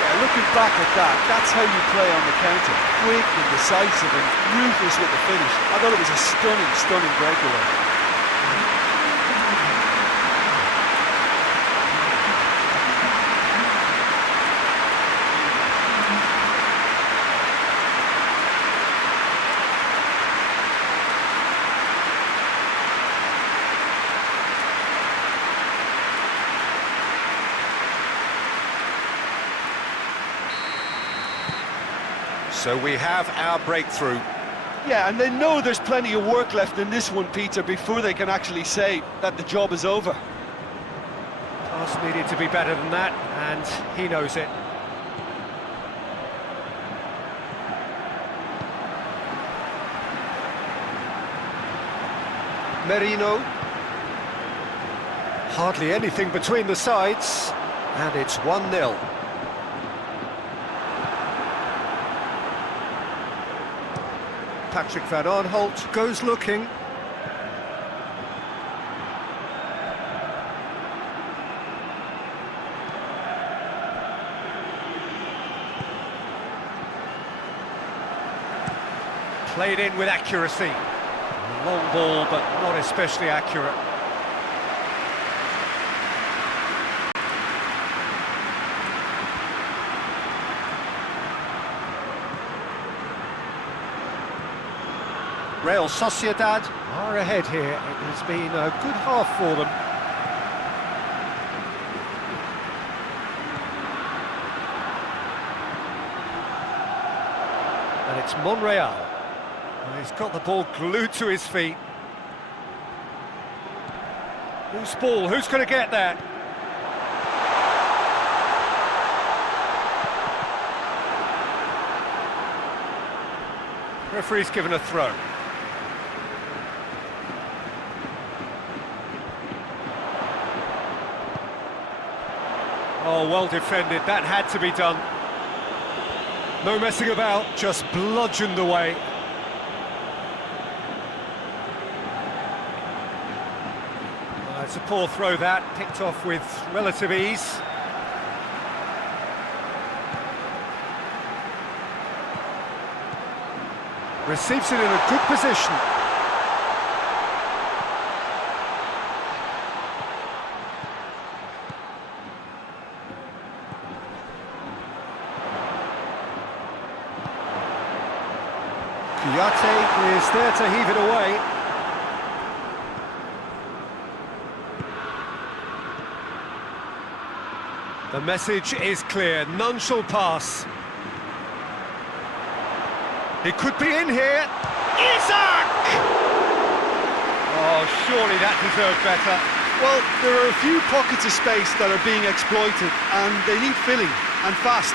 Yeah, looking back at that, that's how you play on the counter. Quick and decisive and ruthless with the finish. I thought it was a stunning, stunning breakaway. So we have our breakthrough. Yeah, and they know there's plenty of work left in this one, Peter, before they can actually say that the job is over. Pass needed to be better than that, and he knows it. Merino. Hardly anything between the sides, and it's 1-0. Patrick van Aanholt goes looking. Played in with accuracy. Long ball, but not especially accurate. Real Sociedad are ahead here. It has been a good half for them. And it's Monreal. He's got the ball glued to his feet. Loose ball, who's going to get that? Referee's given a throw. Oh, well defended, that had to be done. No messing about, just bludgeoned away. It's a poor throw that, picked off with relative ease. Receives it in a good position. Kouyaté is there to heave it away. The message is clear, none shall pass. He could be in here. Isaac! Oh, surely that deserved better. Well, there are a few pockets of space that are being exploited, and they need filling, and fast.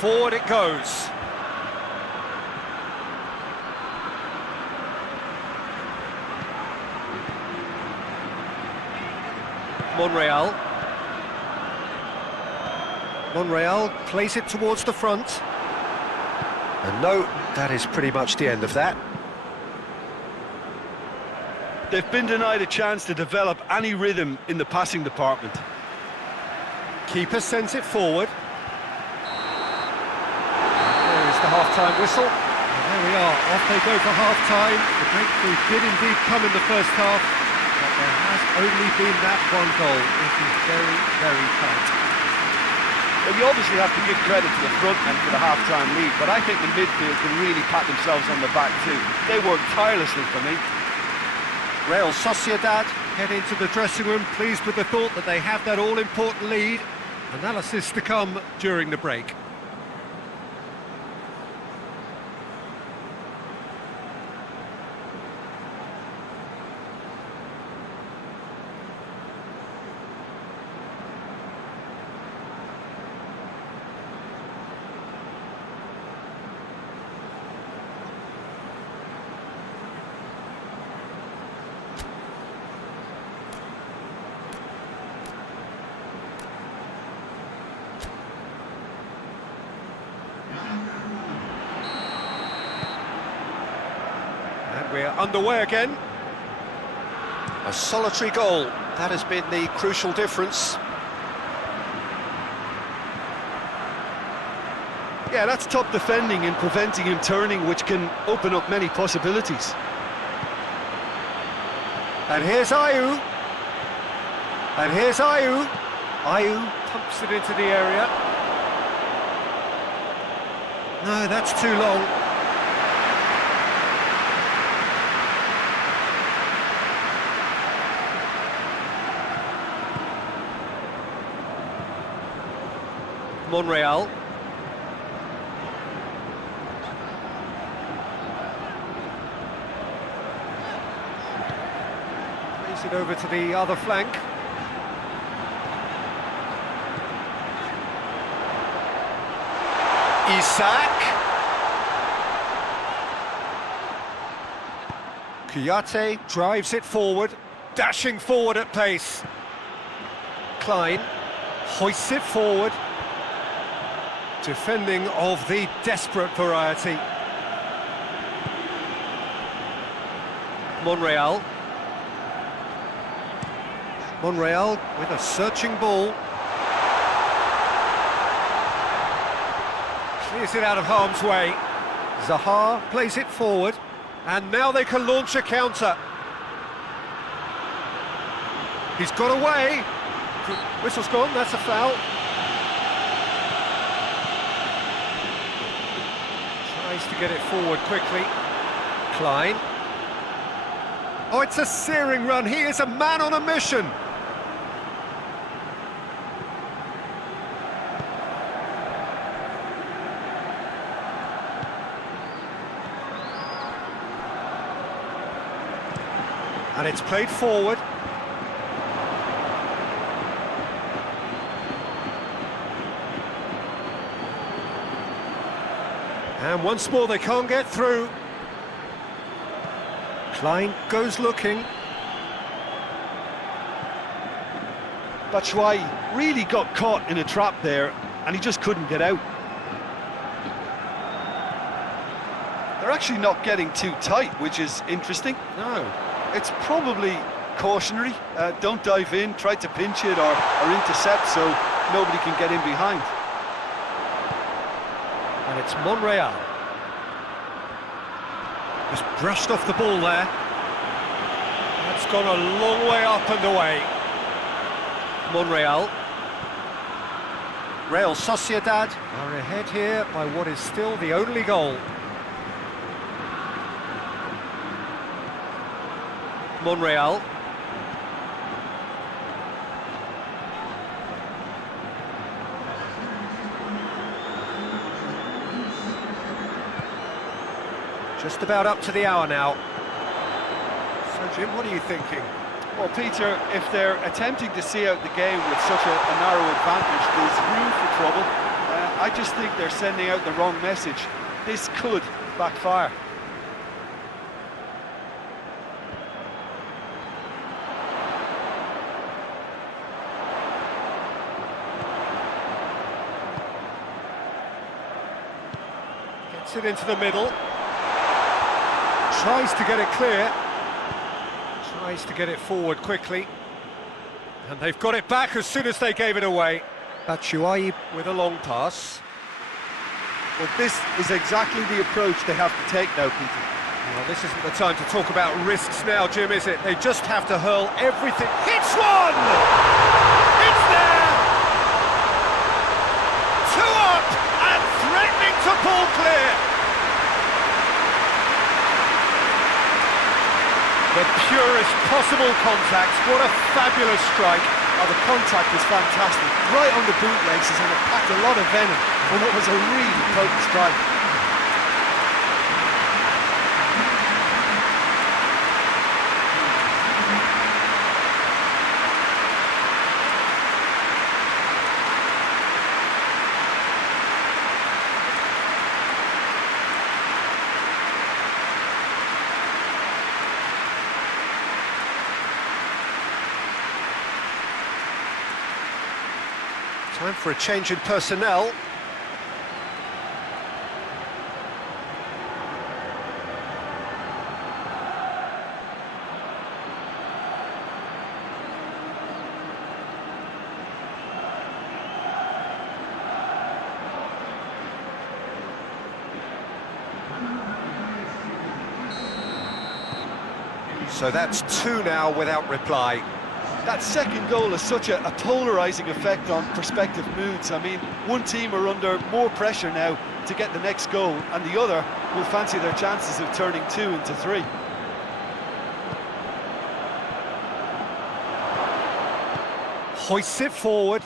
Forward it goes. Monreal plays it towards the front. And no, that is pretty much the end of that. They've been denied a chance to develop any rhythm in the passing department. Keeper sends it forward. There is the half-time whistle. And there we are, off they go for half-time. The breakthrough did indeed come in the first half, but there has only been that one goal. It is very, very tight. Well, you obviously have to give credit to the front men for the half-time lead, but I think the midfield can really pat themselves on the back too. They worked tirelessly for me. Real Sociedad head into the dressing room, pleased with the thought that they have that all-important lead. Analysis to come during the break. We're underway again. A solitary goal, that has been the crucial difference. Yeah, that's top defending and preventing him turning, which can open up many possibilities. And here's Ayew. And here's Ayew. Ayew pumps it into the area. No, that's too long. Monreal. Plays it over to the other flank. Isaac. Kouyaté drives it forward, dashing forward at pace. Klein hoists it forward. Defending of the desperate variety. Monreal. Monreal with a searching ball. Clears it out of harm's way. Zaha plays it forward. And now they can launch a counter. He's got away. Whistle's gone, that's a foul. Tries to get it forward quickly. Klein. Oh, it's a searing run. He is a man on a mission. And it's played forward. And once more they can't get through. Klein goes looking. Batshuayi really got caught in a trap there, and he just couldn't get out. They're actually not getting too tight, which is interesting. No. It's probably cautionary. Don't dive in, try to pinch it or intercept so nobody can get in behind. And it's Monreal. Just brushed off the ball there. That's gone a long way up and away. Monreal. Real Sociedad are ahead here by what is still the only goal. Monreal. Just about up to the hour now. So, Jim, what are you thinking? Well, Peter, if they're attempting to see out the game with such a narrow advantage, there's room for trouble. I just think they're sending out the wrong message. This could backfire. Gets it into the middle. Tries to get it clear. Tries to get it forward quickly. And they've got it back as soon as they gave it away. Batshuayi with a long pass. Well, this is exactly the approach they have to take now, Peter. Well, this isn't the time to talk about risks now, Jim, is it? They just have to hurl everything. Hits one! It's there! Two up and threatening to pull clear. The purest possible contact. What a fabulous strike. Oh, the contact was fantastic. Right on the bootlaces, and it packed a lot of venom for what was a really potent strike. Time for a change in personnel. So that's two now without reply. That second goal has such a polarising effect on prospective moods. I mean, one team are under more pressure now to get the next goal, and the other will fancy their chances of turning 2 into 3. Hoists it forward.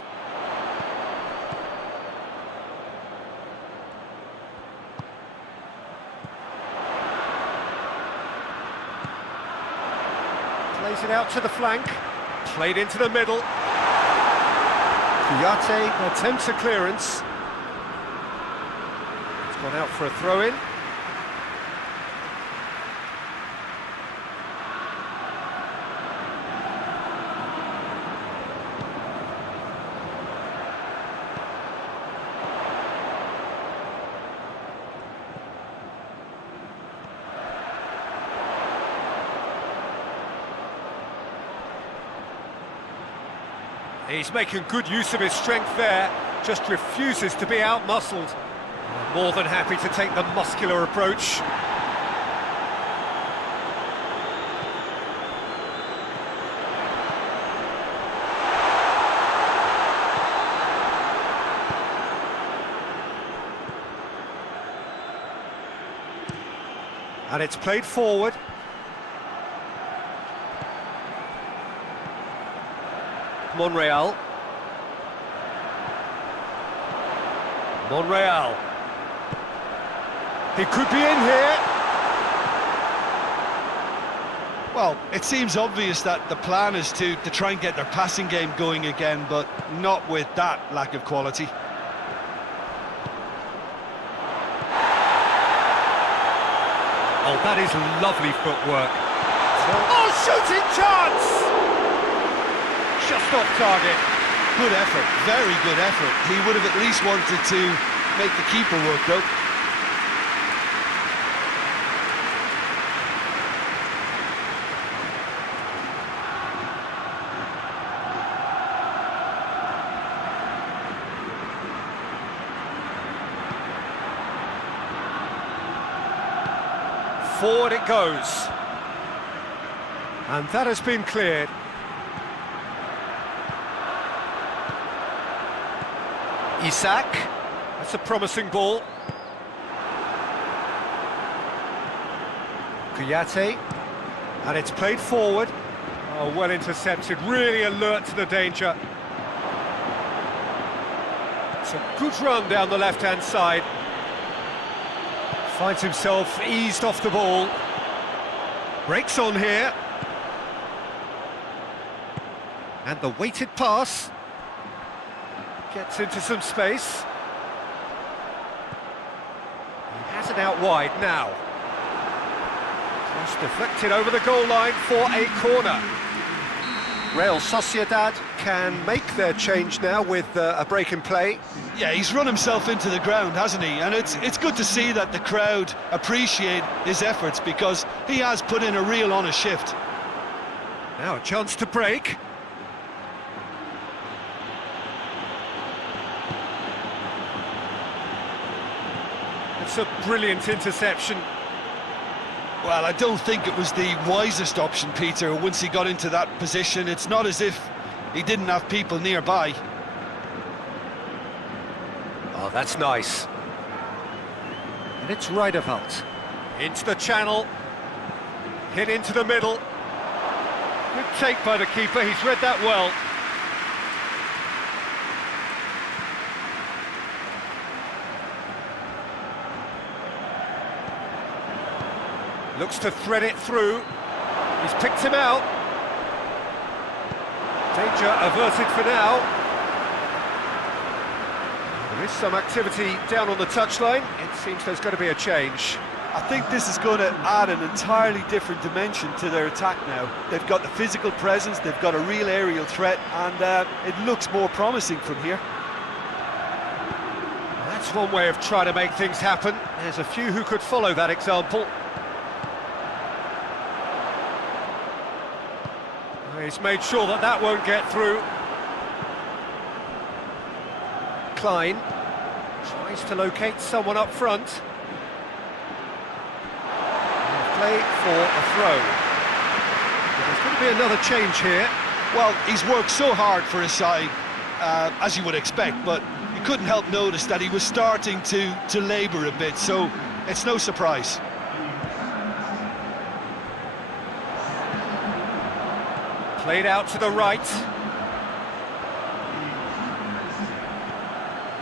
Plays it out to the flank. Played into the middle. Kouyaté attempts a clearance. It's gone out for a throw-in. He's making good use of his strength there, just refuses to be out-muscled. More than happy to take the muscular approach. And it's played forward. Monreal. Monreal. He could be in here. Well, it seems obvious that the plan is to try and get their passing game going again, but not with that lack of quality. Oh, that is lovely footwork. Oh, shooting chance! Just off target. Good effort, very good effort. He would have at least wanted to make the keeper work, though. Forward it goes. And that has been cleared. Isak, that's a promising ball. Kouyaté, And it's played forward. Oh, well intercepted, really alert to the danger. It's a good run down the left-hand side. Finds himself eased off the ball. Breaks on here. And the weighted pass. Gets into some space. He has it out wide now. Cross deflected over the goal line for a corner. Real Sociedad can make their change now with a break in play. Yeah, he's run himself into the ground, hasn't he? And it's good to see that the crowd appreciate his efforts, because he has put in a real honest shift. Now a chance to break. It's a brilliant interception. Well, I don't think it was the wisest option, Peter, once he got into that position. It's not as if he didn't have people nearby. Oh, that's nice. And it's Riederwald. Into the channel. Hit into the middle. Good take by the keeper, he's read that well. Looks to thread it through. He's picked him out. Danger averted for now. There is some activity down on the touchline. It seems there's going to be a change. I think this is going to add an entirely different dimension to their attack now. They've got the physical presence, they've got a real aerial threat, and it looks more promising from here. That's one way of trying to make things happen. There's a few who could follow that example. He's made sure that that won't get through. Klein tries to locate someone up front. Play for a throw. There's going to be another change here. Well, he's worked so hard for his side, as you would expect, but you couldn't help notice that he was starting to labour a bit, so it's no surprise. Played out to the right.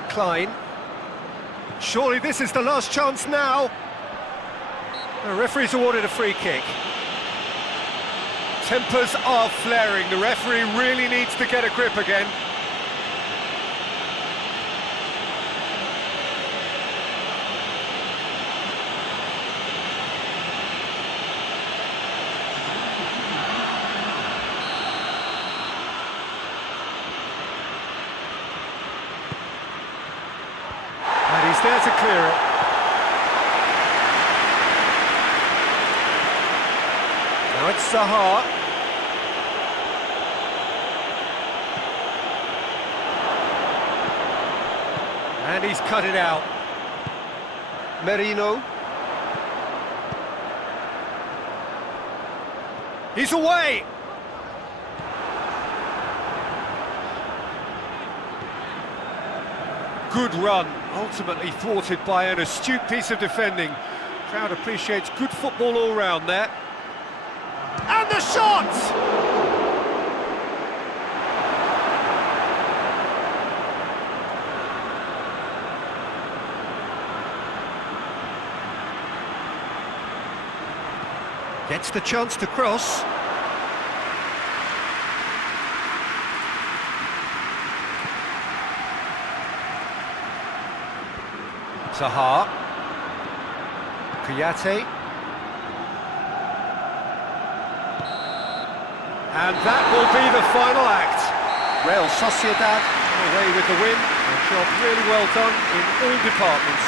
Klein. Surely this is the last chance now. The referee's awarded a free kick. Tempers are flaring. The referee really needs to get a grip again. And he's there to clear it. Now it's Zaha. And he's cut it out. Merino. He's away! Good run, ultimately thwarted by an astute piece of defending. Crowd appreciates good football all round there. And the shot! Gets the chance to cross. Zaha. Kouyaté. And that will be the final act. Real Sociedad away with the win. A job really well done in all departments.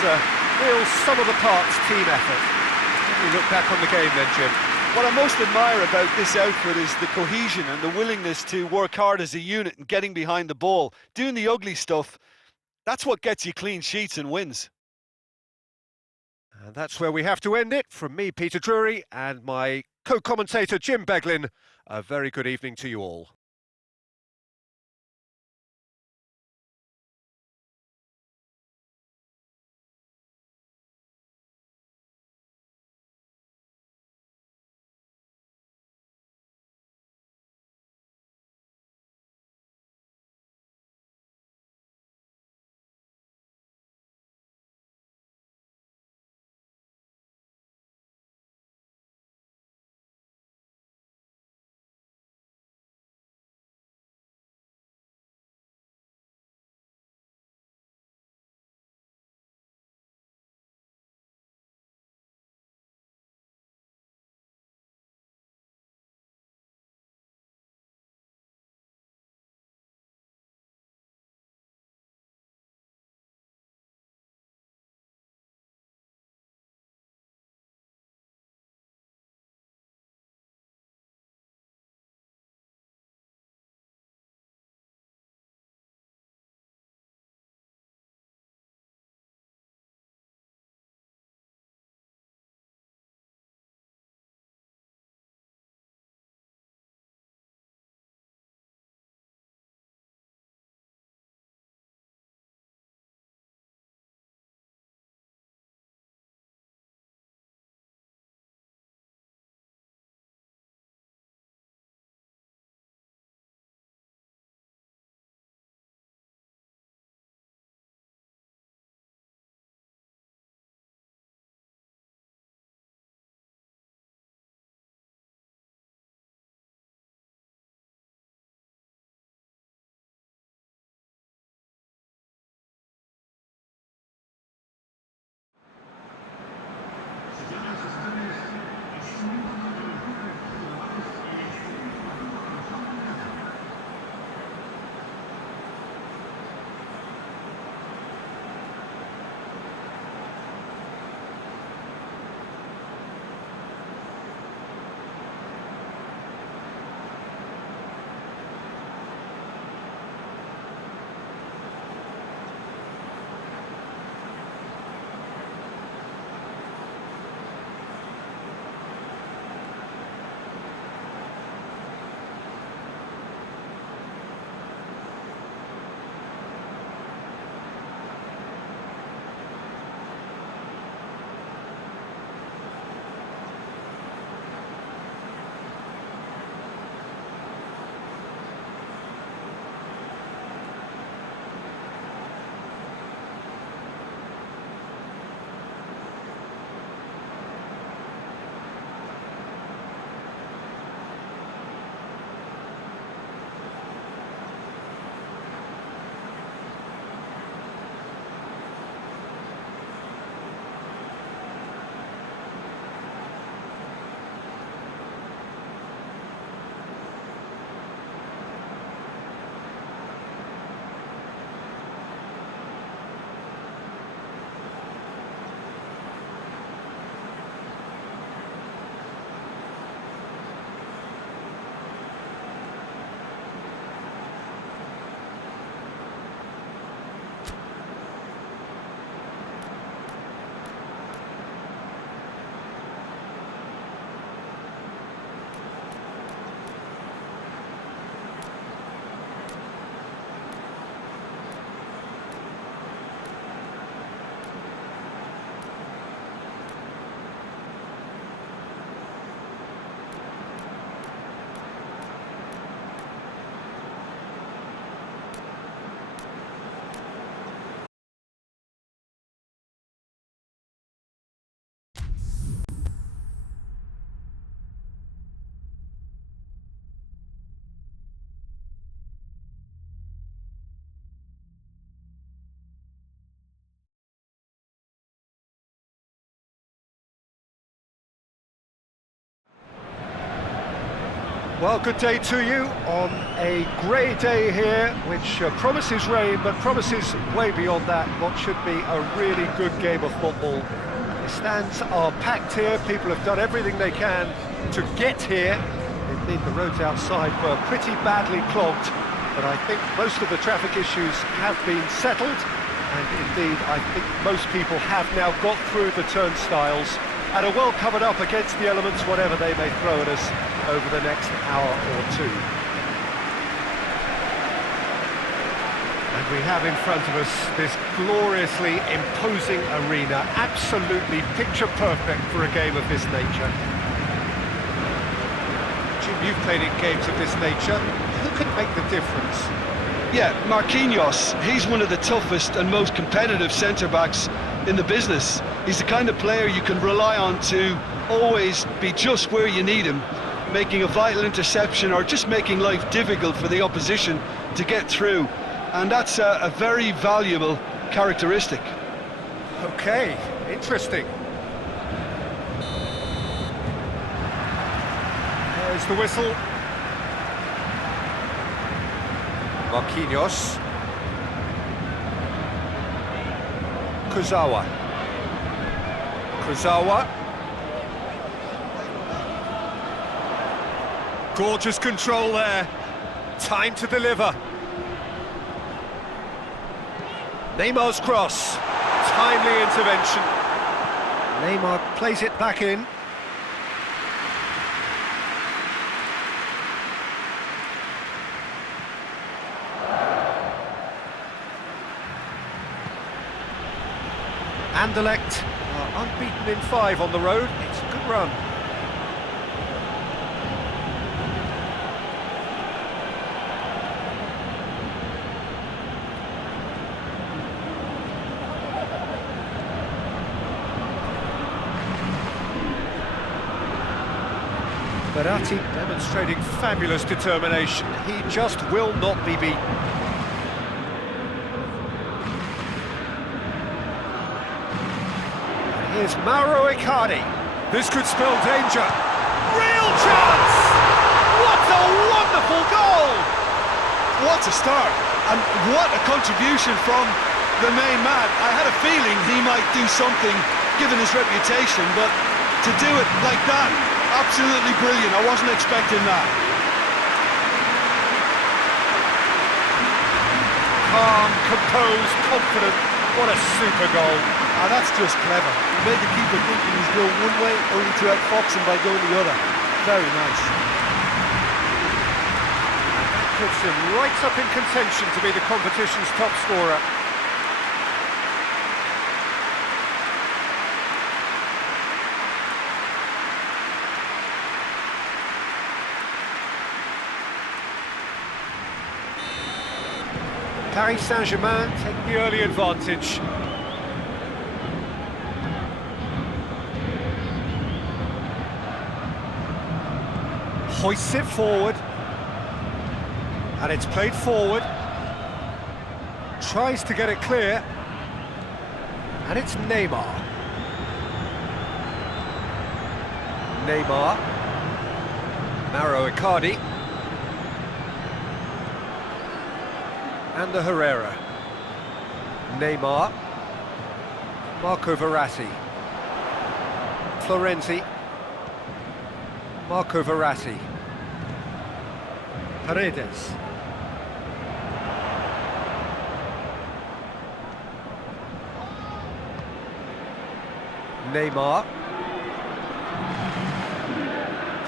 Real sum-of-the-parts team effort. Let me look back on the game then, Jim. What I most admire about this outfit is the cohesion and the willingness to work hard as a unit and getting behind the ball. Doing the ugly stuff, that's what gets you clean sheets and wins. And that's where we have to end it. From me, Peter Drury, and my co-commentator, Jim Beglin, a very good evening to you all. Well, good day to you on a grey day here, which promises rain, but promises way beyond that what should be a really good game of football. The stands are packed here, people have done everything they can to get here. Indeed, the roads outside were pretty badly clogged, but I think most of the traffic issues have been settled, and indeed, I think most people have now got through the turnstiles and are well covered up against the elements, whatever they may throw at us over the next hour or two. And we have in front of us this gloriously imposing arena, absolutely picture perfect for a game of this nature. Jim, you've played in games of this nature. Who can make the difference? Yeah, Marquinhos, he's one of the toughest and most competitive centre-backs in the business. He's the kind of player you can rely on to always be just where you need him, making a vital interception or just making life difficult for the opposition to get through. And that's a very valuable characteristic. Okay, interesting. There's the whistle. Marquinhos. Kurzawa. Gorgeous control there. Time to deliver. Neymar's cross. Timely intervention. Neymar plays it back in. Anderlecht are unbeaten in 5 on the road. It's a good run. Verratti demonstrating fabulous determination. He just will not be beaten. Here's Mauro Icardi. This could spell danger. Real chance! What a wonderful goal! What a start, and what a contribution from the main man. I had a feeling he might do something, given his reputation, but to do it like that, absolutely brilliant. I wasn't expecting that. Calm, composed, confident. What a super goal. Ah, that's just clever. He made the keeper think he was going one way, only to outfox him by going the other. Very nice. That puts him right up in contention to be the competition's top scorer. Paris Saint-Germain take the early advantage. Hoists it forward. And it's played forward. Tries to get it clear. And it's Neymar. Mauro Icardi. And the Herrera. Neymar. Marco Verratti. Florenzi. Marco Verratti. Paredes. Neymar.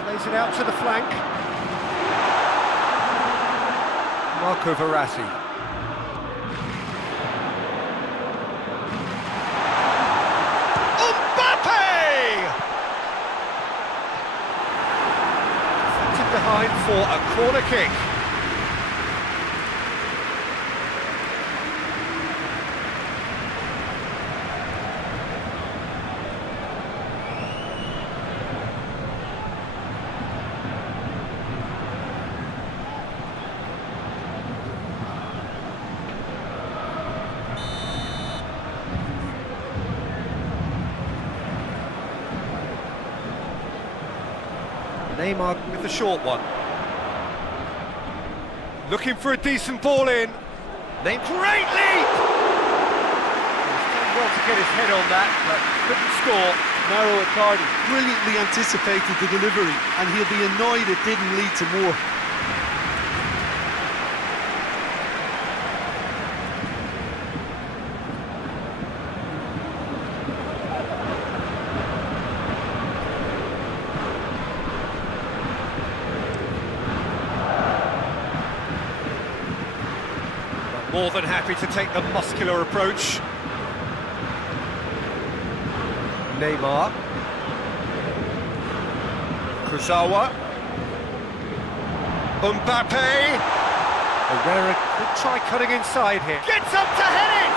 Plays it out to the flank. Marco Verratti. Behind for a corner kick. Neymar with the short one. Looking for a decent ball in. Named great leap! He's done well to get his head on that, but couldn't score. Narrow Icardi brilliantly anticipated the delivery, and he'll be annoyed it didn't lead to more. More than happy to take the muscular approach. Neymar. Kurzawa. Mbappe. Herrera could try cutting inside here. Gets up to head it!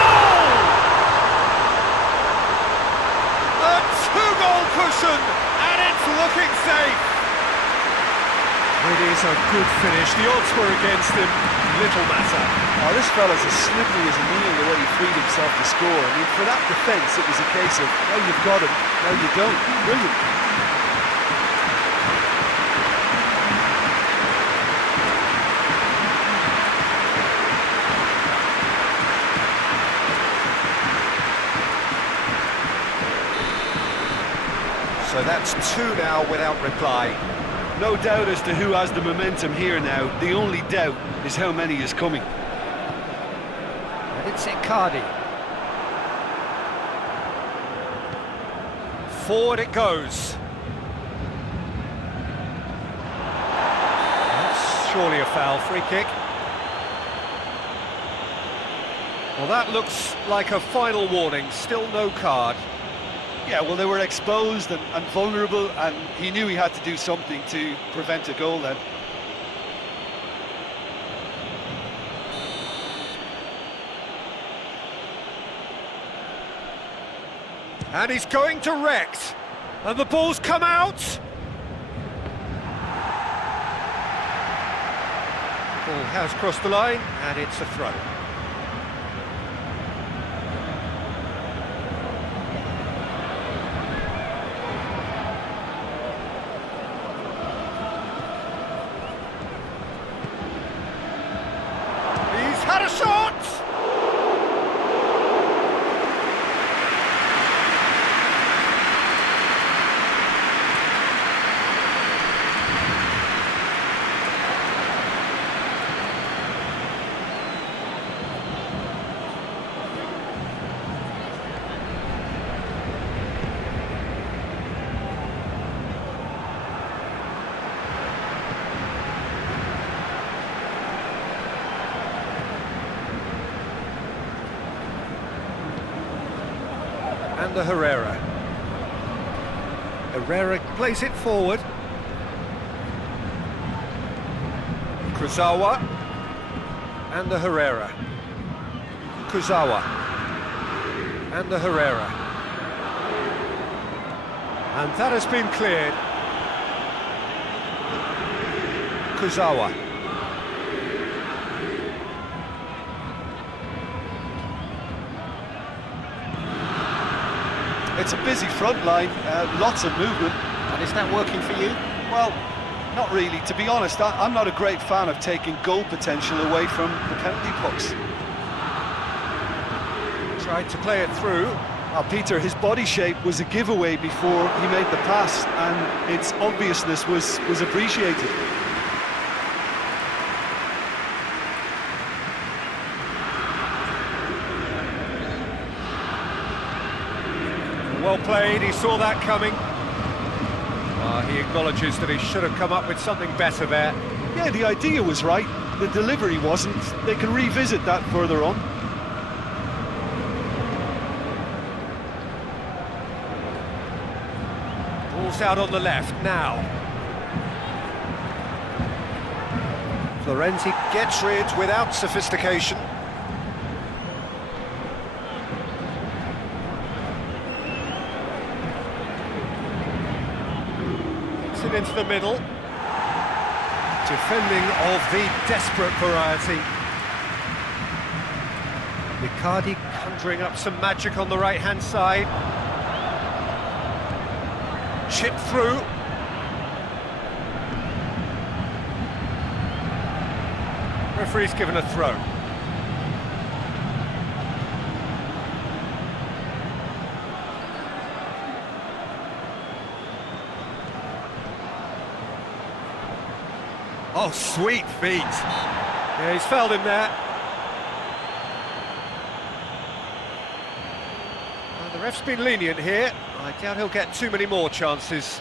Goal! A two-goal cushion, and it's looking safe. It is a good finish. The odds were against him. Little matter. Oh, this fella's as slippery as a needle the way he freed himself to score. I mean, for that defence, it was a case of, now you've got him, now you don't. Brilliant. So that's two now without reply. No doubt as to who has the momentum here now. The only doubt is how many is coming. And it's Icardi. Forward it goes. That's surely a foul, free kick. Well, that looks like a final warning, still no card. Yeah, well, they were exposed and vulnerable, and he knew he had to do something to prevent a goal then. And he's going direct. And the ball's come out. Ball has crossed the line, and it's a throw. Had a shot! And the Herrera. Herrera plays it forward. Kurzawa. And the Herrera. Kurzawa. And the Herrera. And that has been cleared. Kurzawa. It's a busy front line, lots of movement. And is that working for you? Well, not really. To be honest, I'm not a great fan of taking goal potential away from the penalty box. Tried to play it through. Peter, his body shape was a giveaway before he made the pass, and its obviousness was appreciated. Well played, he saw that coming. He acknowledges that he should have come up with something better there. Yeah, the idea was right, the delivery wasn't. They can revisit that further on. Ball's out on the left now. Florenzi gets rid without sophistication. It into the middle. Defending of the desperate variety. Icardi conjuring up some magic on the right-hand side. Chip through. Referee's given a throw. Oh, sweet feet. Yeah, he's fouled him there. Well, the ref's been lenient here. I doubt he'll get too many more chances.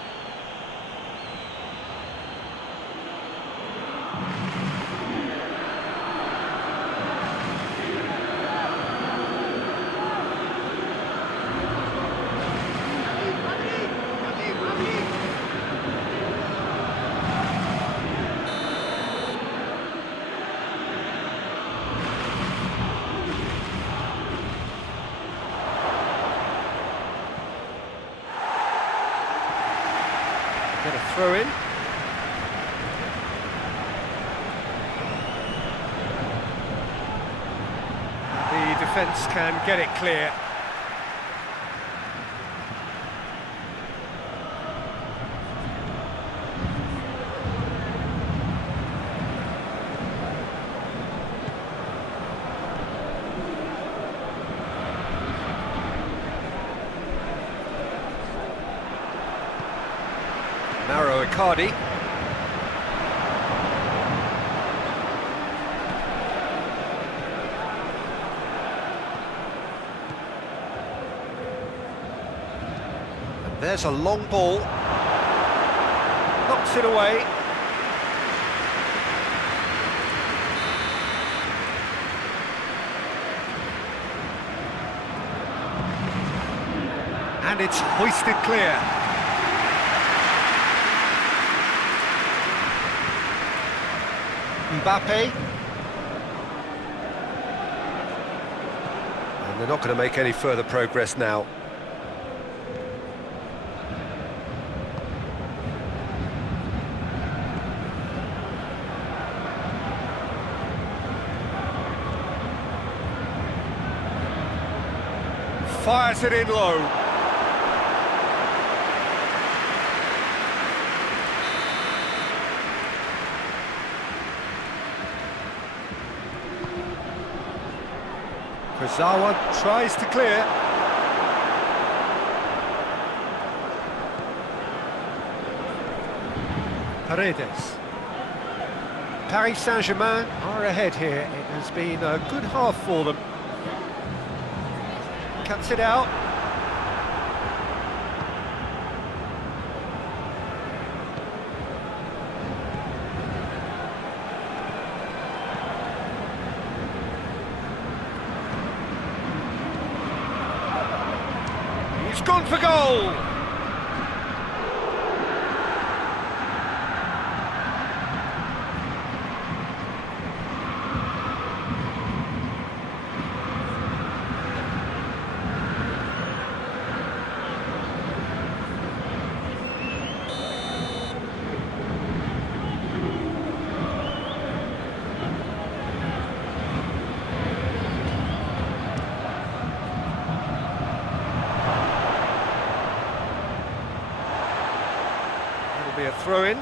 Get a throw in. The defence can get it clear. Mauro Icardi. And there's a long ball. Knocks it away. And it's hoisted clear. Mbappe. And they're not going to make any further progress now. Fires it in low. Kurzawa tries to clear. Paredes. Paris Saint-Germain are ahead here. It has been a good half for them. Cuts it out. He's gone for goal! Be a throw-in.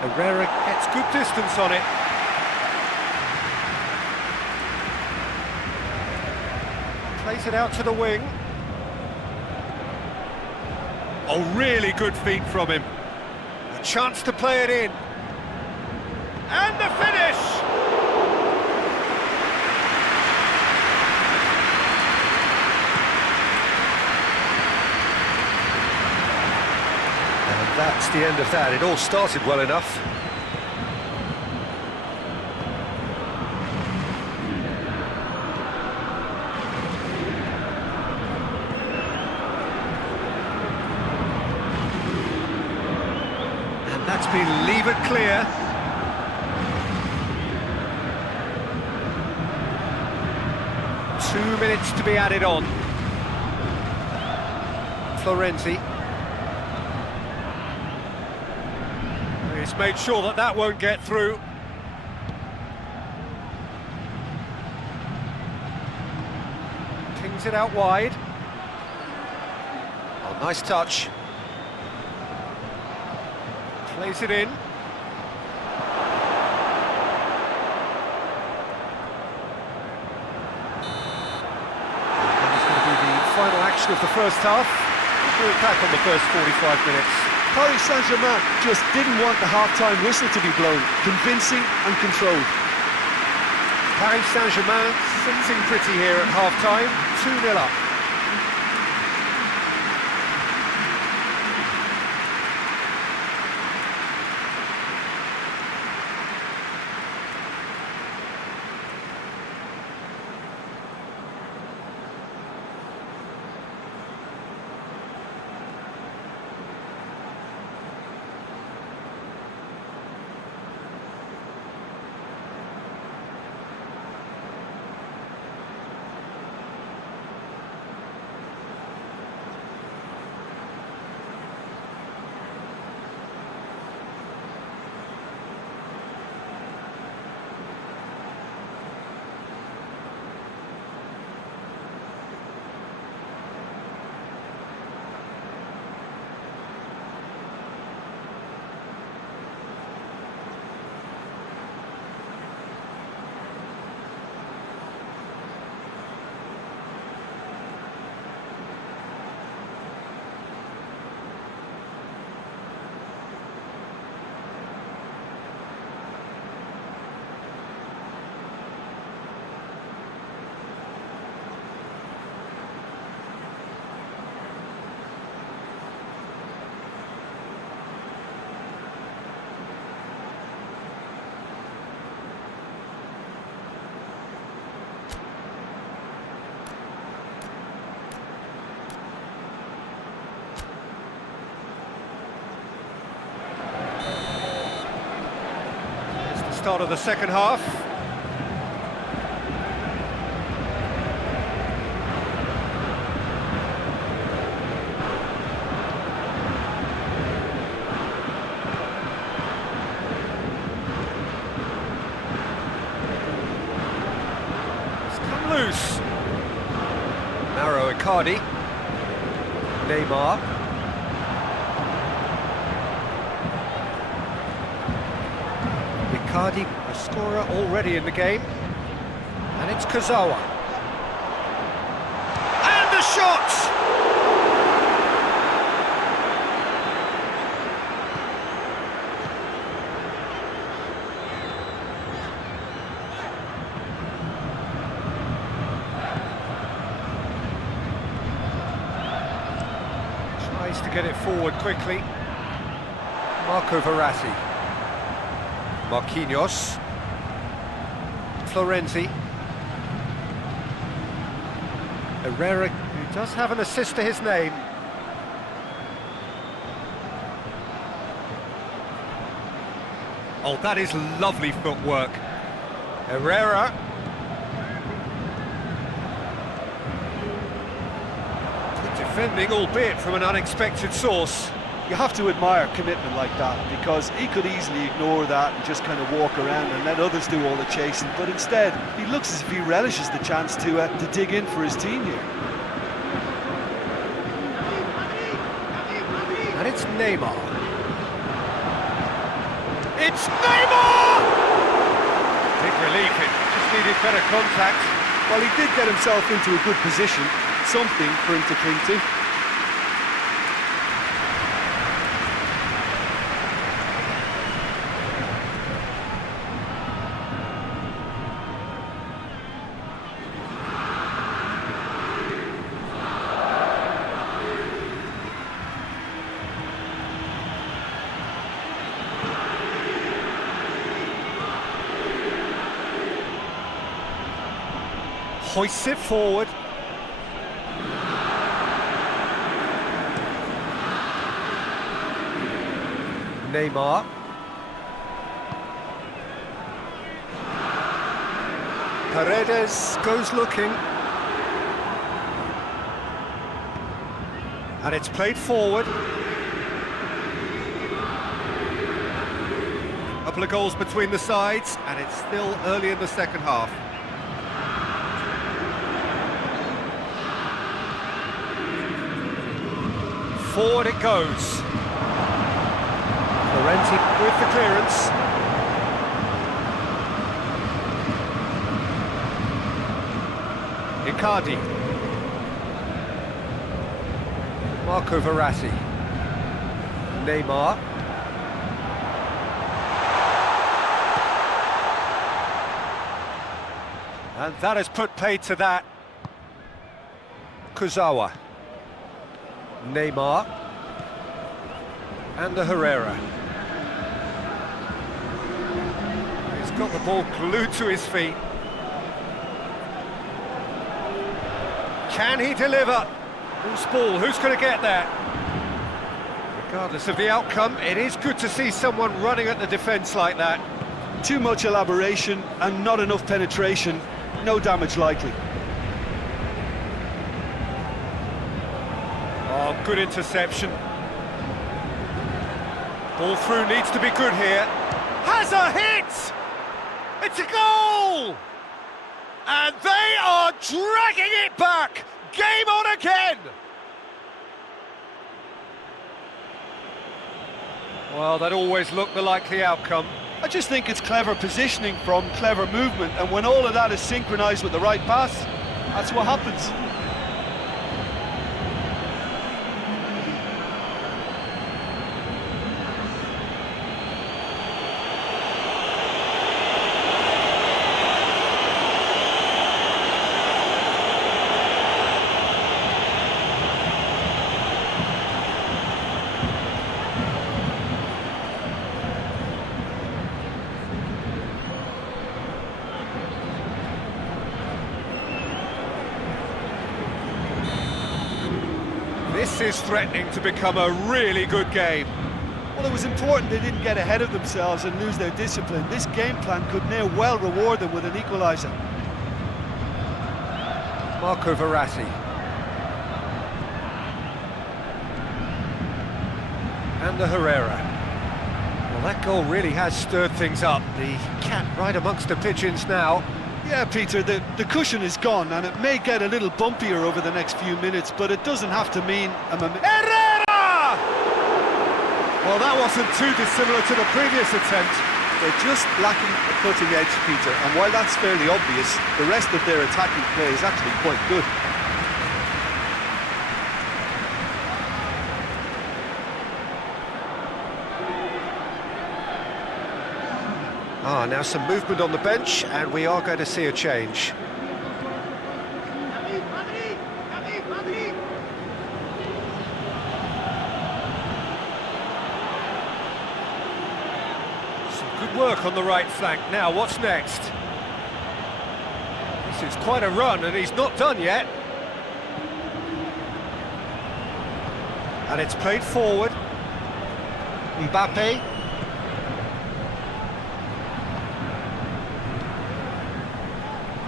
Herrera gets good distance on it. Plays it out to the wing. Oh, really good feet from him. Chance to play it in. And the finish! And that's the end of that. It all started well enough. That's been levered clear. Two minutes to be added on. Florenzi. He's made sure that that won't get through. it out wide. Oh, nice touch. Plays it in. Final action of the first half. We'll be back on the first 45 minutes. Paris Saint-Germain just didn't want the half-time whistle to be blown. Convincing and controlled. Paris Saint-Germain sitting pretty here at half-time, 2-0 up. Start of the second half. It's come loose. Mauro Icardi. Neymar. Icardi, a scorer already in the game, and it's Kurzawa. And the shot! Tries to get it forward quickly. Marco Verratti. Marquinhos, Florenzi, Herrera, who does have an assist to his name. Oh, that is lovely footwork. Herrera. Good defending, albeit from an unexpected source. You have to admire commitment like that, because he could easily ignore that and just kind of walk around and let others do all the chasing, but instead he looks as if he relishes the chance to dig in for his team here. And it's Neymar. It's Neymar! Big relief, it just needed better contact. Well, he did get himself into a good position, something for him to cling to. Hoists it forward. Neymar. Paredes goes looking. And it's played forward. A couple of goals between the sides, and it's still early in the second half. Forward it goes. Florenti with the clearance. Icardi. Marco Verratti. Neymar. And that has put paid to that. Kurzawa. Neymar. And the Herrera. He's got the ball glued to his feet. Can he deliver? Who's ball? Who's going to get there? Regardless of the outcome, it is good to see someone running at the defence like that. Too much elaboration and not enough penetration. No damage likely. Oh, good interception. Ball through needs to be good here. Has a hit! It's a goal! And they are dragging it back! Game on again! Well, that always looked the likely outcome. I just think it's clever positioning from clever movement, and when all of that is synchronised with the right pass, that's what happens. This is threatening to become a really good game. Well, it was important they didn't get ahead of themselves and lose their discipline. This game plan could now well reward them with an equaliser. Marco Verratti. And the Herrera. Well, that goal really has stirred things up. The cat right amongst the pigeons now. Yeah, Peter, the cushion is gone, and it may get a little bumpier over the next few minutes, but it doesn't have to mean Herrera! Well, that wasn't too dissimilar to the previous attempt. They're just lacking a cutting edge, Peter, and while that's fairly obvious, the rest of their attacking play is actually quite good. Ah, now some movement on the bench, and we are going to see a change. Some good work on the right flank. Now, what's next? This is quite a run, and he's not done yet. And it's played forward. Mbappe.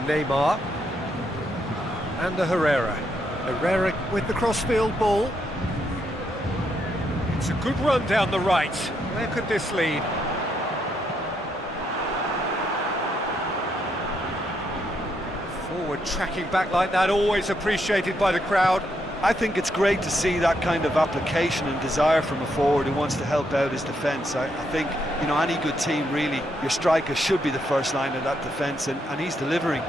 Neymar. And the Herrera. Herrera with the crossfield ball. It's a good run down the right. Where could this lead? Forward tracking back like that, always appreciated by the crowd. I think it's great to see that kind of application and desire from a forward who wants to help out his defence. I think, you know, any good team, really, your striker should be the first line of that defence, and he's delivering.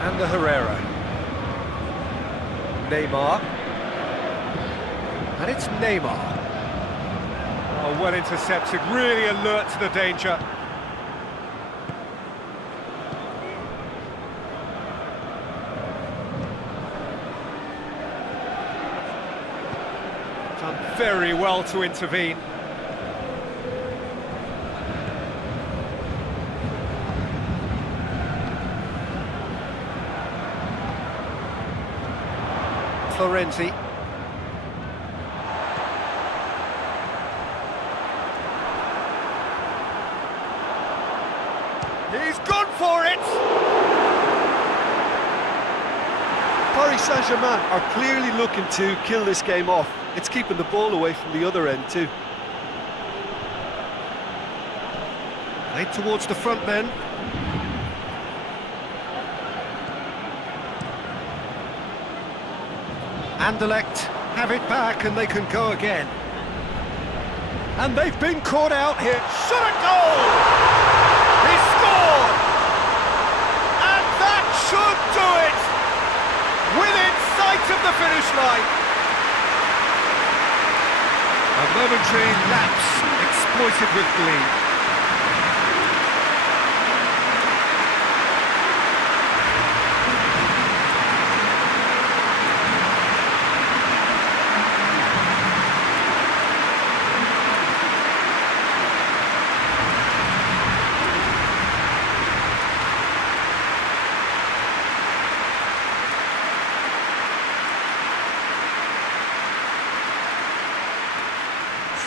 And the Herrera. Neymar. And it's Neymar. Oh, well intercepted, really alert to the danger. Done very well to intervene. Florenti. He's gone for it! Paris Saint-Germain are clearly looking to kill this game off. It's keeping the ball away from the other end too. Played towards the front men. Anderlecht have it back and they can go again. And they've been caught out here. Shot a goal! He scored! And that should do it! Within sight of the finish line. A momentary lapse exploited with glee.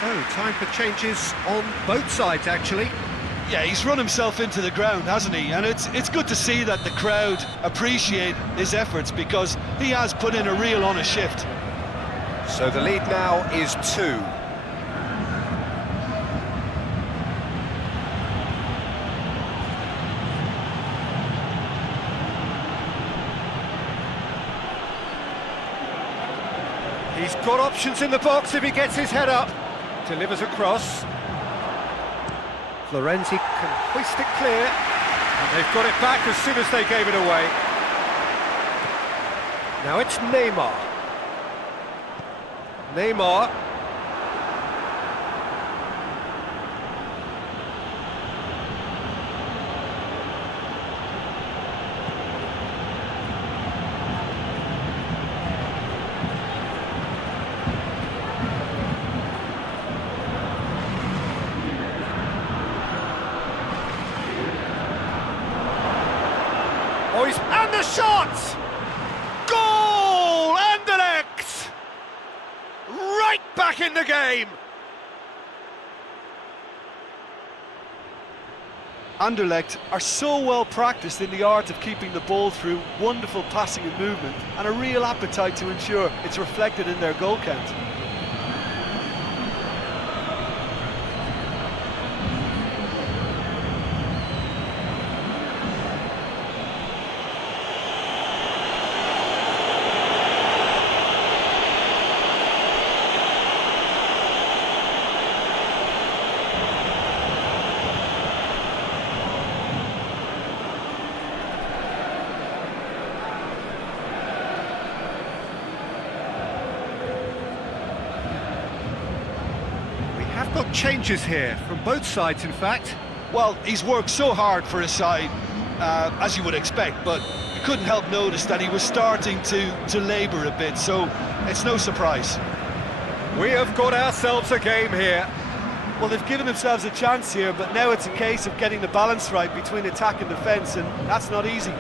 So, time for changes on both sides, actually. Yeah, he's run himself into the ground, hasn't he? And it's good to see that the crowd appreciate his efforts, because he has put in a real honest shift. So the lead now is 2. He's got options in the box if he gets his head up. Delivers across. Florenzi can hoist it clear. And they've got it back as soon as they gave it away. Now it's Neymar. Neymar. And the shot! Goal! Anderlecht! Right back in the game! Anderlecht are so well practiced in the art of keeping the ball through wonderful passing and movement, and a real appetite to ensure it's reflected in their goal count. Got changes here from both sides, in fact. Well, he's worked so hard for his side, as you would expect, but you couldn't help notice that he was starting to labour a bit, so it's no surprise. We have got ourselves a game here. Well, they've given themselves a chance here, but now it's a case of getting the balance right between attack and defence, and that's not easy.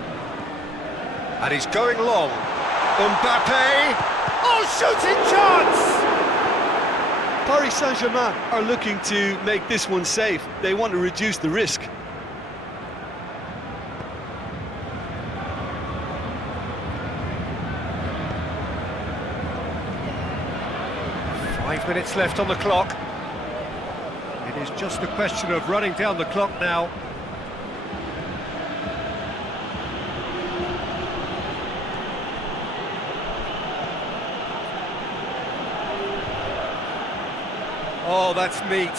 And he's going long. Mbappe! Oh, shooting chance! Paris Saint-Germain are looking to make this one safe. They want to reduce the risk. Five minutes left on the clock. It is just a question of running down the clock now. Oh, that's neat.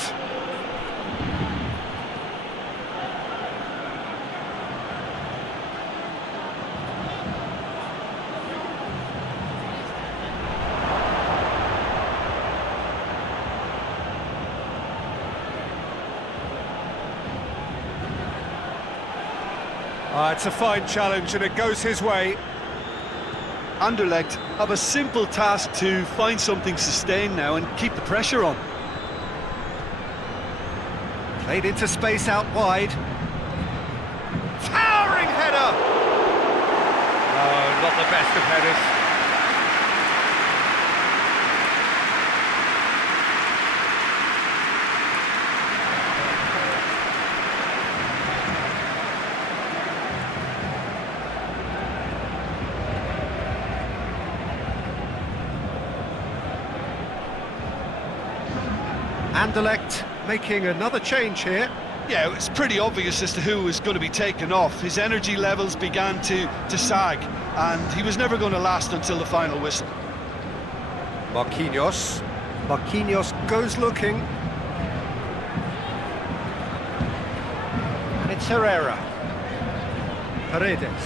It's a fine challenge and it goes his way. Anderlecht have a simple task to find something sustained now and keep the pressure on. Played into space out wide. Towering header! Oh, not the best of headers. Anderlecht making another change here. Yeah, it's pretty obvious as to who was going to be taken off. His energy levels began to sag, and he was never going to last until the final whistle. Marquinhos. Marquinhos goes looking. And it's Herrera. Paredes.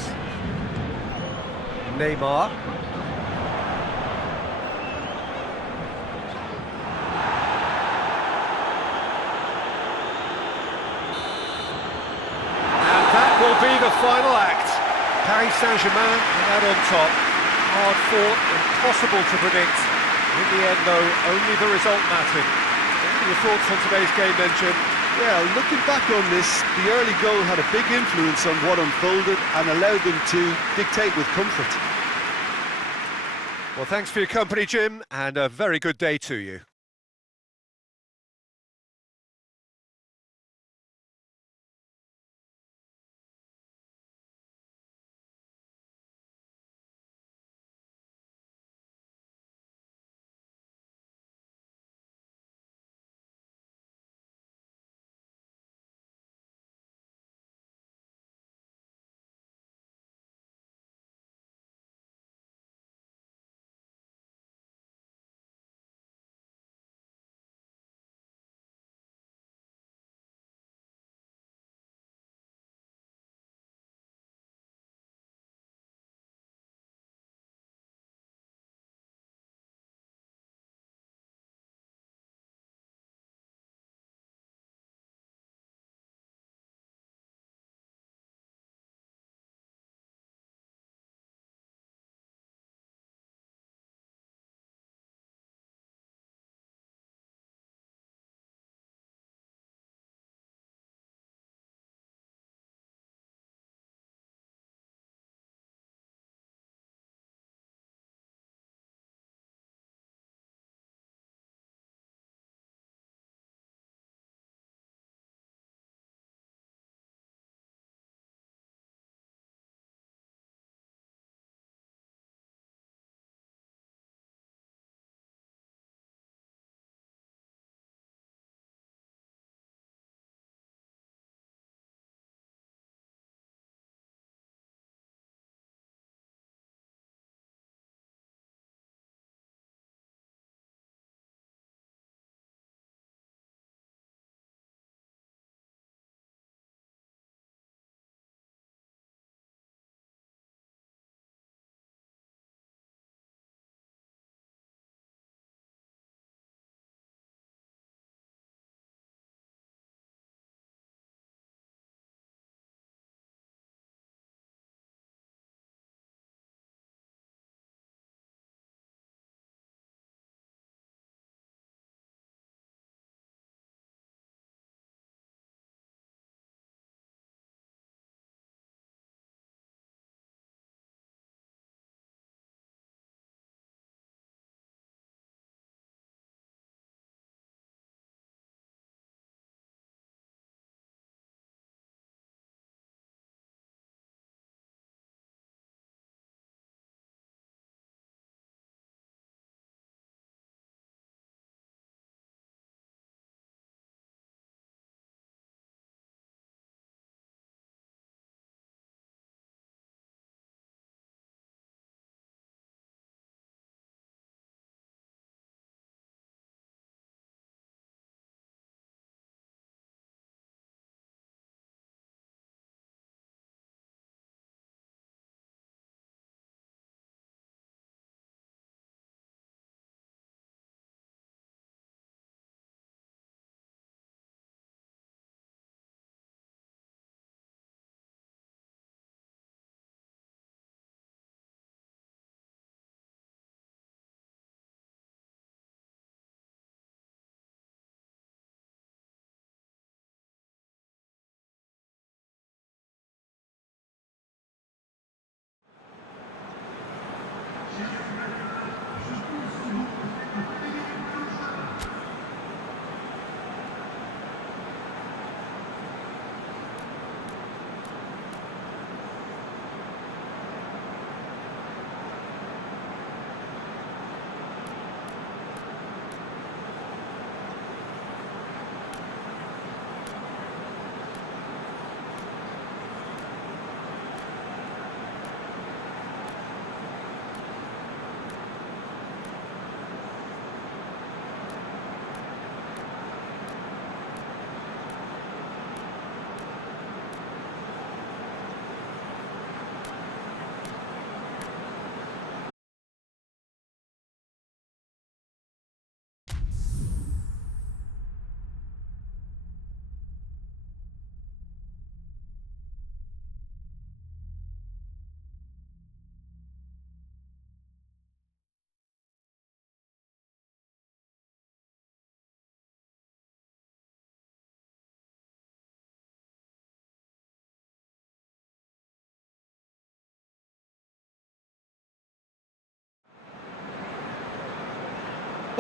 Neymar. And that will be the final act. Paris Saint-Germain and that on top. Hard fought, impossible to predict. In the end, though, only the result mattered. What are your thoughts on today's game then, Jim? Yeah, looking back on this, the early goal had a big influence on what unfolded and allowed them to dictate with comfort. Well, thanks for your company, Jim, and a very good day to you.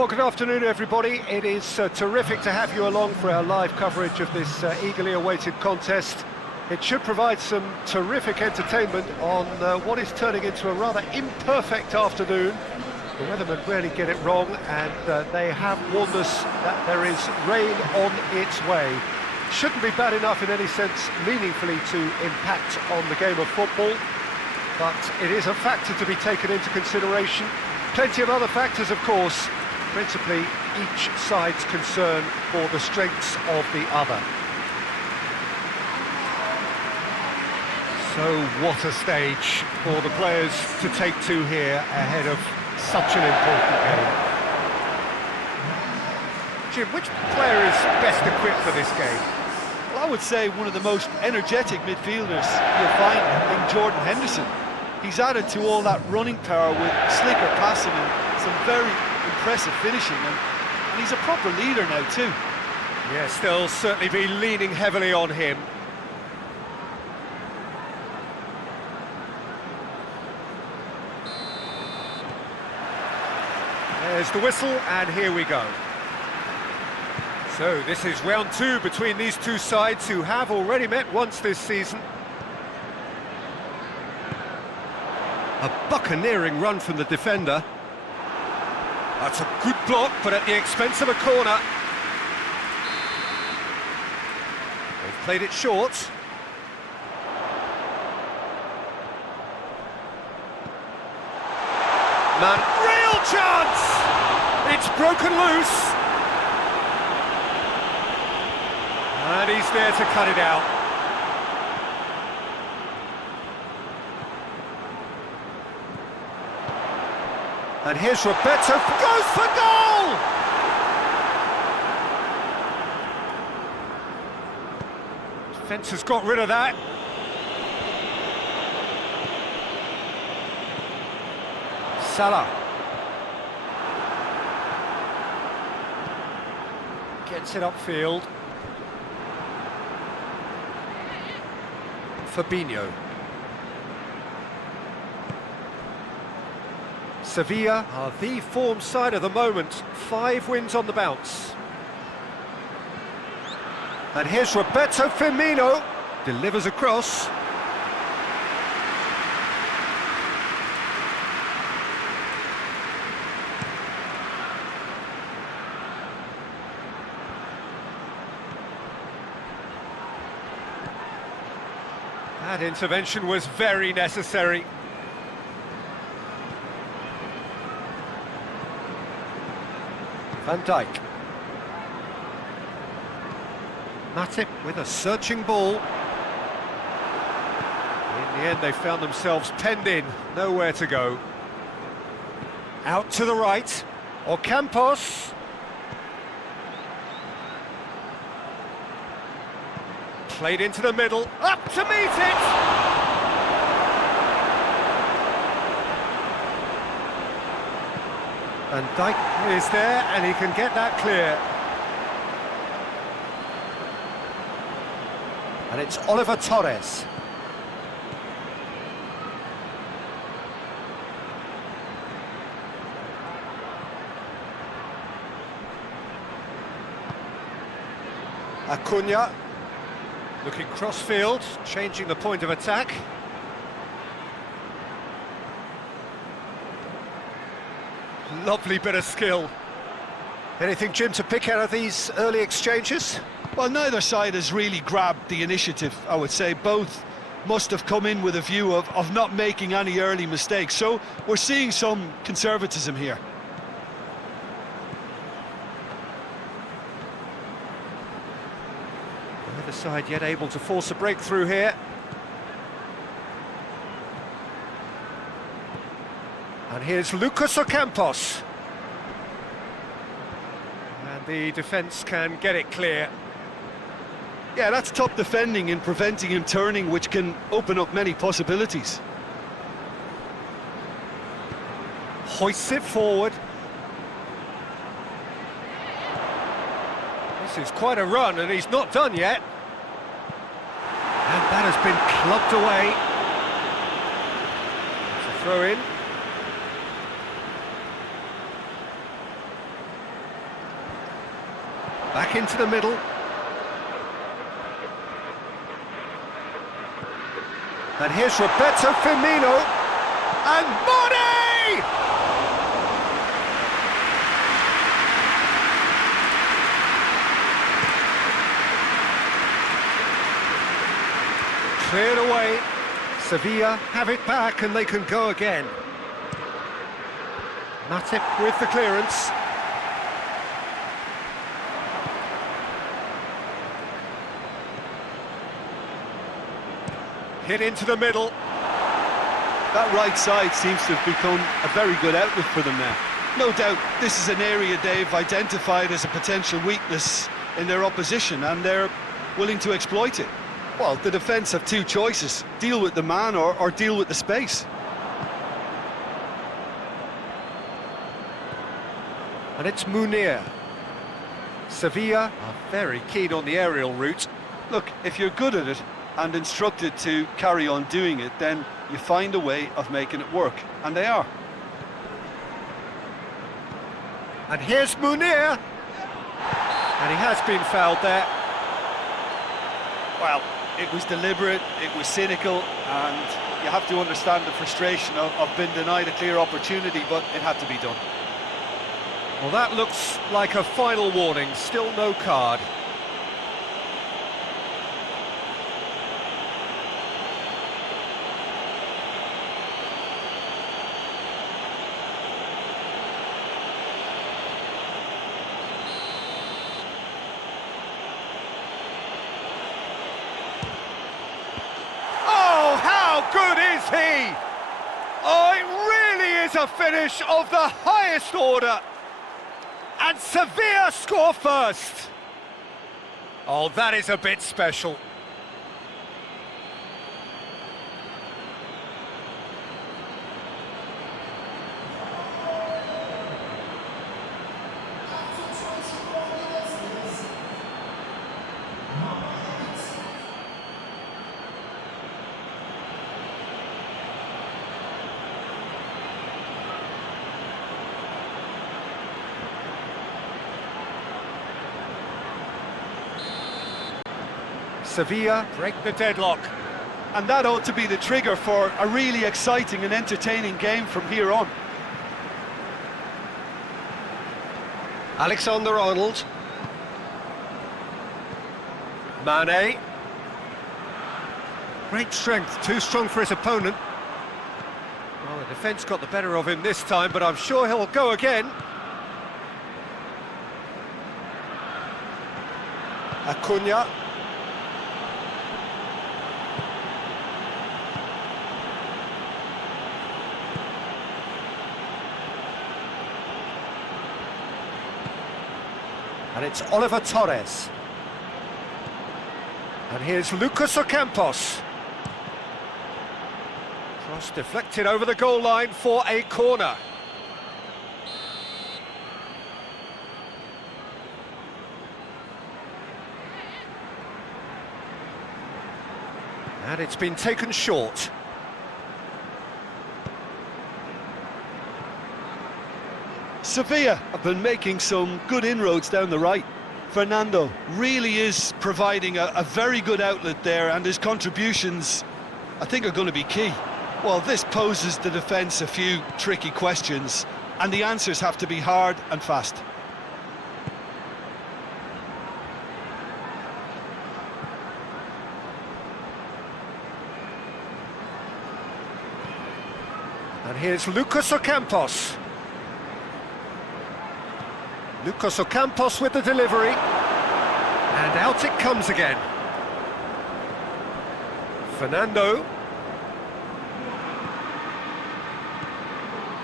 Well, good afternoon, everybody. It is terrific to have you along for our live coverage of this eagerly awaited contest. It should provide some terrific entertainment on what is turning into a rather imperfect afternoon. The weathermen rarely get it wrong, and they have warned us that there is rain on its way. Shouldn't be bad enough in any sense meaningfully to impact on the game of football, but it is a factor to be taken into consideration. Plenty of other factors, of course, principally each side's concern for the strengths of the other. So what a stage for the players to take to here ahead of such an important game. Jim, which player is best equipped for this game? Well, I would say one of the most energetic midfielders you'll find in Jordan Henderson. He's added to all that running power with slicker passing and some very impressive finishing, and he's a proper leader now too. Yes, they'll certainly be leaning heavily on him. There's the whistle, and here we go. So this is round two between these two sides who have already met once this season. A buccaneering run from the defender. That's a good block, but at the expense of a corner. They've played it short. Man, real chance! It's broken loose. And he's there to cut it out. And here's Roberto, goes for goal! Defence has got rid of that. Salah. Gets it upfield. Fabinho. Sevilla are the form side of the moment. 5 wins on the bounce. And here's Roberto Firmino. Delivers across. That intervention was very necessary. Van Dijk. Matip with a searching ball. In the end, they found themselves penned in, nowhere to go. Out to the right, Ocampos. Played into the middle, up to meet it! And Dijk is there, and he can get that clear. And it's Oliver Torres. Acuna, looking cross-field, changing the point of attack. Lovely bit of skill. Anything, Jim, to pick out of these early exchanges? Well, neither side has really grabbed the initiative, I would say. Both must have come in with a view of not making any early mistakes. So we're seeing some conservatism here. Neither side yet able to force a breakthrough here. And here's Lucas Ocampos. And the defence can get it clear. Yeah, that's top defending in preventing him turning, which can open up many possibilities. Hoists it forward. This is quite a run, and he's not done yet. And that has been clubbed away. It's a throw in. Back into the middle. And here's Roberto Firmino. And Mane! Cleared away. Sevilla have it back and they can go again. Matip with the clearance. Hit into the middle. That right side seems to have become a very good outlet for them now. No doubt this is an area they've identified as a potential weakness in their opposition, and they're willing to exploit it. Well, the defence have two choices: deal with the man or deal with the space. And it's Munir. Sevilla are very keen on the aerial route. Look, if you're good at it and instructed to carry on doing it, then you find a way of making it work, and they are. And here's Munir. And he has been fouled there. Well, it was deliberate, it was cynical, and you have to understand the frustration of being denied a clear opportunity, but it had to be done. Well, that looks like a final warning. Still no card. Oh, how good is he? Oh, it really is a finish of the highest order. And Sevilla score first. Oh, that is a bit special. Sevilla break the deadlock. And that ought to be the trigger for a really exciting and entertaining game from here on. Alexander-Arnold. Mane. Great strength, too strong for his opponent. Well, the defence got the better of him this time, but I'm sure he'll go again. Acuna. And it's Oliver Torres. And here's Lucas Ocampos. Cross deflected over the goal line for a corner. And it's been taken short. Sevilla have been making some good inroads down the right. Fernando really is providing a very good outlet there, and his contributions, I think, are going to be key. Well, this poses the defence a few tricky questions, and the answers have to be hard and fast. And here's Lucas Ocampos. Lucas Ocampos with the delivery. And out it comes again. Fernando.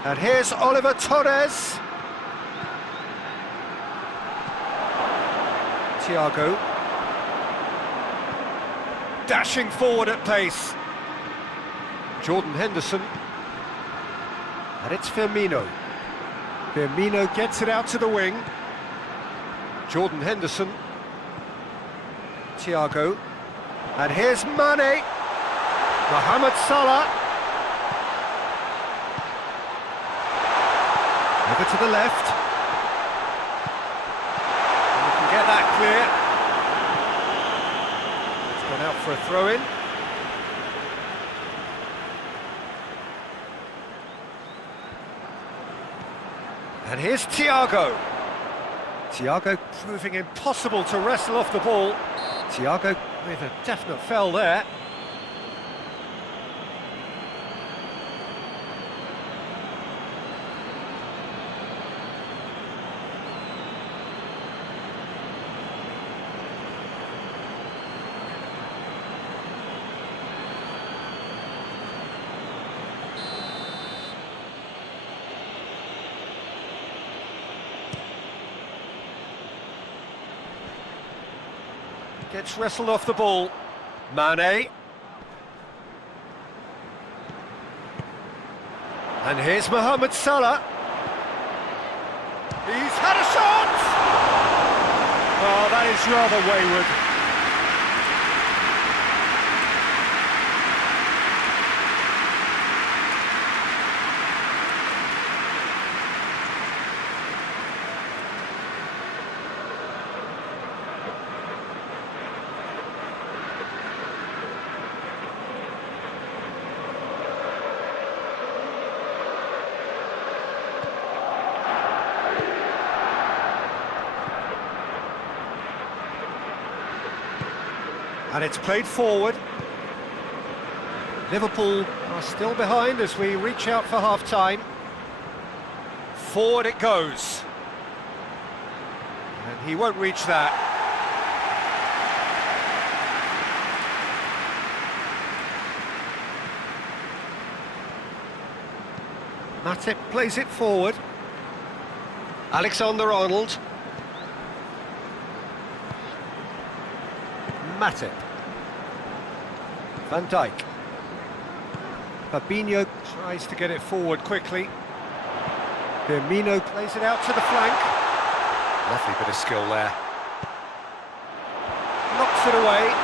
And here's Oliver Torres. Thiago. Dashing forward at pace. Jordan Henderson. And it's Firmino. Firmino gets it out to the wing. Jordan Henderson. Thiago. And here's Mane. Mohamed Salah. Over to the left. And he can get that clear. It's gone out for a throw-in. And here's Thiago. Thiago proving impossible to wrestle off the ball. Thiago with a definite foul there. Gets wrestled off the ball. Mane. And here's Mohamed Salah. He's had a shot! Oh, that is rather wayward. And it's played forward. Liverpool are still behind as we reach out for half-time. Forward it goes. And he won't reach that. Matip plays it forward. Alexander-Arnold. Matip. Van Dijk. Fabinho tries to get it forward quickly. Firmino plays it out to the flank. Lovely bit of skill there. Knocks it away.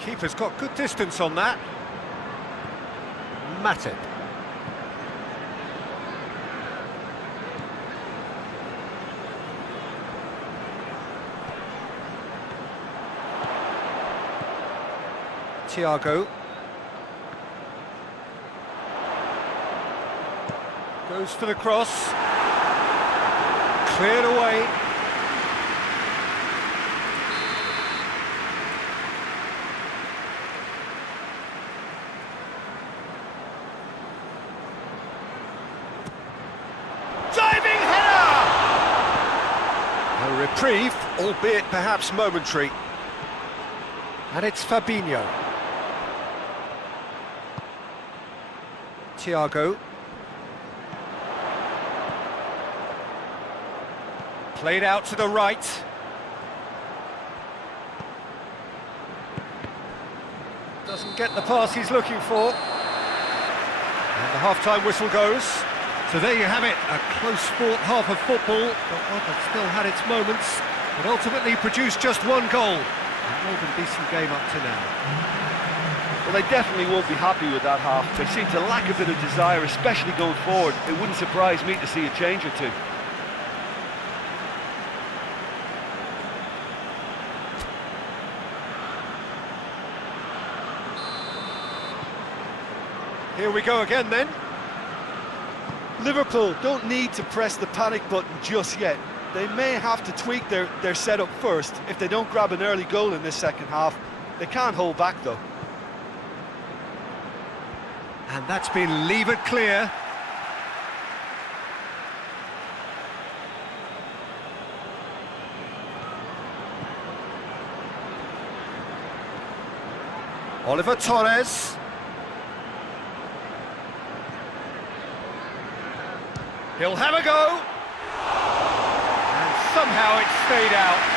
Keeper's got good distance on that. Matip. Thiago goes for the cross, cleared away. Diving header! A reprieve, albeit perhaps momentary. And it's Fabinho. Thiago. Played out to the right. Doesn't get the pass he's looking for. And the half-time whistle goes. So there you have it, a close-fought half of football, but one that still had its moments, but ultimately produced just one goal. A more than decent game up to now. Well, they definitely won't be happy with that half. They seem to lack a bit of desire, especially going forward. It wouldn't surprise me to see a change or two. Here we go again then. Liverpool don't need to press the panic button just yet. They may have to tweak their setup first if they don't grab an early goal in this second half. They can't hold back though. And that's been levered clear. Oliver Torres. He'll have a go. And somehow it stayed out.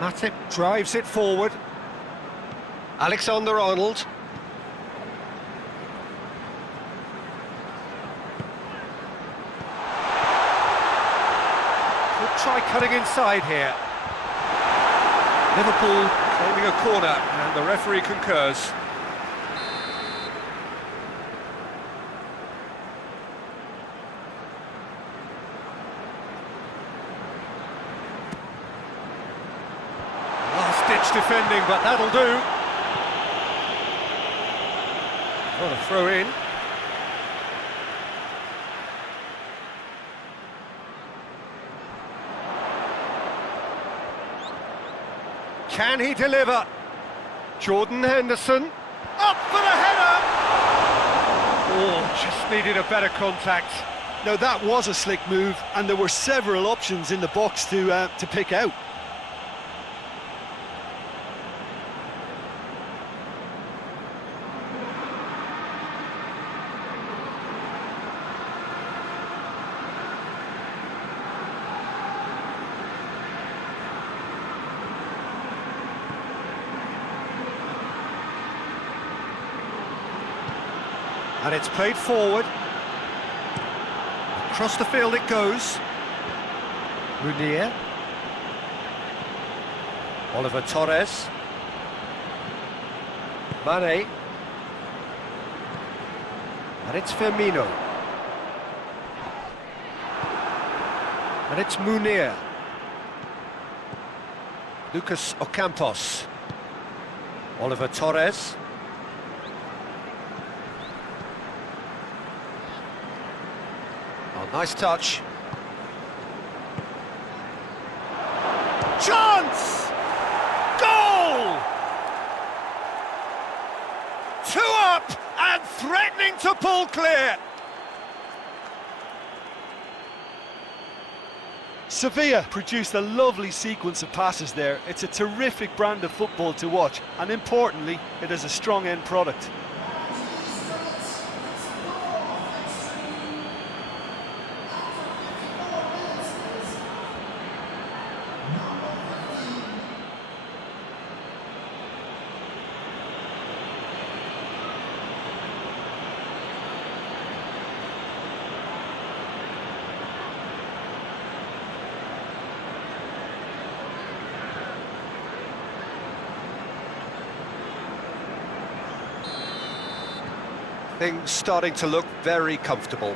Matip drives it forward. Alexander-Arnold. Could try cutting inside here. Liverpool claiming a corner, and the referee concurs. Last-ditch defending, but that'll do. What a throw in. Can he deliver? Jordan Henderson, up for the header! Oh, just needed a better contact. Now that was a slick move, and there were several options in the box to pick out. And it's played forward. Across the field it goes. Munier. Oliver Torres. Mane. And it's Firmino. And it's Munier. Lucas Ocampos. Oliver Torres. Nice touch. Chance! Goal! 2 up and threatening to pull clear. Sevilla produced a lovely sequence of passes there. It's a terrific brand of football to watch, and importantly, it is a strong end product. Things starting to look very comfortable.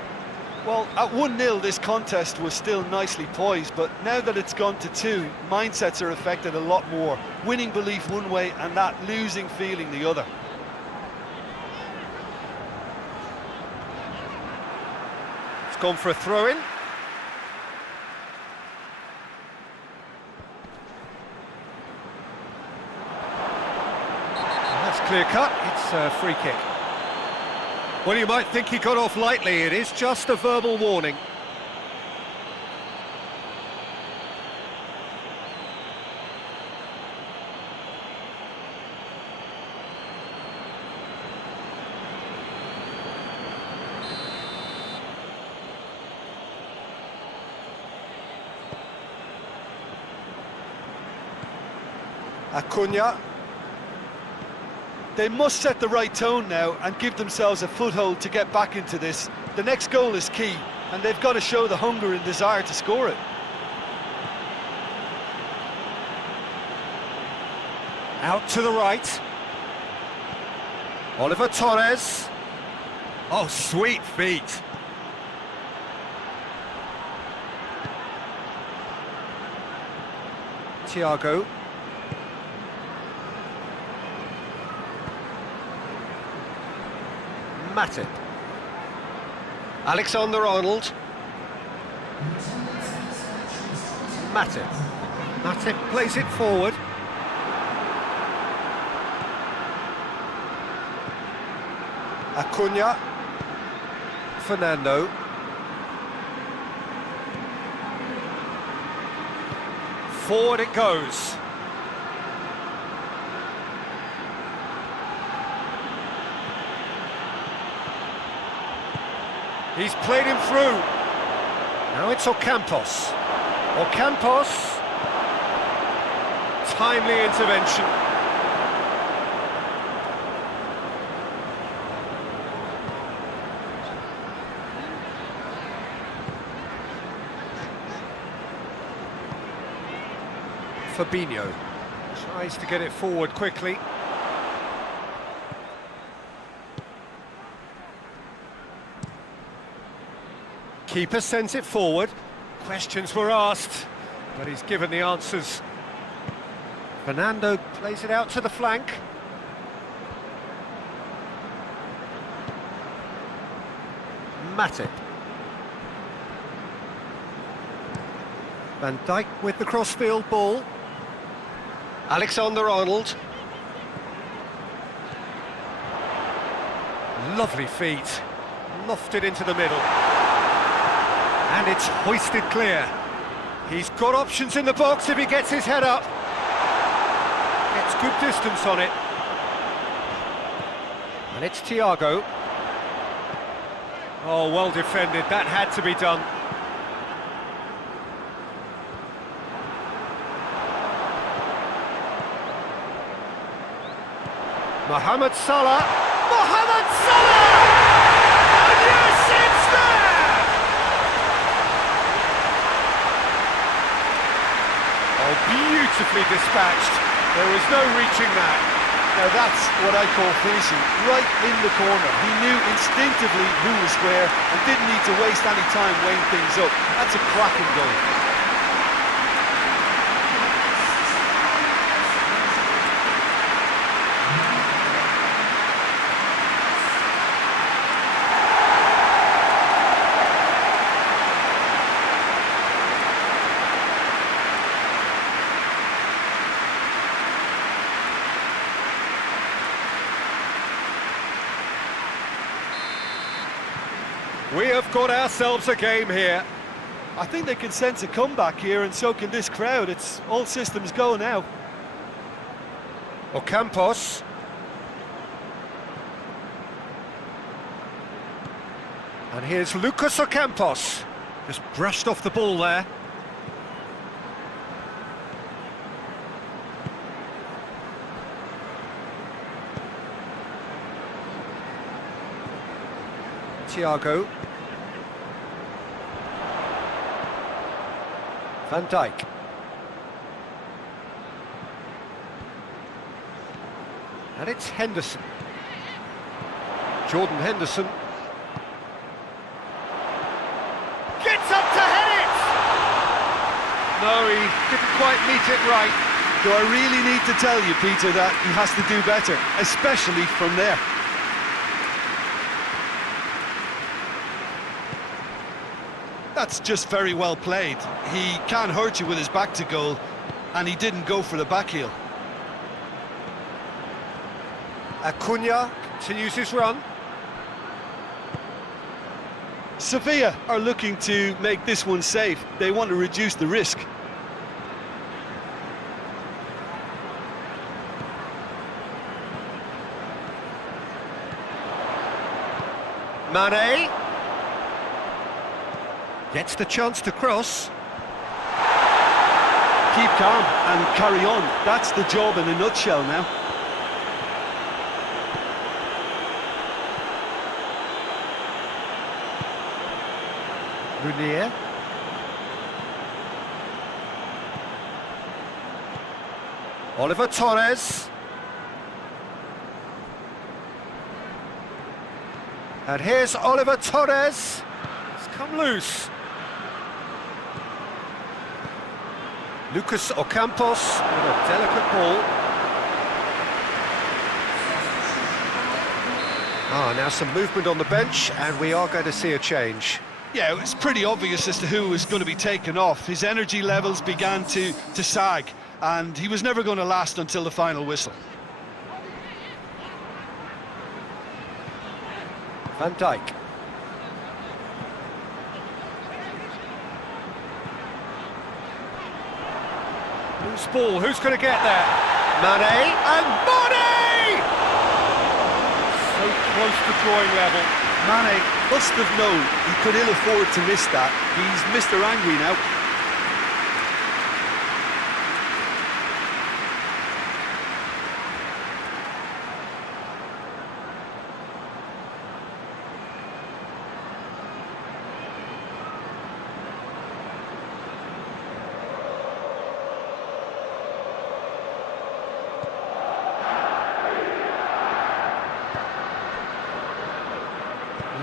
Well, at 1-0 this contest was still nicely poised, but now that it's gone to 2, mindsets are affected a lot more. Winning belief one way and that losing feeling the other. It's gone for a throw-in. That's clear cut, it's a free kick. Well, you might think he got off lightly, it is just a verbal warning. Acuna. They must set the right tone now and give themselves a foothold to get back into this. The next goal is key, and they've got to show the hunger and desire to score it. Out to the right. Oliver Torres. Oh, sweet feet. Thiago. Matip. Alexander-Arnold. Matip. Matip plays it forward. Acuna. Fernando. Forward it goes. He's played him through. Now it's Ocampos. Ocampos. timely intervention. Fabinho tries to get it forward quickly. Keeper sends it forward. Questions were asked, but he's given the answers. Fernando plays it out to the flank. Matip. Van Dijk with the crossfield ball. Alexander-Arnold. Lovely feet. Lofted into the middle. And it's hoisted clear. He's got options in the box if he gets his head up. Gets good distance on it. And it's Thiago. Oh, well defended. That had to be done. Mohamed Salah! Mohamed Salah! And yes, it's there! Oh, beautifully dispatched. There was no reaching that. Now that's what I call finishing, right in the corner. He knew instinctively who was where and didn't need to waste any time weighing things up. That's a cracking goal. We have got ourselves a game here. I think they can sense a comeback here, and so can this crowd. It's all systems go now. Ocampos. And here's Lucas Ocampos. Just brushed off the ball there. Thiago. Van Dijk. And it's Henderson. Jordan Henderson. Gets up to head it! No, he didn't quite meet it right. Do I really need to tell you, Peter, that he has to do better, especially from there? That's just very well played. He can't hurt you with his back to goal, and he didn't go for the back heel. Acuna continues his run. Sevilla are looking to make this one safe. They want to reduce the risk. Mane. Gets the chance to cross. Keep calm and carry on. That's the job in a nutshell now. Munier. Oliver Torres. And here's Oliver Torres. It's come loose. Lucas Ocampos with a delicate ball. Now some movement on the bench, and we are going to see a change. Yeah, it was pretty obvious as to who was going to be taken off. His energy levels began to sag, and he was never going to last until the final whistle. Van Dijk. Loose ball, who's going to get there? Mane, and Mane! So close to drawing level. Mane must have known he could ill afford to miss that. He's Mr. Angry now.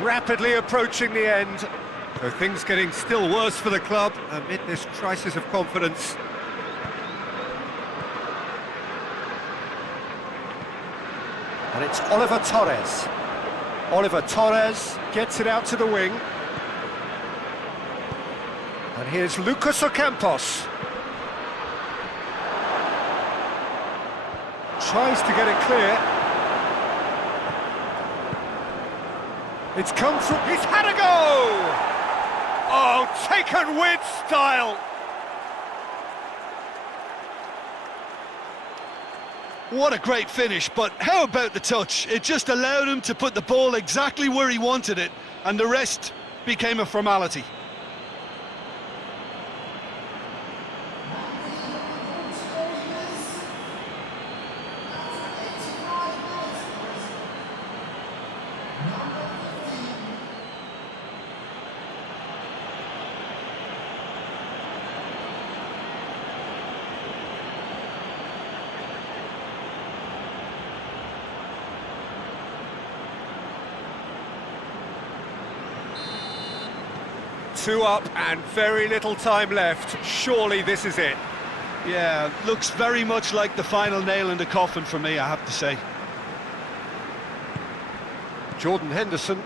rapidly approaching the end. So things getting still worse for the club amid this crisis of confidence. And it's Oliver Torres. Oliver Torres gets it out to the wing. And here's Lucas Ocampos. Tries to get it clear. It's come through. He's had a go! Oh, taken with style! What a great finish, but how about the touch? It just allowed him to put the ball exactly where he wanted it, and the rest became a formality. Two up and very little time left. Surely this is it. Yeah, looks very much like the final nail in the coffin for me, I have to say. Jordan Henderson.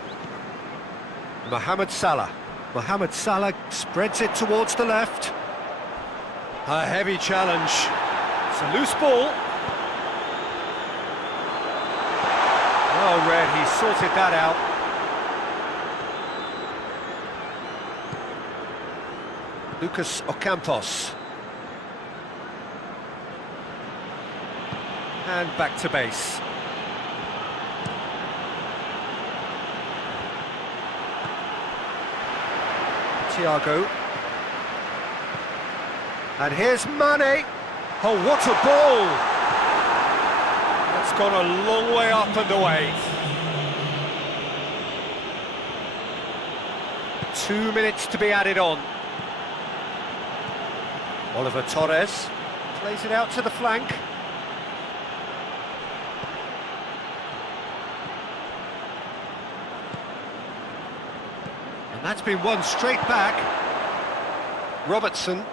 Mohamed Salah. Mohamed Salah spreads it towards the left. A heavy challenge. It's a loose ball. Oh, Red, he sorted that out. Lucas Ocampos. And back to base. Thiago. And here's Mane. Oh, what a ball! That's gone a long way up and away. 2 minutes to be added on. Oliver Torres plays it out to the flank. And that's been won straight back. Robertson.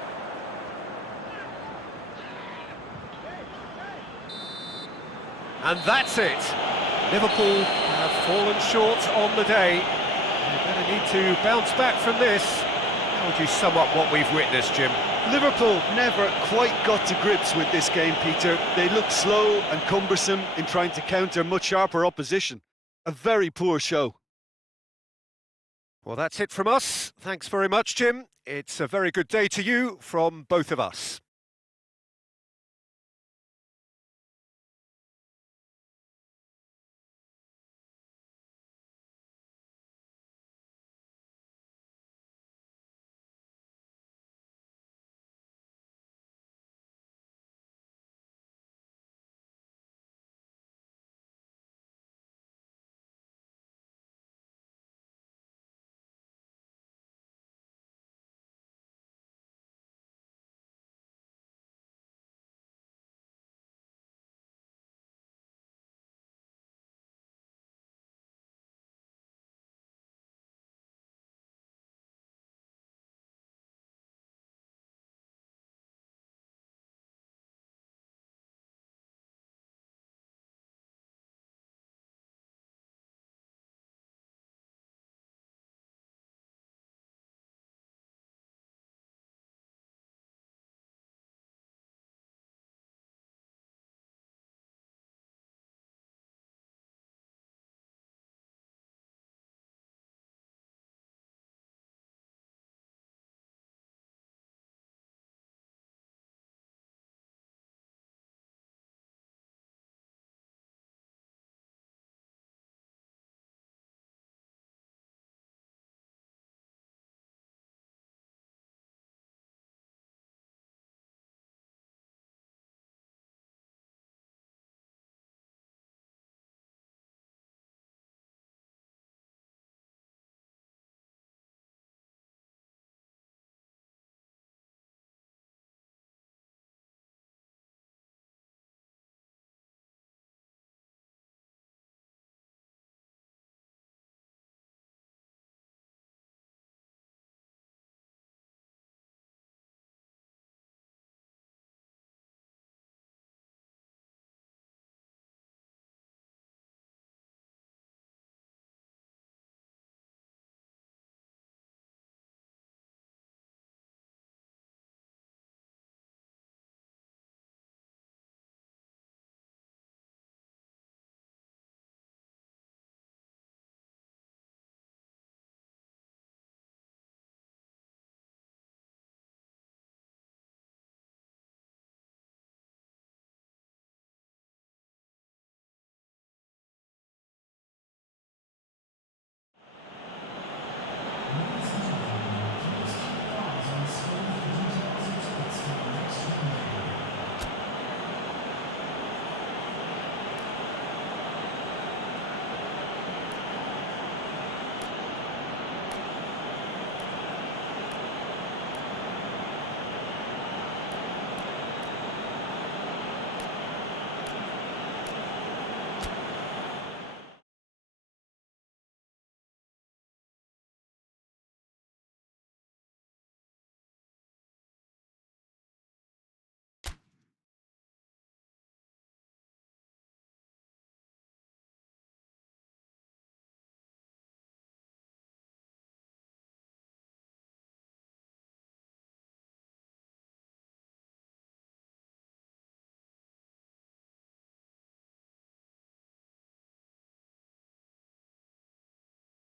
And that's it. Liverpool have fallen short on the day. They're going to need to bounce back from this. How would you sum up what we've witnessed, Jim? Liverpool never quite got to grips with this game, Peter. They looked slow and cumbersome in trying to counter much sharper opposition. A very poor show. Well, that's it from us. Thanks very much, Jim. It's a very good day to you from both of us.